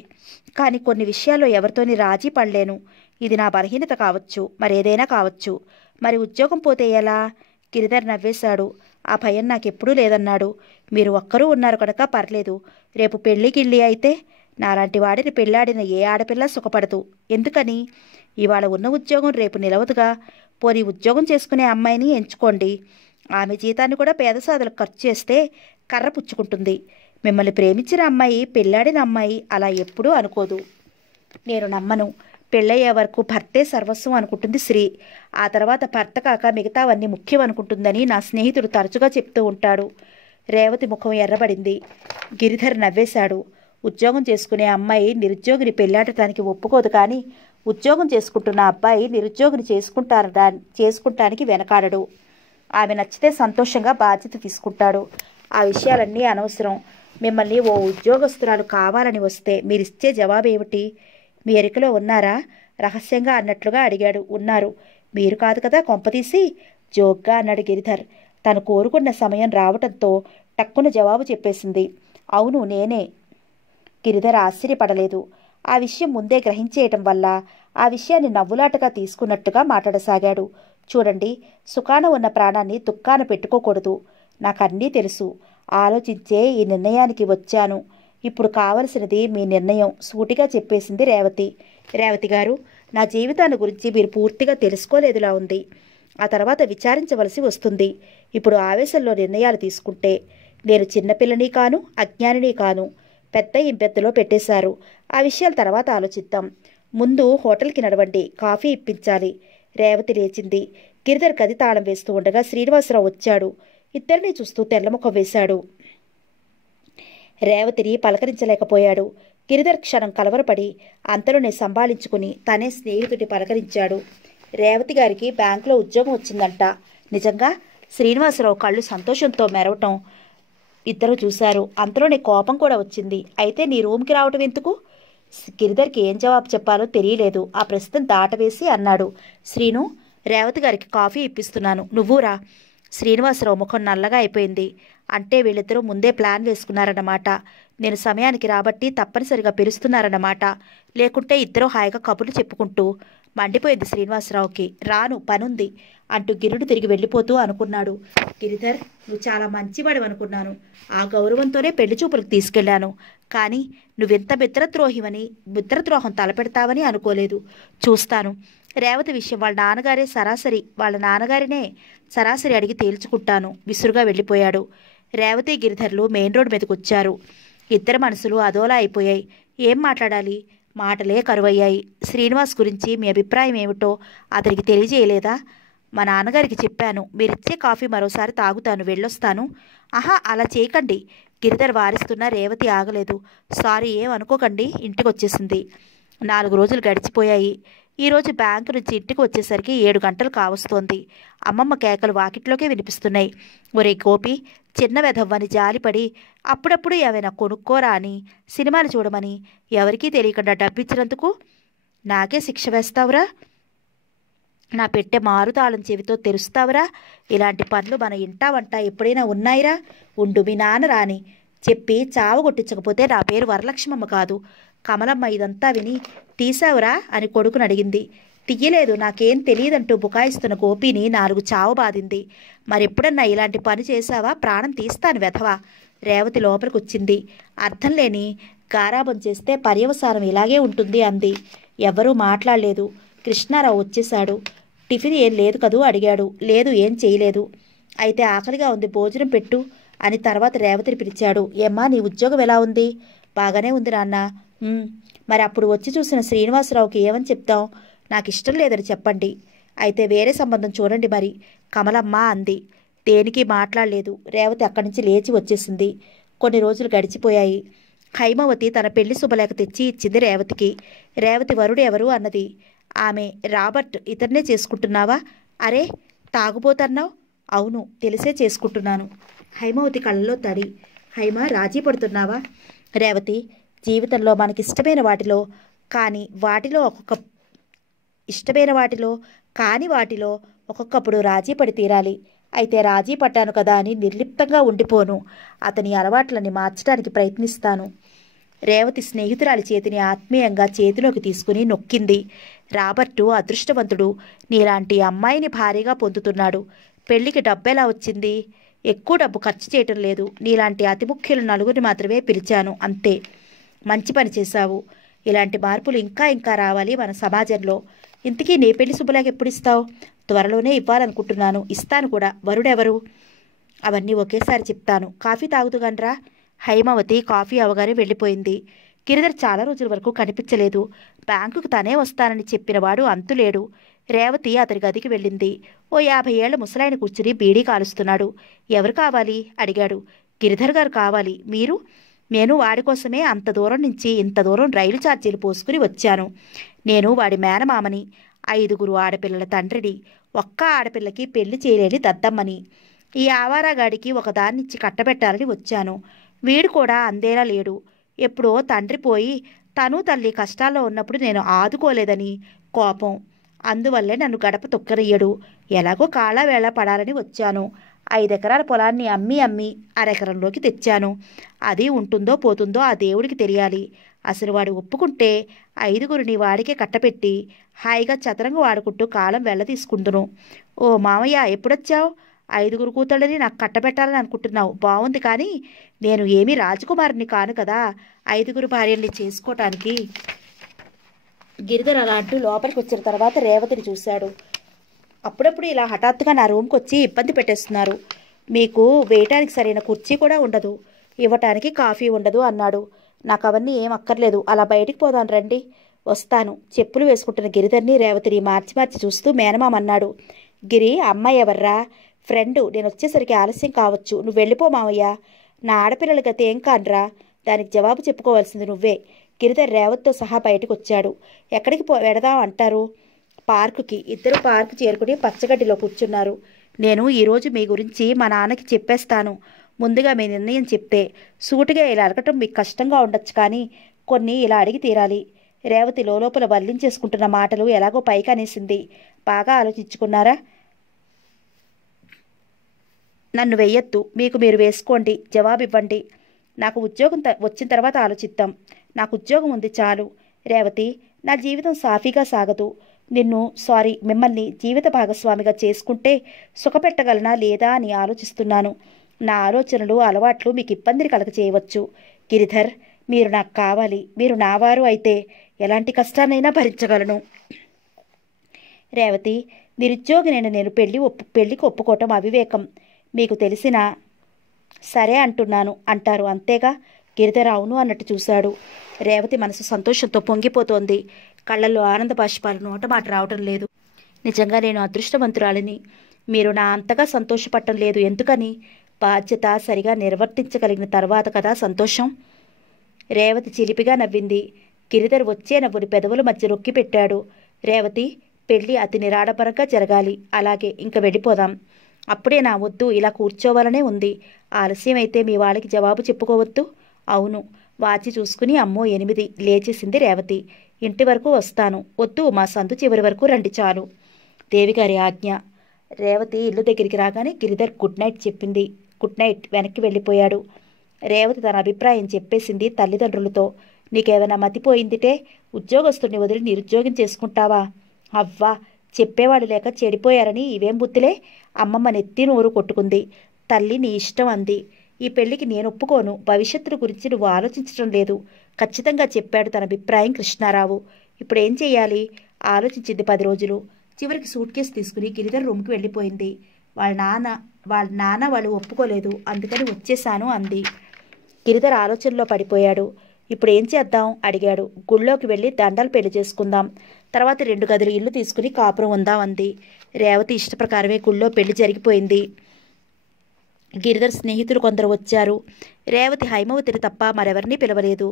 కానీ కొన్ని విషయాల్లో ఎవరితోని రాజీ పడలేను. ఇది నా బలహీనత కావచ్చు, మరేదైనా కావచ్చు. మరి ఉద్యోగం పోతే ఎలా? గిరిధర్ నవ్వేశాడు. ఆ భయం నాకెప్పుడూ లేదన్నాడు. మీరు ఒక్కరూ ఉన్నారు కనుక పర్లేదు. రేపు పెళ్లి గిళ్ళి అయితే నాలాంటి వాడిని పెళ్లాడిన ఏ ఆడపిల్ల సుఖపడదు. ఎందుకని? ఇవాళ ఉన్న ఉద్యోగం రేపు నిలవదుగా. పోనీ ఉద్యోగం చేసుకునే అమ్మాయిని ఎంచుకోండి. ఆమె జీతాన్ని కూడా పేదసాదులకు ఖర్చు చేస్తే కర్ర పుచ్చుకుంటుంది. మిమ్మల్ని ప్రేమించిన అమ్మాయి, పెళ్లాడిన అమ్మాయి అలా ఎప్పుడూ అనుకోదు. నేను నమ్మను. పెళ్ళయ్యే వరకు భర్తే సర్వస్వం అనుకుంటుంది శ్రీ. ఆ తర్వాత భర్త కాక మిగతావన్నీ ముఖ్యం అనుకుంటుందని నా స్నేహితుడు తరచుగా చెప్తూ ఉంటాడు. రేవతి ముఖం ఎర్రబడింది. గిరిధర్ నవ్వేశాడు. ఉద్యోగం చేసుకునే అమ్మాయి నిరుద్యోగిని పెళ్లాడటానికి ఒప్పుకోదు, కానీ ఉద్యోగం చేసుకుంటున్న అబ్బాయి నిరుద్యోగిని చేసుకుంటానికి వెనకాడడు. ఆమె నచ్చితే సంతోషంగా బాధ్యత తీసుకుంటాడు. ఆ విషయాలన్నీ అనవసరం. మిమ్మల్ని ఓ ఉద్యోగస్తురాలు కావాలని వస్తే మీరిచ్చే జవాబేమిటి? మీ ఎరికలో ఉన్నారా? రహస్యంగా అన్నట్లుగా అడిగాడు. ఉన్నారు. మీరు కాదు కదా కొంపతీసి? జోక్గా అన్నాడు గిరిధర్. తను కోరుకున్న సమయం రావటంతో టక్కున జవాబు చెప్పేసింది. అవును, నేనే. గిరిధర్ ఆశ్చర్యపడలేదు. ఆ విషయం ముందే గ్రహించేయటం వల్ల ఆ విషయాన్ని నవ్వులాటగా తీసుకున్నట్టుగా మాట్లాడసాగాడు. చూడండి, సుఖాన ఉన్న ప్రాణాన్ని దుఃఖాన పెట్టుకోకూడదు. నాకన్నీ తెలుసు. ఆలోచించే ఈ నిర్ణయానికి వచ్చాను. ఇప్పుడు కావలసినది మీ నిర్ణయం, సూటిగా చెప్పేసింది రేవతి. రేవతి గారు, నా జీవితాన్ని గురించి మీరు పూర్తిగా తెలుసుకోలేదులా ఉంది. ఆ తర్వాత విచారించవలసి వస్తుంది. ఇప్పుడు ఆవేశంలో నిర్ణయాలు తీసుకుంటే నేను చిన్నపిల్లని కాను, అజ్ఞానిని కాను. పెద్ద ఇంపెద్దలో పెట్టేశారు. ఆ విషయాల తర్వాత ఆలోచిద్దాం. ముందు హోటల్కి నడవండి, కాఫీ ఇప్పించాలి. రేవతి లేచింది. గిరిధర్ గది తాళం వేస్తూ ఉండగా శ్రీనివాసరావు వచ్చాడు. ఇద్దరినీ చూస్తూ తెల్లముఖం వేశాడు. రేవతిని పలకరించలేకపోయాడు. గిరిధర్ క్షణం కలవరపడి అంతలోనే సంభాళించుకుని తనే స్నేహితుడిని పలకరించాడు. రేవతి గారికి బ్యాంకులో ఉద్యోగం వచ్చిందంట. నిజంగా? శ్రీనివాసరావు కళ్ళు సంతోషంతో మెరవటం ఇద్దరు చూశారు. అంతలోనే కోపం కూడా వచ్చింది. అయితే నీ రూమ్కి రావటం ఎందుకు? గిరిధర్కి ఏం జవాబు చెప్పాలో తెలియలేదు. ఆ ప్రశ్న దాటవేసి అన్నాడు. శ్రీను, రేవతి గారికి కాఫీ ఇప్పిస్తున్నాను, నువ్వు రా. శ్రీనివాసరావు ముఖం నల్లగా అయిపోయింది. అంటే వీళ్ళిద్దరూ ముందే ప్లాన్ వేసుకున్నారన్నమాట. నేను సమయానికి రాబట్టి తప్పనిసరిగా పిలుస్తున్నారన్నమాట. లేకుంటే ఇద్దరూ హాయిగా కబుర్లు చెప్పుకుంటూ మండిపోయింది శ్రీనివాసరావుకి. రాను, పనుంది అంటూ గిరుడు తిరిగి వెళ్ళిపోతూ అనుకున్నాడు. గిరిధర్, నువ్వు చాలా మంచివాడు అనుకున్నాను. ఆ గౌరవంతోనే పెళ్లి చూపులకు తీసుకెళ్లాను. కానీ నువ్వెంత మిత్రద్రోహివని, మిత్రద్రోహం తలపెడతావని అనుకోలేదు. చూస్తాను. రేవతి విషయం వాళ్ళ నాన్నగారినే సరాసరి అడిగి తేల్చుకుంటాను విసురుగా వెళ్ళిపోయాడు. రేవతి గిరిధర్లు మెయిన్ రోడ్ మీదకి వచ్చారు. ఇద్దరు మనసులు అదోలా అయిపోయాయి. ఏం మాట్లాడాలి? మాటలే కరువయ్యాయి. శ్రీనివాస్ గురించి మీ అభిప్రాయం ఏమిటో అతనికి తెలియజేయలేదా? మా నాన్నగారికి చెప్పాను. మీరిచ్చే కాఫీ మరోసారి తాగుతాను, వెళ్ళొస్తాను. ఆహా, అలా చేయకండి. గిరిధర్ వారిస్తున్నా రేవతి ఆగలేదు. సారీ, ఏం అనుకోకండి. ఇంటికి వచ్చేసింది. 4 రోజులు గడిచిపోయాయి. ఈరోజు బ్యాంకు నుంచి ఇంటికి వచ్చేసరికి 7 గంటలు కావస్తోంది. అమ్మమ్మ కేకలు వాకిట్లోకే వినిపిస్తున్నాయి. ఒరే గోపి, చిన్న వెధవ్వని జాలిపడి అప్పుడప్పుడు ఏమైనా కొనుక్కోరా అని, సినిమాలు చూడమని ఎవరికీ తెలియకుండా డబ్బిచ్చినందుకు నాకే శిక్ష వేస్తావురా? నా పెట్టె మారుతాళం చెవితో తెరుస్తావురా? ఇలాంటి పనులు మన ఇంటా వంట ఎప్పుడైనా ఉన్నాయిరా? ఉండు, మీ నాన్న రాని చెప్పి చావగొట్టించకపోతే నా పేరు వరలక్ష్మమ్మ కాదు. కమలమ్మ ఇదంతా విని తీసావురా అని కొడుకుని అడిగింది. తీయలేదు, నాకేం తెలియదంటూ బుకాయిస్తున్న గోపిని 4 చావు బాధింది. మరెప్పుడన్నా ఇలాంటి పని చేశావా? ప్రాణం తీస్తాను వెధవా. రేవతి లోపలికి వచ్చింది. అర్థం లేని గారాబం చేస్తే పర్యవసానం ఇలాగే ఉంటుంది అంది. ఎవ్వరూ మాట్లాడలేదు. కృష్ణారావు వచ్చేశాడు. టిఫిన్ ఏం లేదు కదూ అడిగాడు. లేదు, ఏం చేయలేదు. అయితే ఆకలిగా ఉంది, భోజనం పెట్టు అని తర్వాత రేవతిని పిలిచాడు. ఏమ్మా, నీ ఉద్యోగం ఎలా ఉంది? బాగానే ఉంది నాన్న. మరి అప్పుడు వచ్చి చూసిన శ్రీనివాసరావుకి ఏమని చెప్తాం? నాకు ఇష్టం లేదని చెప్పండి. అయితే వేరే సంబంధం చూడండి మరి, కమలమ్మ అంది. దేనికి మాట్లాడలేదు. రేవతి అక్కడి నుంచి లేచి వచ్చేసింది. కొన్ని రోజులు గడిచిపోయాయి. హైమవతి తన పెళ్లి శుభలేఖ తెచ్చి ఇచ్చింది రేవతికి. రేవతి వరుడు ఎవరు అన్నది. ఆమె రాబర్ట్. ఇతన్నే చేసుకుంటున్నావా? అరే, తాగుపోతన్నావు? అవును, తెలిసే చేసుకుంటున్నాను. హైమవతి కళ్ళలో తడి. హైమ, రాజీ పడుతున్నావా? రేవతి, జీవితంలో మనకిష్టమైన వాటిలో కానీ వాటిలో ఒక్కొక్కప్పుడు రాజీ పడి తీరాలి. అయితే రాజీ పడ్డాను కదా అని నిర్లిప్తంగా ఉండిపోను. అతని అలవాట్లని మార్చడానికి ప్రయత్నిస్తాను. రేవతి స్నేహితురాలి చేతిని ఆత్మీయంగా చేతిలోకి తీసుకుని నొక్కింది. రాబర్టు అదృష్టవంతుడు. నీలాంటి అమ్మాయిని భారీగా పొందుతున్నాడు. పెళ్లికి డబ్బెలా వచ్చింది? ఎక్కువ డబ్బు ఖర్చు చేయటం లేదు. నీలాంటి అతి ముఖ్యులు 4 మాత్రమే పిలిచాను, అంతే. మంచి పని చేశావు. ఇలాంటి మార్పులు ఇంకా ఇంకా రావాలి మన సమాజంలో. ఇంతకీ నీ పెళ్లి శుభలేఖ ఎప్పుడు ఇస్తావు? త్వరలోనే ఇవ్వాలనుకుంటున్నాను. ఇస్తాను కూడా. వరుడెవరు? అవన్నీ ఒకేసారి చెప్తాను. కాఫీ తాగుతుగానరా. హైమవతి కాఫీ అవగానే వెళ్ళిపోయింది. గిరిధర్ చాలా రోజుల వరకు కనిపించలేదు. బ్యాంకుకు తనే వస్తానని చెప్పినవాడు అంతులేడు. రేవతి అతని గదికి వెళ్ళింది. ఓ 50 ఏళ్ల ముసలాయన కూర్చుని బీడీ కాలుస్తున్నాడు. ఎవరు కావాలి అడిగాడు. గిరిధర్ గారు కావాలి. మీరు? నేను వాడి కోసమే అంత దూరం నుంచి ఇంత దూరం రైలు ఛార్జీలు పోసుకుని వచ్చాను. నేను వాడి మేనమామని, 5 ఆడపిల్లల తండ్రిని, ఒక్క ఆడపిల్లకి పెళ్లి చేయలేని దద్దమ్మని. ఈ ఆవారాగాడికి ఒకదాన్నిచ్చి కట్టబెట్టాలని వచ్చాను. వీడు కూడా అందేలా లేడు. ఎప్పుడో తండ్రి పోయి తను తల్లి కష్టాల్లో ఉన్నప్పుడు నేను ఆదుకోలేదని కోపం. అందువల్లే నన్ను గడప తొక్కనియ్యడు. ఎలాగో కాళ్ళవేళ పడాలని వచ్చాను. 5 ఎకరాల పొలాన్ని అమ్మి అరెకరంలోకి తెచ్చాను. అది ఉంటుందో పోతుందో ఆ దేవుడికి తెలియాలి. అసలు వాడు ఒప్పుకుంటే 5 వాడికే కట్టపెట్టి హాయిగా చదరంగా వాడుకుంటూ కాలం వెళ్ళ తీసుకుందును. ఓ మామయ్య, ఎప్పుడొచ్చావు? 5 కూతుళ్ళని నాకు కట్టబెట్టాలని అనుకుంటున్నావు. బాగుంది, కానీ నేను ఏమీ రాజకుమారుని కాను కదా 5 భార్యల్ని చేసుకోవటానికి. గిరిధర్ అలా అంటూ లోపలికి వచ్చిన తర్వాత రేవతిని చూశాడు. అప్పుడప్పుడు ఇలా హఠాత్తుగా నా రూమ్కి వచ్చి ఇబ్బంది పెట్టేస్తున్నారు. మీకు వేయటానికి సరైన కుర్చీ కూడా ఉండదు, ఇవ్వటానికి కాఫీ ఉండదు అన్నాడు. నాకు అవన్నీ ఏం అక్కర్లేదు. అలా బయటికి పోదాను రండి. వస్తాను. చెప్పులు వేసుకుంటున్న గిరిధర్ని రేవతిని మార్చి మార్చి చూస్తూ మేనమామన్నాడు. గిరి, అమ్మాయి ఎవర్రా? ఫ్రెండు. నేను వచ్చేసరికి ఆలస్యం కావచ్చు. నువ్వు వెళ్ళిపో మావయ్య. నా ఆడపిల్లల గతి ఏం కానరా? దానికి జవాబు చెప్పుకోవాల్సింది నువ్వే. గిరిధర్ రేవతితో సహా బయటకు వచ్చాడు. ఎక్కడికి వెడదాం అంటారు? పార్కుకి. ఇద్దరు పార్కు చేరుకుని పచ్చగడ్డిలో కూర్చున్నారు. నేను ఈరోజు మీ గురించి మా నాన్నకి చెప్పేస్తాను. ముందుగా మీ నిర్ణయం చెప్తే. సూటిగా ఇలా అడగటం మీకు కష్టంగా ఉండొచ్చు, కానీ కొన్ని ఇలా అడిగి తీరాలి. రేవతి లోపల వల్లించేసుకుంటున్న మాటలు ఎలాగో పైకి అనేసింది. బాగా ఆలోచించుకున్నారా? నన్ను వెయ్యొద్దు. మీకు మీరు వేసుకోండి. జవాబివ్వండి. నాకు ఉద్యోగం వచ్చిన తర్వాత ఆలోచిద్దాం. నాకు ఉద్యోగం ఉంది చాలు. రేవతి, నా జీవితం సాఫీగా సాగదు. మిమ్మల్ని జీవిత భాగస్వామిగా చేసుకుంటే సుఖపెట్టగలనా లేదా అని ఆలోచిస్తున్నాను. నా ఆలోచనలు అలవాట్లు మీకు ఇబ్బందిని కలగచేయవచ్చు. గిరిధర్, మీరు నాకు కావాలి. మీరు నావారు అయితే ఎలాంటి కష్టాన్నైనా భరించగలను. రేవతి, నిరుద్యోగినైన నేను పెళ్లికి ఒప్పుకోవటం అవివేకం. మీకు తెలిసినా సరే అంటారు అంతేగా? గిరిధర్ అవును అన్నట్టు చూశాడు. రేవతి మనసు సంతోషంతో పొంగిపోతోంది. కళ్ళల్లో ఆనంద బాష్పాలు నోటమాట రావటం లేదు. నిజంగా నేను అదృష్టవంతురాలిని. మీరు నా అంతగా సంతోషపడటం లేదు ఎందుకని? బాధ్యత సరిగా నిర్వర్తించగలిగిన తర్వాత కదా సంతోషం. రేవతి చిలిపిగా నవ్వింది. గిరిధర్ వచ్చే నవ్వుని పెదవుల మధ్య రొక్కి పెట్టాడు. రేవతి, పెళ్లి అతి నిరాడంబరంగా జరగాలి. అలాగే, ఇంక వెళ్ళిపోదాం. అప్పుడే నా వద్దు, ఇలా కూర్చోవాలనే ఉంది. ఆలస్యం అయితే మీ వాళ్ళకి జవాబు చెప్పుకోవద్దు. అవును. వాచి చూసుకుని అమ్మో 8 లేచేసింది రేవతి. ఇంటి వరకు వస్తాను. వద్దు, మా సందు చివరి వరకు రండి చాలు. దేవిగారి ఆజ్ఞ. రేవతి ఇల్లు దగ్గరికి రాగానే గిరిధర్ గుడ్ నైట్ చెప్పింది. గుడ్ నైట్ వెనక్కి వెళ్ళిపోయాడు. రేవతి తన అభిప్రాయం చెప్పేసింది తల్లిదండ్రులతో. నీకేమైనా మతిపోయిందిటే? ఉద్యోగస్తుని వదిలి నిరుద్యోగం చేసుకుంటావా? అవ్వా, చెప్పేవాడు లేక చెడిపోయారని ఇవేం బుద్ధిలే. అమ్మమ్మ నెత్తి నోరు కొట్టుకుంది. తల్లి నీ ఇష్టం అంది. ఈ పెళ్లికి నేను ఒప్పుకోను. భవిష్యత్తు గురించి నువ్వు ఆలోచించడం లేదు. ఖచ్చితంగా చెప్పాడు తన అభిప్రాయం కృష్ణారావు. ఇప్పుడేం చెయ్యాలి? ఆలోచించింది 10 రోజులు. చివరికి సూట్ కేసు తీసుకుని గిరిధర్ రూమ్కి వెళ్ళిపోయింది. వాళ్ళ నాన్న వాళ్ళు ఒప్పుకోలేదు, అందుకని వచ్చేశాను అంది. గిరిధర్ ఆలోచనలో పడిపోయాడు. ఇప్పుడు ఏం చేద్దాం అడిగాడు. గుళ్ళోకి వెళ్ళి దండలు పెళ్లి చేసుకుందాం. తర్వాత 2 గదులు ఇల్లు తీసుకుని కాపురం ఉందాం అంది. రేవతి ఇష్టప్రకారమే గుళ్ళో పెళ్లి జరిగిపోయింది. గిరిధర్ స్నేహితులు కొందరు వచ్చారు. రేవతి హైమవతిని తప్ప మరెవరినీ పిలవలేదు.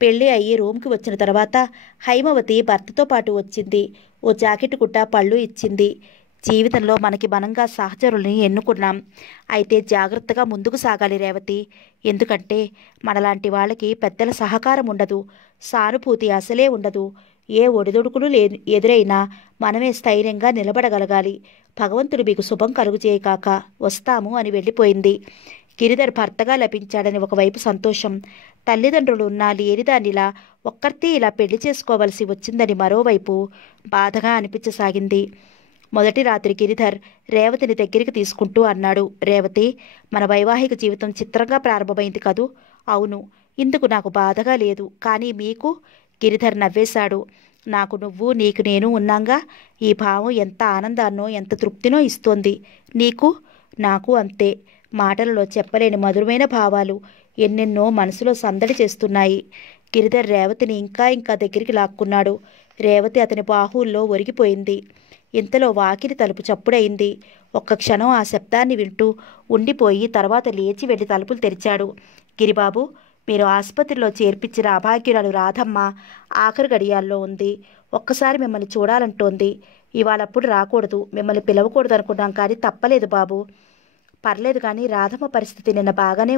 పెళ్లి అయ్యి రూమ్కి వచ్చిన తర్వాత హైమవతి భర్తతో పాటు వచ్చింది. ఓ జాకెట్ కుట్ట పళ్ళు ఇచ్చింది. జీవితంలో మనకి మనంగా సహచరుల్ని ఎన్నుకున్నాం. అయితే జాగ్రత్తగా ముందుకు సాగాలి రేవతి. ఎందుకంటే మనలాంటి వాళ్ళకి పెద్దల సహకారం ఉండదు, సానుభూతి అసలే ఉండదు. ఏ ఒడిదొడుకులు ఎదురైనా మనమే స్థైర్యంగా నిలబడగలగాలి. భగవంతుడు మీకు శుభం కలుగుచేయకాక. వస్తాము అని వెళ్ళిపోయింది. గిరిధర్ భర్తగా లభించాడని ఒకవైపు సంతోషం, తల్లిదండ్రులు ఉన్నా లేనిదానిలా ఒక్కర్తీ ఇలా పెళ్లి చేసుకోవలసి వచ్చిందని మరోవైపు బాధగా అనిపించసాగింది. మొదటి రాత్రి గిరిధర్ రేవతిని దగ్గరికి తీసుకుంటూ అన్నాడు. రేవతి, మన వైవాహిక జీవితం చిత్రంగా ప్రారంభమైంది కదూ? అవును. ఇందుకు నాకు బాధగా లేదు. కానీ మీకు? గిరిధర్ నవ్వేశాడు. నాకు నువ్వు, నీకు నేను ఉన్నాంగా. ఈ భావం ఎంత ఆనందాన్నో, ఎంత తృప్తినో ఇస్తోంది. నీకు? నాకు అంతే. మాటలలో చెప్పలేని మధురమైన భావాలు ఎన్నెన్నో మనసులో సందడి చేస్తున్నాయి. గిరిధర్ రేవతిని ఇంకా దగ్గరికి లాక్కున్నాడు. రేవతి అతని బాహువుల్లో ఒరిగిపోయింది. ఇంతలో వాకిలి తలుపు చప్పుడయింది. ఒక్క క్షణం ఆ శబ్దాన్ని వింటూ ఉండిపోయి తర్వాత లేచి వెళ్ళి తలుపులు తెరిచాడు. గిరిబాబు, మీరు ఆసుపత్రిలో చేర్పించిన అభాగ్యురాలు రాధమ్మ ఆఖరి గడియాల్లో ఉంది. ఒక్కసారి మిమ్మల్ని చూడాలంటోంది. ఇవాళప్పుడు రాకూడదు, మిమ్మల్ని పిలవకూడదు అనుకున్నాం, కానీ తప్పలేదు బాబు. పర్లేదు, కానీ రాధమ్మ పరిస్థితి నిన్న బాగానే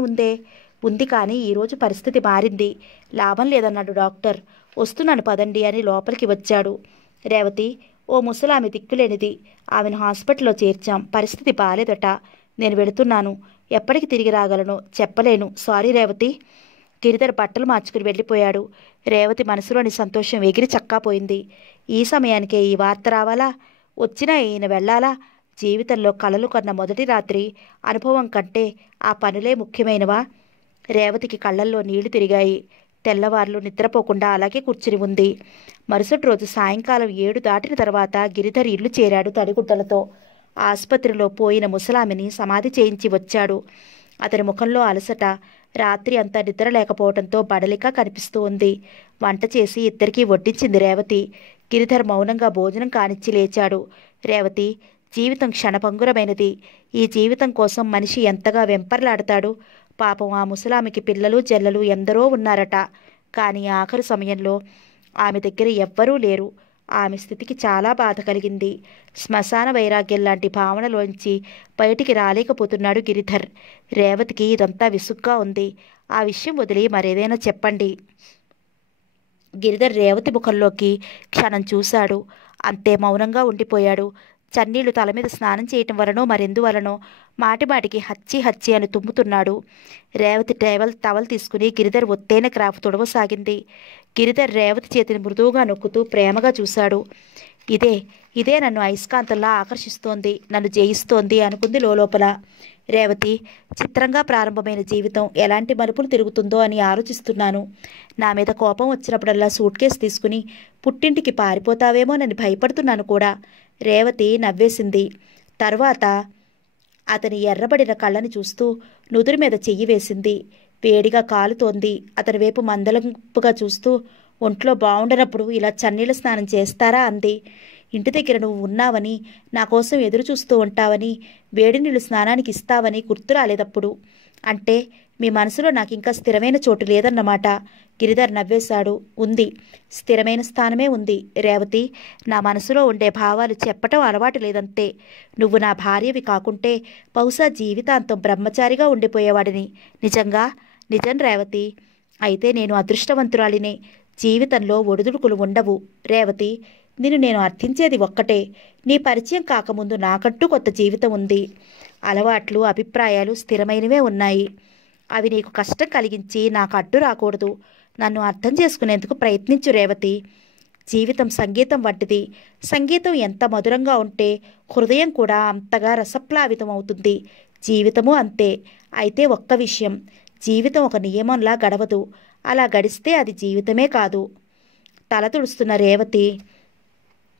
ఉంది, కానీ ఈరోజు పరిస్థితి మారింది. లాభం లేదన్నాడు డాక్టర్. వస్తున్నాను పదండి అని లోపలికి వచ్చాడు. రేవతి, ఓ ముసలామె దిక్కులేనిది. ఆమెను హాస్పిటల్లో చేర్చాం. పరిస్థితి బాలేదట. నేను వెళుతున్నాను. ఎప్పటికి తిరిగి రాగలను చెప్పలేను. సారీ రేవతి. గిరిధర్ బట్టలు మార్చుకుని వెళ్ళిపోయాడు. రేవతి మనసులోని సంతోషం ఎగిరి చక్కాపోయింది. ఈ సమయానికే ఈ వార్త రావాలా? వచ్చినా ఈయన వెళ్ళాలా? జీవితంలో కలలు కన్న మొదటి రాత్రి అనుభవం కంటే ఆ పనులే ముఖ్యమైనవా? రేవతికి కళ్ళల్లో నీళ్లు తిరిగాయి. తెల్లవార్లు నిద్రపోకుండా అలాగే కూర్చుని ఉంది. మరుసటి రోజు సాయంకాలం 7 దాటిన తర్వాత గిరిధర్ ఇల్లు చేరాడు తడిగుడ్డలతో. ఆసుపత్రిలో పోయిన ముసలామిని సమాధి చేయించి వచ్చాడు. అతని ముఖంలో అలసట, రాత్రి అంతా నిద్ర లేకపోవడంతో బడలిక కనిపిస్తూ ఉంది. వంట చేసి ఇద్దరికీ వడ్డించింది రేవతి. గిరిధర్ మౌనంగా భోజనం కానిచ్చి లేచాడు. రేవతి, జీవితం క్షణభంగురమైనది. ఈ జీవితం కోసం మనిషి ఎంతగా వెంపర్లాడతాడు. పాపం ఆ ముసలామికి పిల్లలు జల్లలు ఎందరో ఉన్నారట. కానీ ఆఖరు సమయంలో ఆమె దగ్గర ఎవ్వరూ లేరు. ఆమె స్థితికి చాలా బాధ కలిగింది. శ్మశాన వైరాగ్యం లాంటి భావనలోంచి బయటికి రాలేకపోతున్నాడు గిరిధర్. రేవతికి ఇదంతా విసుగ్గా ఉంది. ఆ విషయం వదిలి మరేదైనా చెప్పండి. గిరిధర్ రేవతి ముఖంలోకి క్షణం చూశాడు. అంతే మౌనంగా ఉండిపోయాడు. చన్నీళ్లు తల మీద స్నానం చేయటం వలనో మరెందువలనో మాటిమాటికి హచ్చి హచ్చి అని తుమ్ముతున్నాడు. రేవతి టవల్ తీసుకుని గిరిధర్ ఒత్తైన క్రాఫ్ తుడవసాగింది. గిరిధర్ రేవతి చేతిని మృదువుగా నొక్కుతూ ప్రేమగా చూశాడు. ఇదే ఇదే నన్ను అయస్కాంతంలా ఆకర్షిస్తోంది, నన్ను జయిస్తోంది అనుకుంది లోపల. రేవతి, చిత్రంగా ప్రారంభమైన జీవితం ఎలాంటి మలుపులు తిరుగుతుందో అని ఆలోచిస్తున్నాను. నా మీద కోపం వచ్చినప్పుడల్లా సూట్ కేసు తీసుకుని పుట్టింటికి పారిపోతావేమోనని భయపడుతున్నాను కూడా. రేవతి నవ్వేసింది. తర్వాత అతని ఎర్రబడిన కళ్ళని చూస్తూ నుదురు మీద చెయ్యి వేసింది. వేడిగా కాలుతోంది. అతని వైపు మందలింపుగా చూస్తూ, ఒంట్లో బావుండనప్పుడు ఇలా చన్నీళ్ళ స్నానం చేస్తారా అంది. ఇంటి దగ్గర నువ్వు ఉన్నావని, నా కోసం ఎదురు చూస్తూ ఉంటావని, వేడి నీళ్ళు స్నానానికి ఇస్తావని గుర్తు రాలేదప్పుడు. అంటే మీ మనసులో నాకు ఇంకా స్థిరమైన చోటు లేదన్నమాట. గిరిధర్ నవ్వేశాడు. ఉంది, స్థిరమైన స్థానమే ఉంది రేవతి. నా మనసులో ఉండే భావాలు చెప్పటం అలవాటు లేదంతే. నువ్వు నా భార్యవి కాకుంటే బహుశా జీవితాంతం బ్రహ్మచారిగా ఉండిపోయేవాడిని. నిజంగా? నిజం రేవతి. అయితే నేను అదృష్టవంతురాలినే. జీవితంలో ఒడిదుడుకులు ఉండవు రేవతి. నిన్ను నేను అర్థించేది ఒక్కటే, నీ పరిచయం కాకముందు నాకంటూ కొత్త జీవితం ఉంది. అలవాట్లు, అభిప్రాయాలు స్థిరమైనవే ఉన్నాయి. అవి నీకు కష్టం కలిగించి నాకు అడ్డు రాకూడదు. నన్ను అర్థం చేసుకునేందుకు ప్రయత్నించు రేవతి. జీవితం సంగీతం వంటిది. సంగీతం ఎంత మధురంగా ఉంటే హృదయం కూడా అంతగా రసప్లావితం అవుతుంది. జీవితము అంతే. అయితే ఒక్క విషయం, జీవితం ఒక నియమంలా గడవదు. అలా గడిస్తే అది జీవితమే కాదు. తల తుడుస్తున్న రేవతి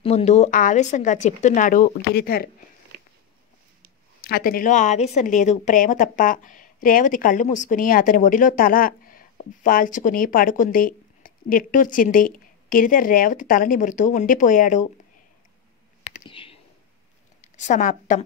ముందు ఆవేశంగా చెప్తున్నాడు గిరిధర్. అతనిలో ఆవేశం లేదు, ప్రేమ తప్ప. రేవతి కళ్ళు మూసుకుని అతని ఒడిలో తల వాల్చుకుని పడుకుంది. నిట్టూర్చింది. గిరిధర్ రేవతి తల నిమురుతూ ఉండిపోయాడు. సమాప్తం.